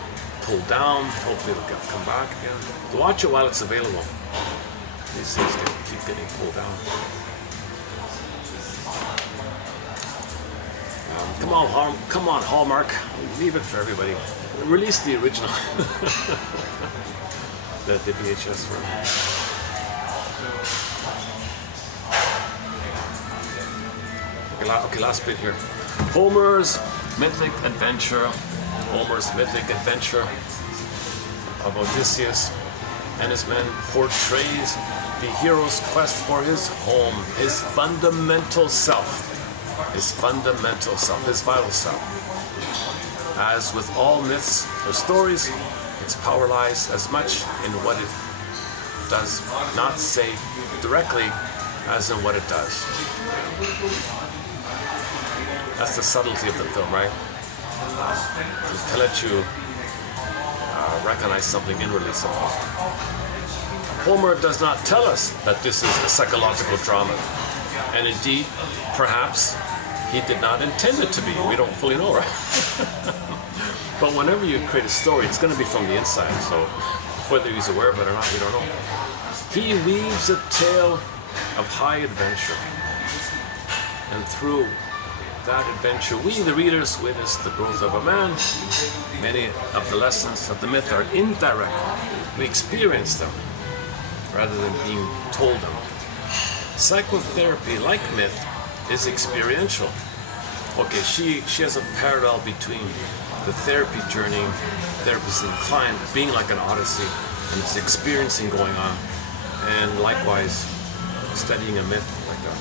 pulled down. Hopefully it'll come back again. So watch it while it's available. These things keep getting pulled down. Come on, Hallmark. Leave it for everybody. Release the original. the VHS version. Okay, last bit here. Homer's mythic adventure of Odysseus and his men portrays the hero's quest for his home, his fundamental self, his vital self. As with all myths or stories, its power lies as much in what it does not say directly as in what it does. That's the subtlety of the film, right? To let you recognize something inwardly somehow. Homer does not tell us that this is a psychological drama. And indeed, perhaps, he did not intend it to be. We don't fully know, right? But whenever you create a story, it's going to be from the inside. So whether he's aware of it or not, we don't know. He weaves a tale of high adventure. And through that adventure, we, the readers, witness the growth of a man. Many of the lessons of the myth are indirect. We experience them rather than being told them. Psychotherapy, like myth, is experiential. Okay, she has a parallel between the therapy journey, therapist and client, being like an odyssey, and it's experiencing going on, and likewise studying a myth like that.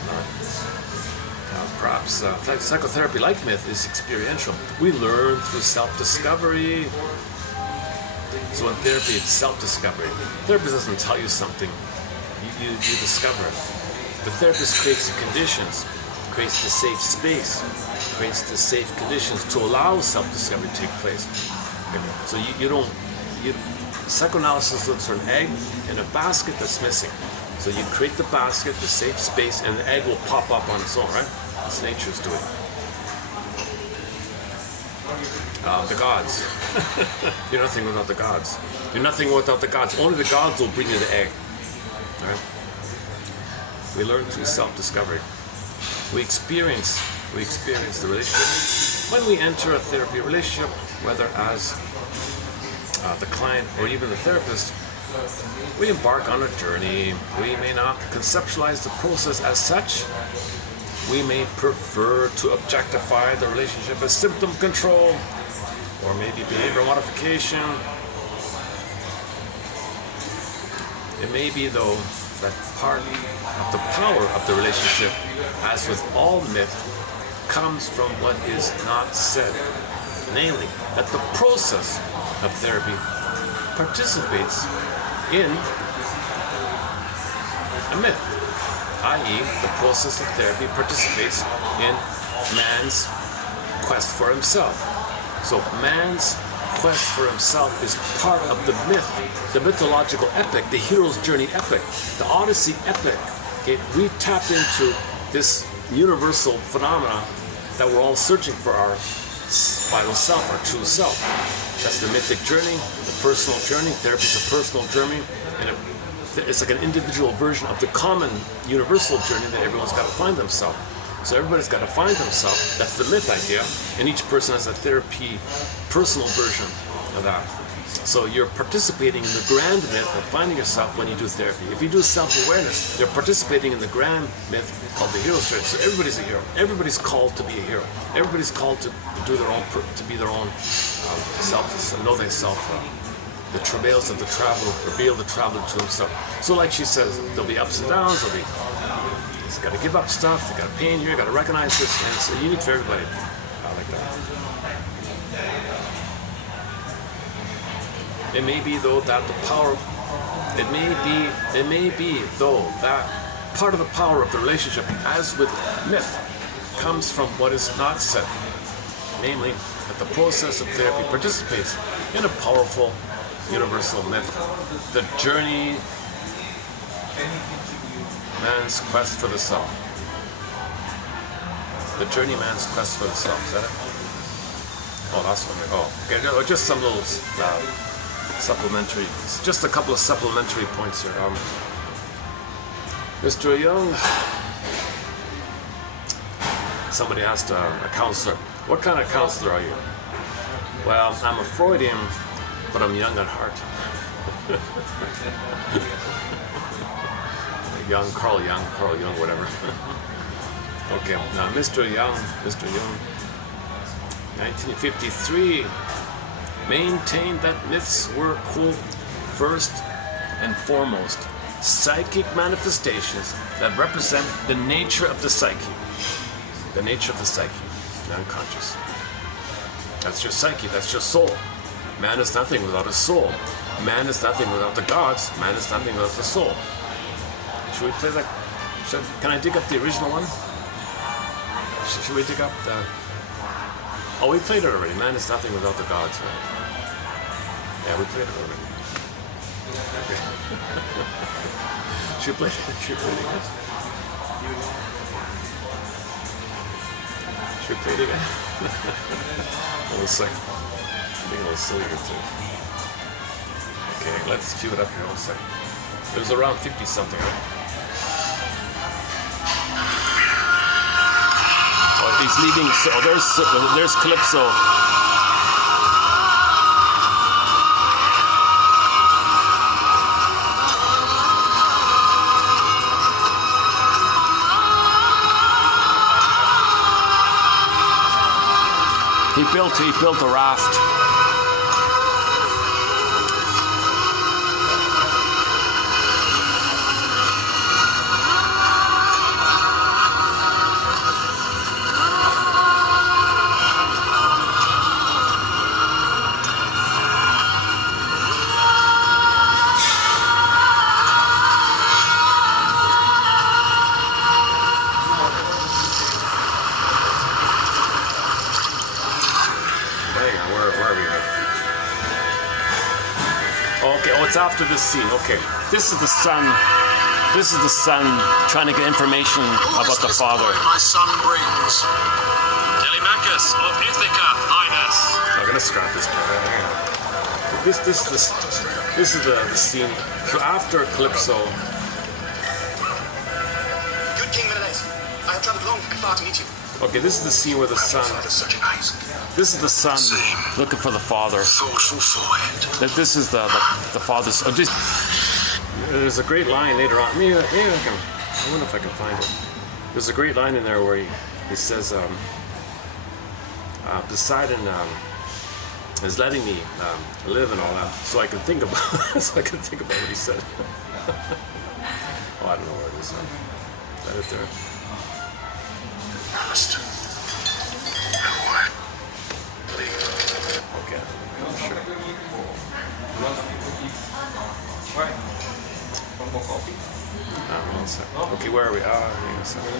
Perhaps psychotherapy, like myth, is experiential. We learn through self-discovery. So in therapy, it's self-discovery. The therapist doesn't tell you something, you discover it. The therapist creates the conditions, creates the safe space, creates the safe conditions to allow self-discovery to take place. Okay? So psychoanalysis looks for an egg in a basket that's missing. So you create the basket, the safe space, and the egg will pop up on its own, right? That's nature's doing. The gods. You're nothing without the gods. You're nothing without the gods. Only the gods will bring you the egg. All right? We learn through self-discovery. We experience the relationship. When we enter a therapy relationship, whether as the client or even the therapist, we embark on a journey. We may not conceptualize the process as such. We may prefer to objectify the relationship as symptom control or maybe behavior modification. It may be, though, that part of the power of the relationship, as with all myth, comes from what is not said. Namely, that the process of therapy participates in a myth, i.e., the process of therapy participates in man's quest for himself. So man's quest for himself is part of the myth, the mythological epic, the hero's journey epic, the Odyssey epic. Okay? We tap into this universal phenomena that we're all searching for, our vital self, our true self. That's the mythic journey, the personal journey. Therapy is a personal journey, and it's like an individual version of the common universal journey that everyone's got to find themselves. So everybody's got to find themselves. That's the myth idea, and each person has a therapy personal version of that. So you're participating in the grand myth of finding yourself when you do therapy. If you do self-awareness, you're participating in the grand myth called the hero's journey. So everybody's a hero. Everybody's called to be a hero. Everybody's called to do their own, to be their own self, know they self. The travails of the traveler reveal the traveler to himself. So like she says, there'll be ups and downs. He's got to give up stuff. They got a pain here. Got to recognize this, and it's unique for everybody. I like that. It may be, though, that the power. It may be, though, that part of the power of the relationship, as with myth, comes from what is not said. Namely, that the process of therapy participates in a powerful universal myth. The journey, man's quest for the self. The journey, man's quest for the self. Is that it? Oh, that's one. Oh, okay. Just some little supplementary. Just a couple of supplementary points here. Mr. Young, somebody asked a counselor, "What kind of counselor are you?" Well, I'm a Freudian, but I'm young at heart. Carl Jung, whatever. Okay, now Mr. Young, 1953, maintained that myths were, quote, first and foremost, psychic manifestations that represent the nature of the psyche. The nature of the psyche, the unconscious. That's your psyche, that's your soul. Man is nothing without a soul. Man is nothing without the gods. Man is nothing without the soul. Should we play that? Can I dig up the original one? Should we dig up the... Oh, we played it already. Man is nothing without the gods, right? Yeah, we played it already. Okay. Should we play it again? Should we play it again? One second. Being a little sillier too. Okay, let's cue it up here. 1 second. It was around 50 something, right? Oh, he's leaving. So there's Calypso. He built a raft. It's after this scene. Okay, this is the son. This is the son trying to get information about the father. My son brings Telemachus of Ithaca, Highness. I'm gonna scrap this part. This is the scene. So after Calypso. Good King Menelaus, I have traveled long and far to meet you. Okay, this is the scene where the son. This is the son looking for the father. Thoughtful forehead. That this is the father's. There's a great line later on. Maybe I wonder if I can find it. There's a great line in there where he says, Poseidon is letting me live and all that, so I can think about what he said. Oh, I don't know where it is. Is that it there? Okay, sure. One second. Okay, where are we? Hang on a second.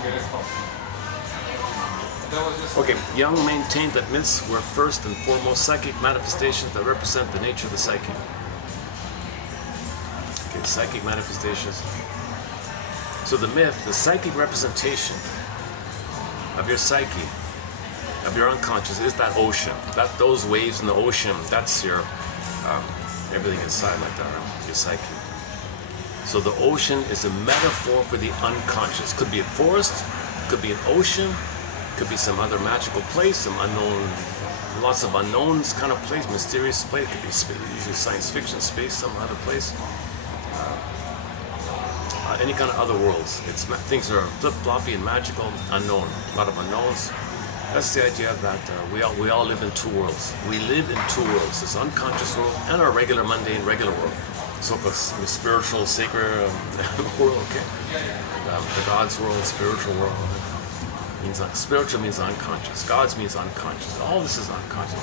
Okay, Young maintained that myths were first and foremost psychic manifestations that represent the nature of the psyche. Okay, psychic manifestations. So the myth, the psychic representation of your psyche, of your unconscious, is that ocean. Those waves in the ocean, that's your everything inside like that, right? Your psyche. So the ocean is a metaphor for the unconscious. Could be a forest, could be an ocean, could be some other magical place, some unknown, lots of unknowns kind of place, mysterious place. It could be space, usually science fiction, space, some other place. Any kind of other worlds. Things are flip-floppy and magical, unknown. A lot of unknowns. That's the idea that we all live in two worlds. We live in two worlds: this unconscious world and our regular, mundane, regular world. So the spiritual, sacred world, okay. The God's world, spiritual world. Spiritual means unconscious. God's means unconscious. All this is unconscious.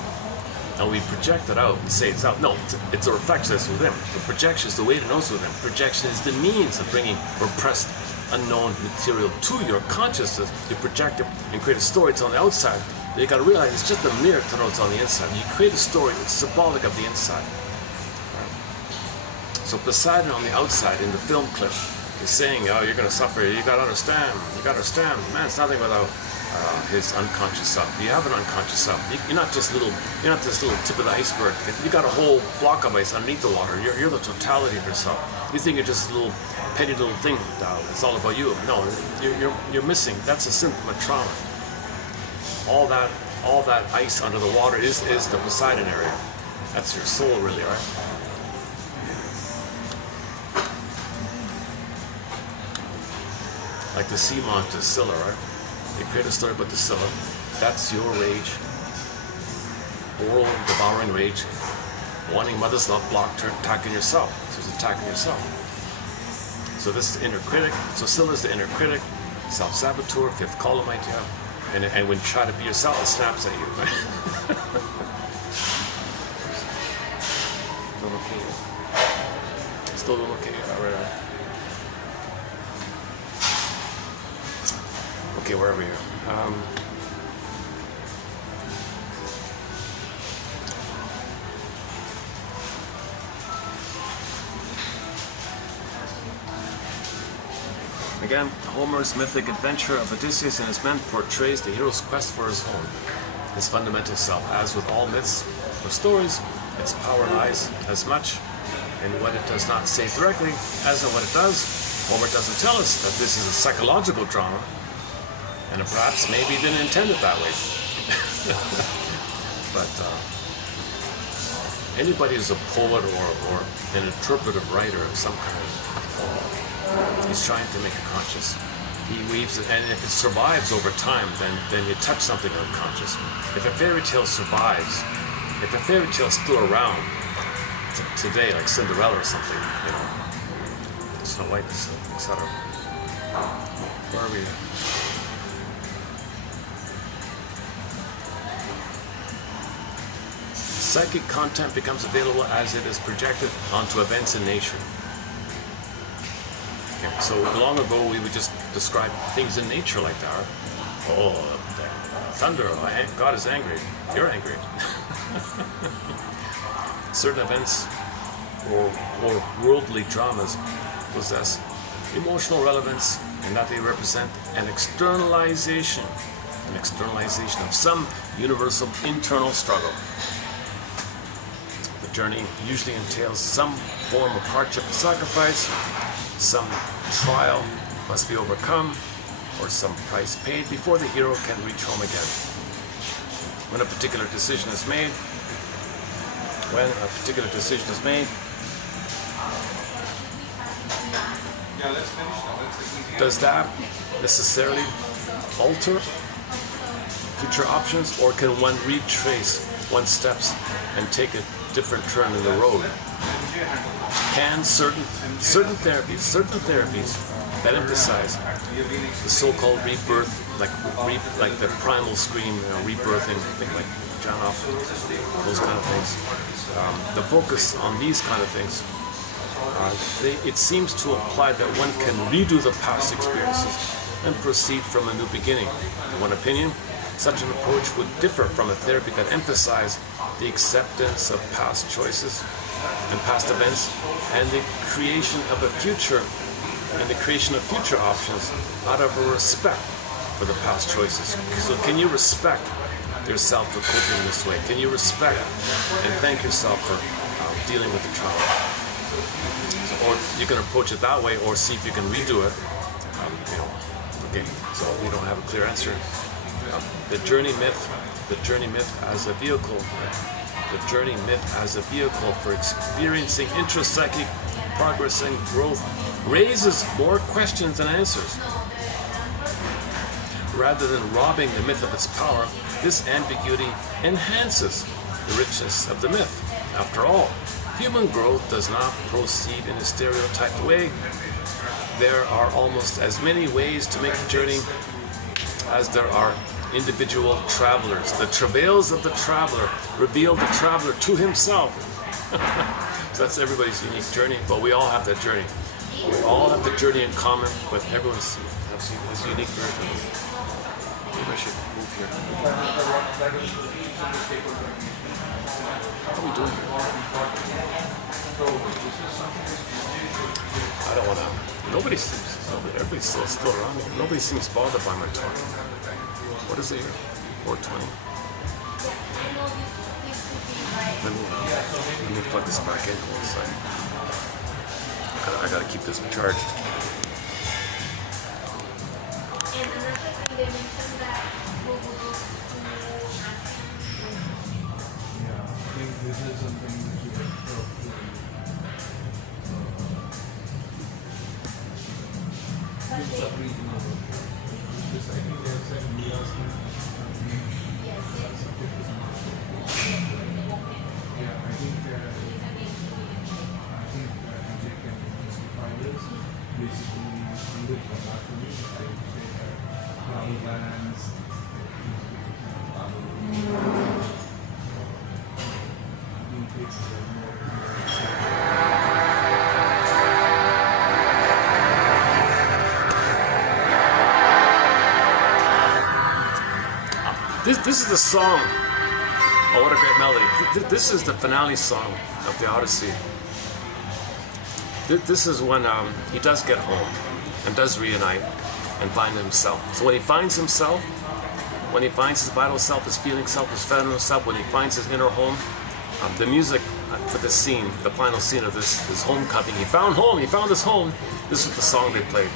And we project it out and say it's out. No, it's a reflection that's within. The projection is the way to know it's within. Projection is the means of bringing repressed, unknown material to your consciousness. You project it and create a story. It's on the outside. But you got to realize it's just a mirror to know it's on the inside. You create a story that's symbolic of the inside. So Poseidon on the outside in the film clip is saying, "Oh, you're going to suffer. You got to understand. You got to understand. Man, it's nothing without his unconscious self. You have an unconscious self. You're not just little. You're not this little tip of the iceberg. You got a whole block of ice underneath the water. You're the totality of yourself. You think you're just a little petty little thing. It's all about you. No, you're missing. That's a symptom of trauma. All that ice under the water is the Poseidon area. That's your soul, really, right?" Like the sea monster Scylla, right? You create a story about the Scylla. That's your rage. Oral, devouring rage. Wanting mother's love, blocked her, attacking yourself. So it's attacking yourself. So this is inner critic. So Scylla is the inner critic, self-saboteur, fifth column idea. And when you try to be yourself, it snaps at you, right? Still okay. Still doing okay. All right. Okay, where are we here? Again, Homer's mythic adventure of Odysseus and his men portrays the hero's quest for his home, his fundamental self. As with all myths or stories, its power lies as much in what it does not say directly as in what it does. Homer doesn't tell us that this is a psychological drama. And perhaps maybe he didn't intend it that way. But anybody who's a poet or an interpretive writer of some kind, he's trying to make it conscious. He weaves it, and if it survives over time, then you touch something unconscious. If a fairy tale survives, if a fairy tale's still around today, like Cinderella or something, you know, Snow White, etc. Where are we? Psychic content becomes available as it is projected onto events in nature. Okay, so long ago we would just describe things in nature like that. Oh, thunder, God is angry. You're angry. Certain events or worldly dramas possess emotional relevance in that they represent an externalization of some universal internal struggle. The journey usually entails some form of hardship and sacrifice, some trial must be overcome, or some price paid before the hero can reach home again. When a particular decision is made, does that necessarily alter future options, or can one retrace one's steps and take a different turn in the road? Can certain therapies that emphasize the so-called rebirth, like the primal scream, rebirthing, thing like John Off, those kind of things, the focus on these kind of things, it seems to imply that one can redo the past experiences and proceed from a new beginning. In one opinion, such an approach would differ from a therapy that emphasized the acceptance of past choices and past events and the creation of future options out of a respect for the past choices. So can you respect yourself for coping this way? Can you respect and thank yourself for dealing with the trauma? Or you can approach it that way, or see if you can redo it. Okay, so we don't have a clear answer. The journey myth as a vehicle. The journey myth as a vehicle for experiencing intrapsychic progress and growth raises more questions than answers. Rather than robbing the myth of its power, this ambiguity enhances the richness of the myth. After all, human growth does not proceed in a stereotyped way. There are almost as many ways to make the journey as there are individual travelers. The travails of the traveler reveal the traveler to himself. So that's everybody's unique journey, but we all have that journey. We all have the journey in common, but everyone has a unique version. Maybe I should move here. How are we doing here? I don't want to. Everybody's still around me. Nobody seems bothered by my talking. What is it here? 420. Let me plug this back in. I gotta keep this charged. And another thing they mentioned that I think this is something which you have to give some reason over it. Because I think they have said we are still I think Projective can justify this. Basically, needed for that to me. I would say that travel balance, This is the song. Oh, what a great melody. This is the finale song of the Odyssey. This is when he does get home and does reunite and find himself. So when he finds himself, when he finds his vital self, his feeling self, his feminine self, when he finds his inner home, the music for this scene, the final scene of this homecoming, he found home, he found his home. This is the song they played.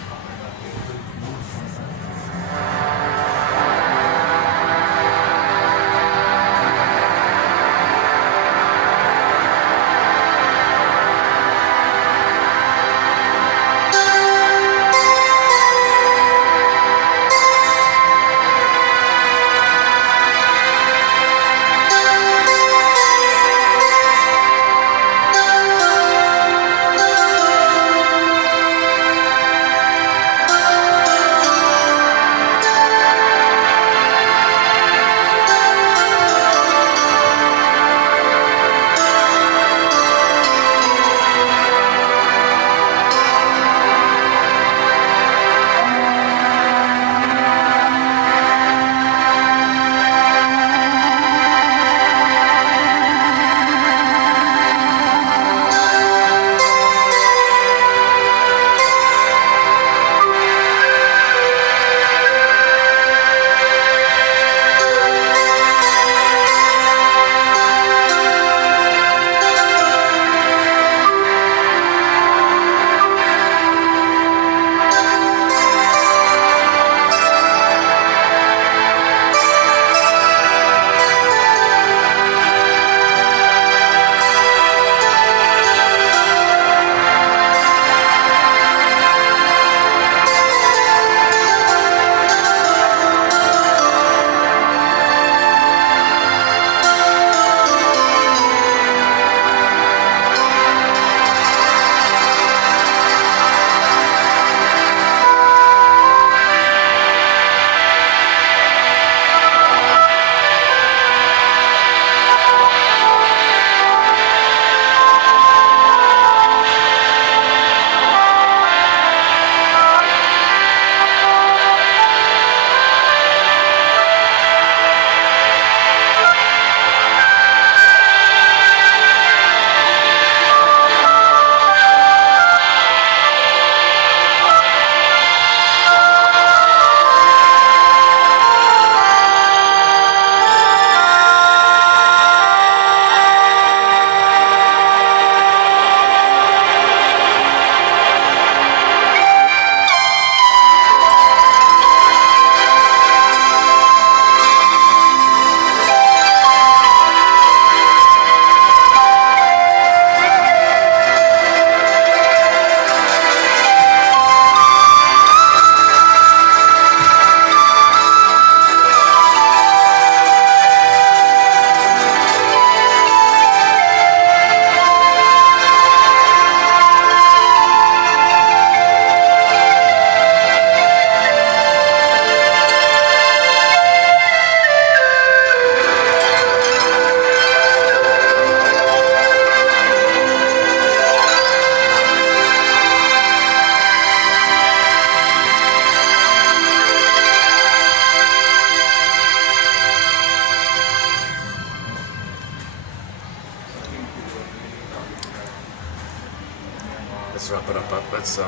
Let's wrap it up. Let's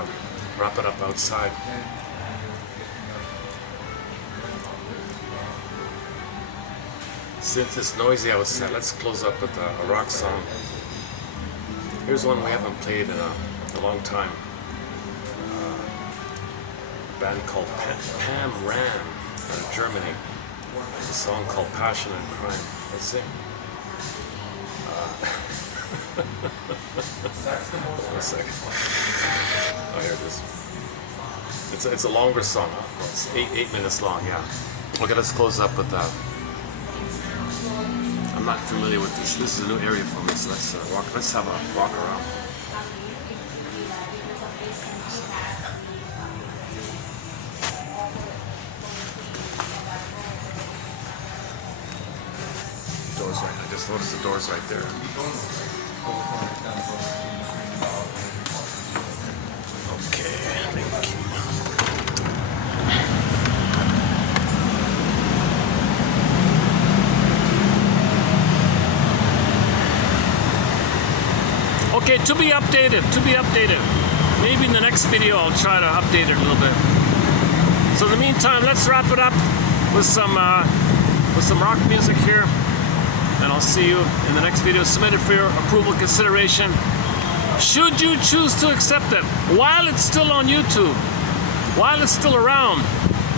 wrap it up outside. Since it's noisy outside, let's close up with a rock song. Here's one we haven't played in a long time. A band called Pam Ram out of Germany. A song called Passion and Crime. Let's sing. Hold on a second. Oh, here it is. It's a longer song. Huh? It's 8 minutes long. Yeah. Okay, let's close up with that. I'm not familiar with this. This is a new area for me, so let's Let's have a walk around. Doors right. I just noticed the doors right there. Okay, thank you. Okay, to be updated. Maybe in the next video I'll try to update it a little bit. So in the meantime, let's wrap it up with some rock music here. And I'll see you in the next video. Submitted for your approval consideration. Should you choose to accept it, while it's still on YouTube, while it's still around,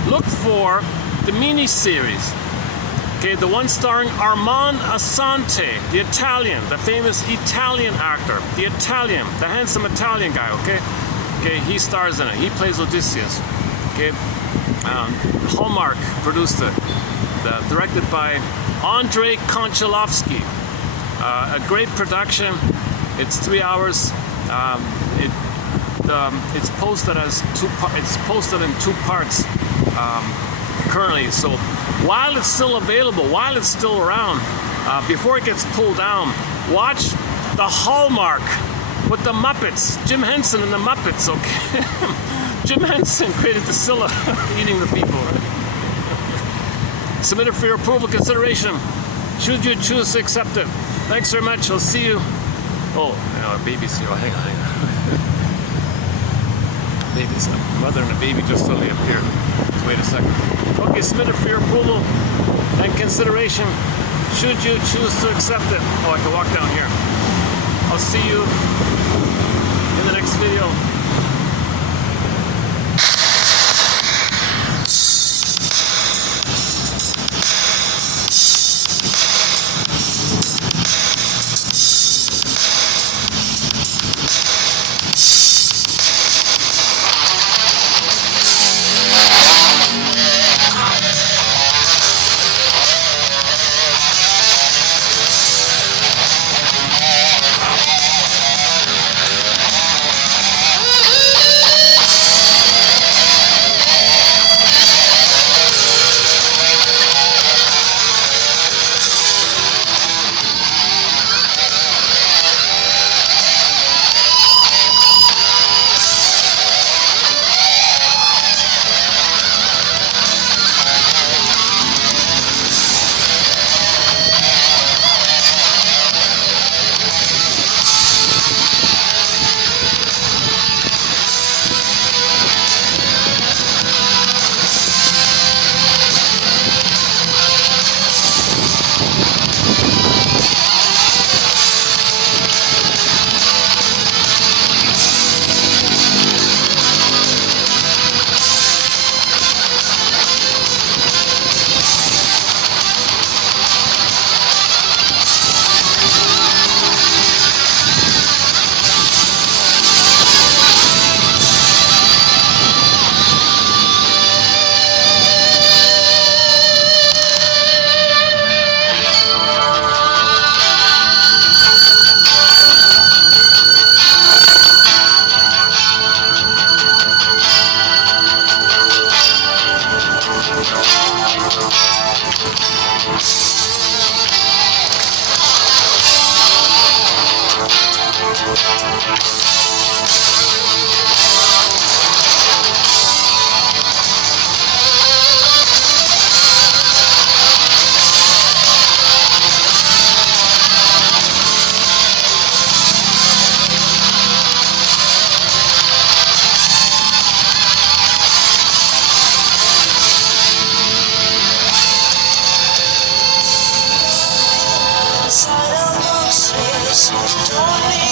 look for the mini-series. Okay, the one starring Armand Assante, the Italian, the famous Italian actor, the handsome Italian guy, okay? Okay, he stars in it. He plays Odysseus. Okay, Hallmark produced it. Directed by Andrei Konchalovsky. A great production. It's 3 hours. It's posted as it's posted in 2 parts currently. So while it's still available, while it's still around, before it gets pulled down, watch the Hallmark with the Muppets. Jim Henson and the Muppets. Okay, Jim Henson created the Scylla eating the people. Submitted for your approval consideration. Should you choose to accept it. Thanks very much. I'll see you. Oh, a baby's here. Hang on. Baby's a mother and a baby just suddenly appeared. Wait a second. Okay, submitted for your approval and consideration. Should you choose to accept it. Oh, I can walk down here. I'll see you in the next video. Only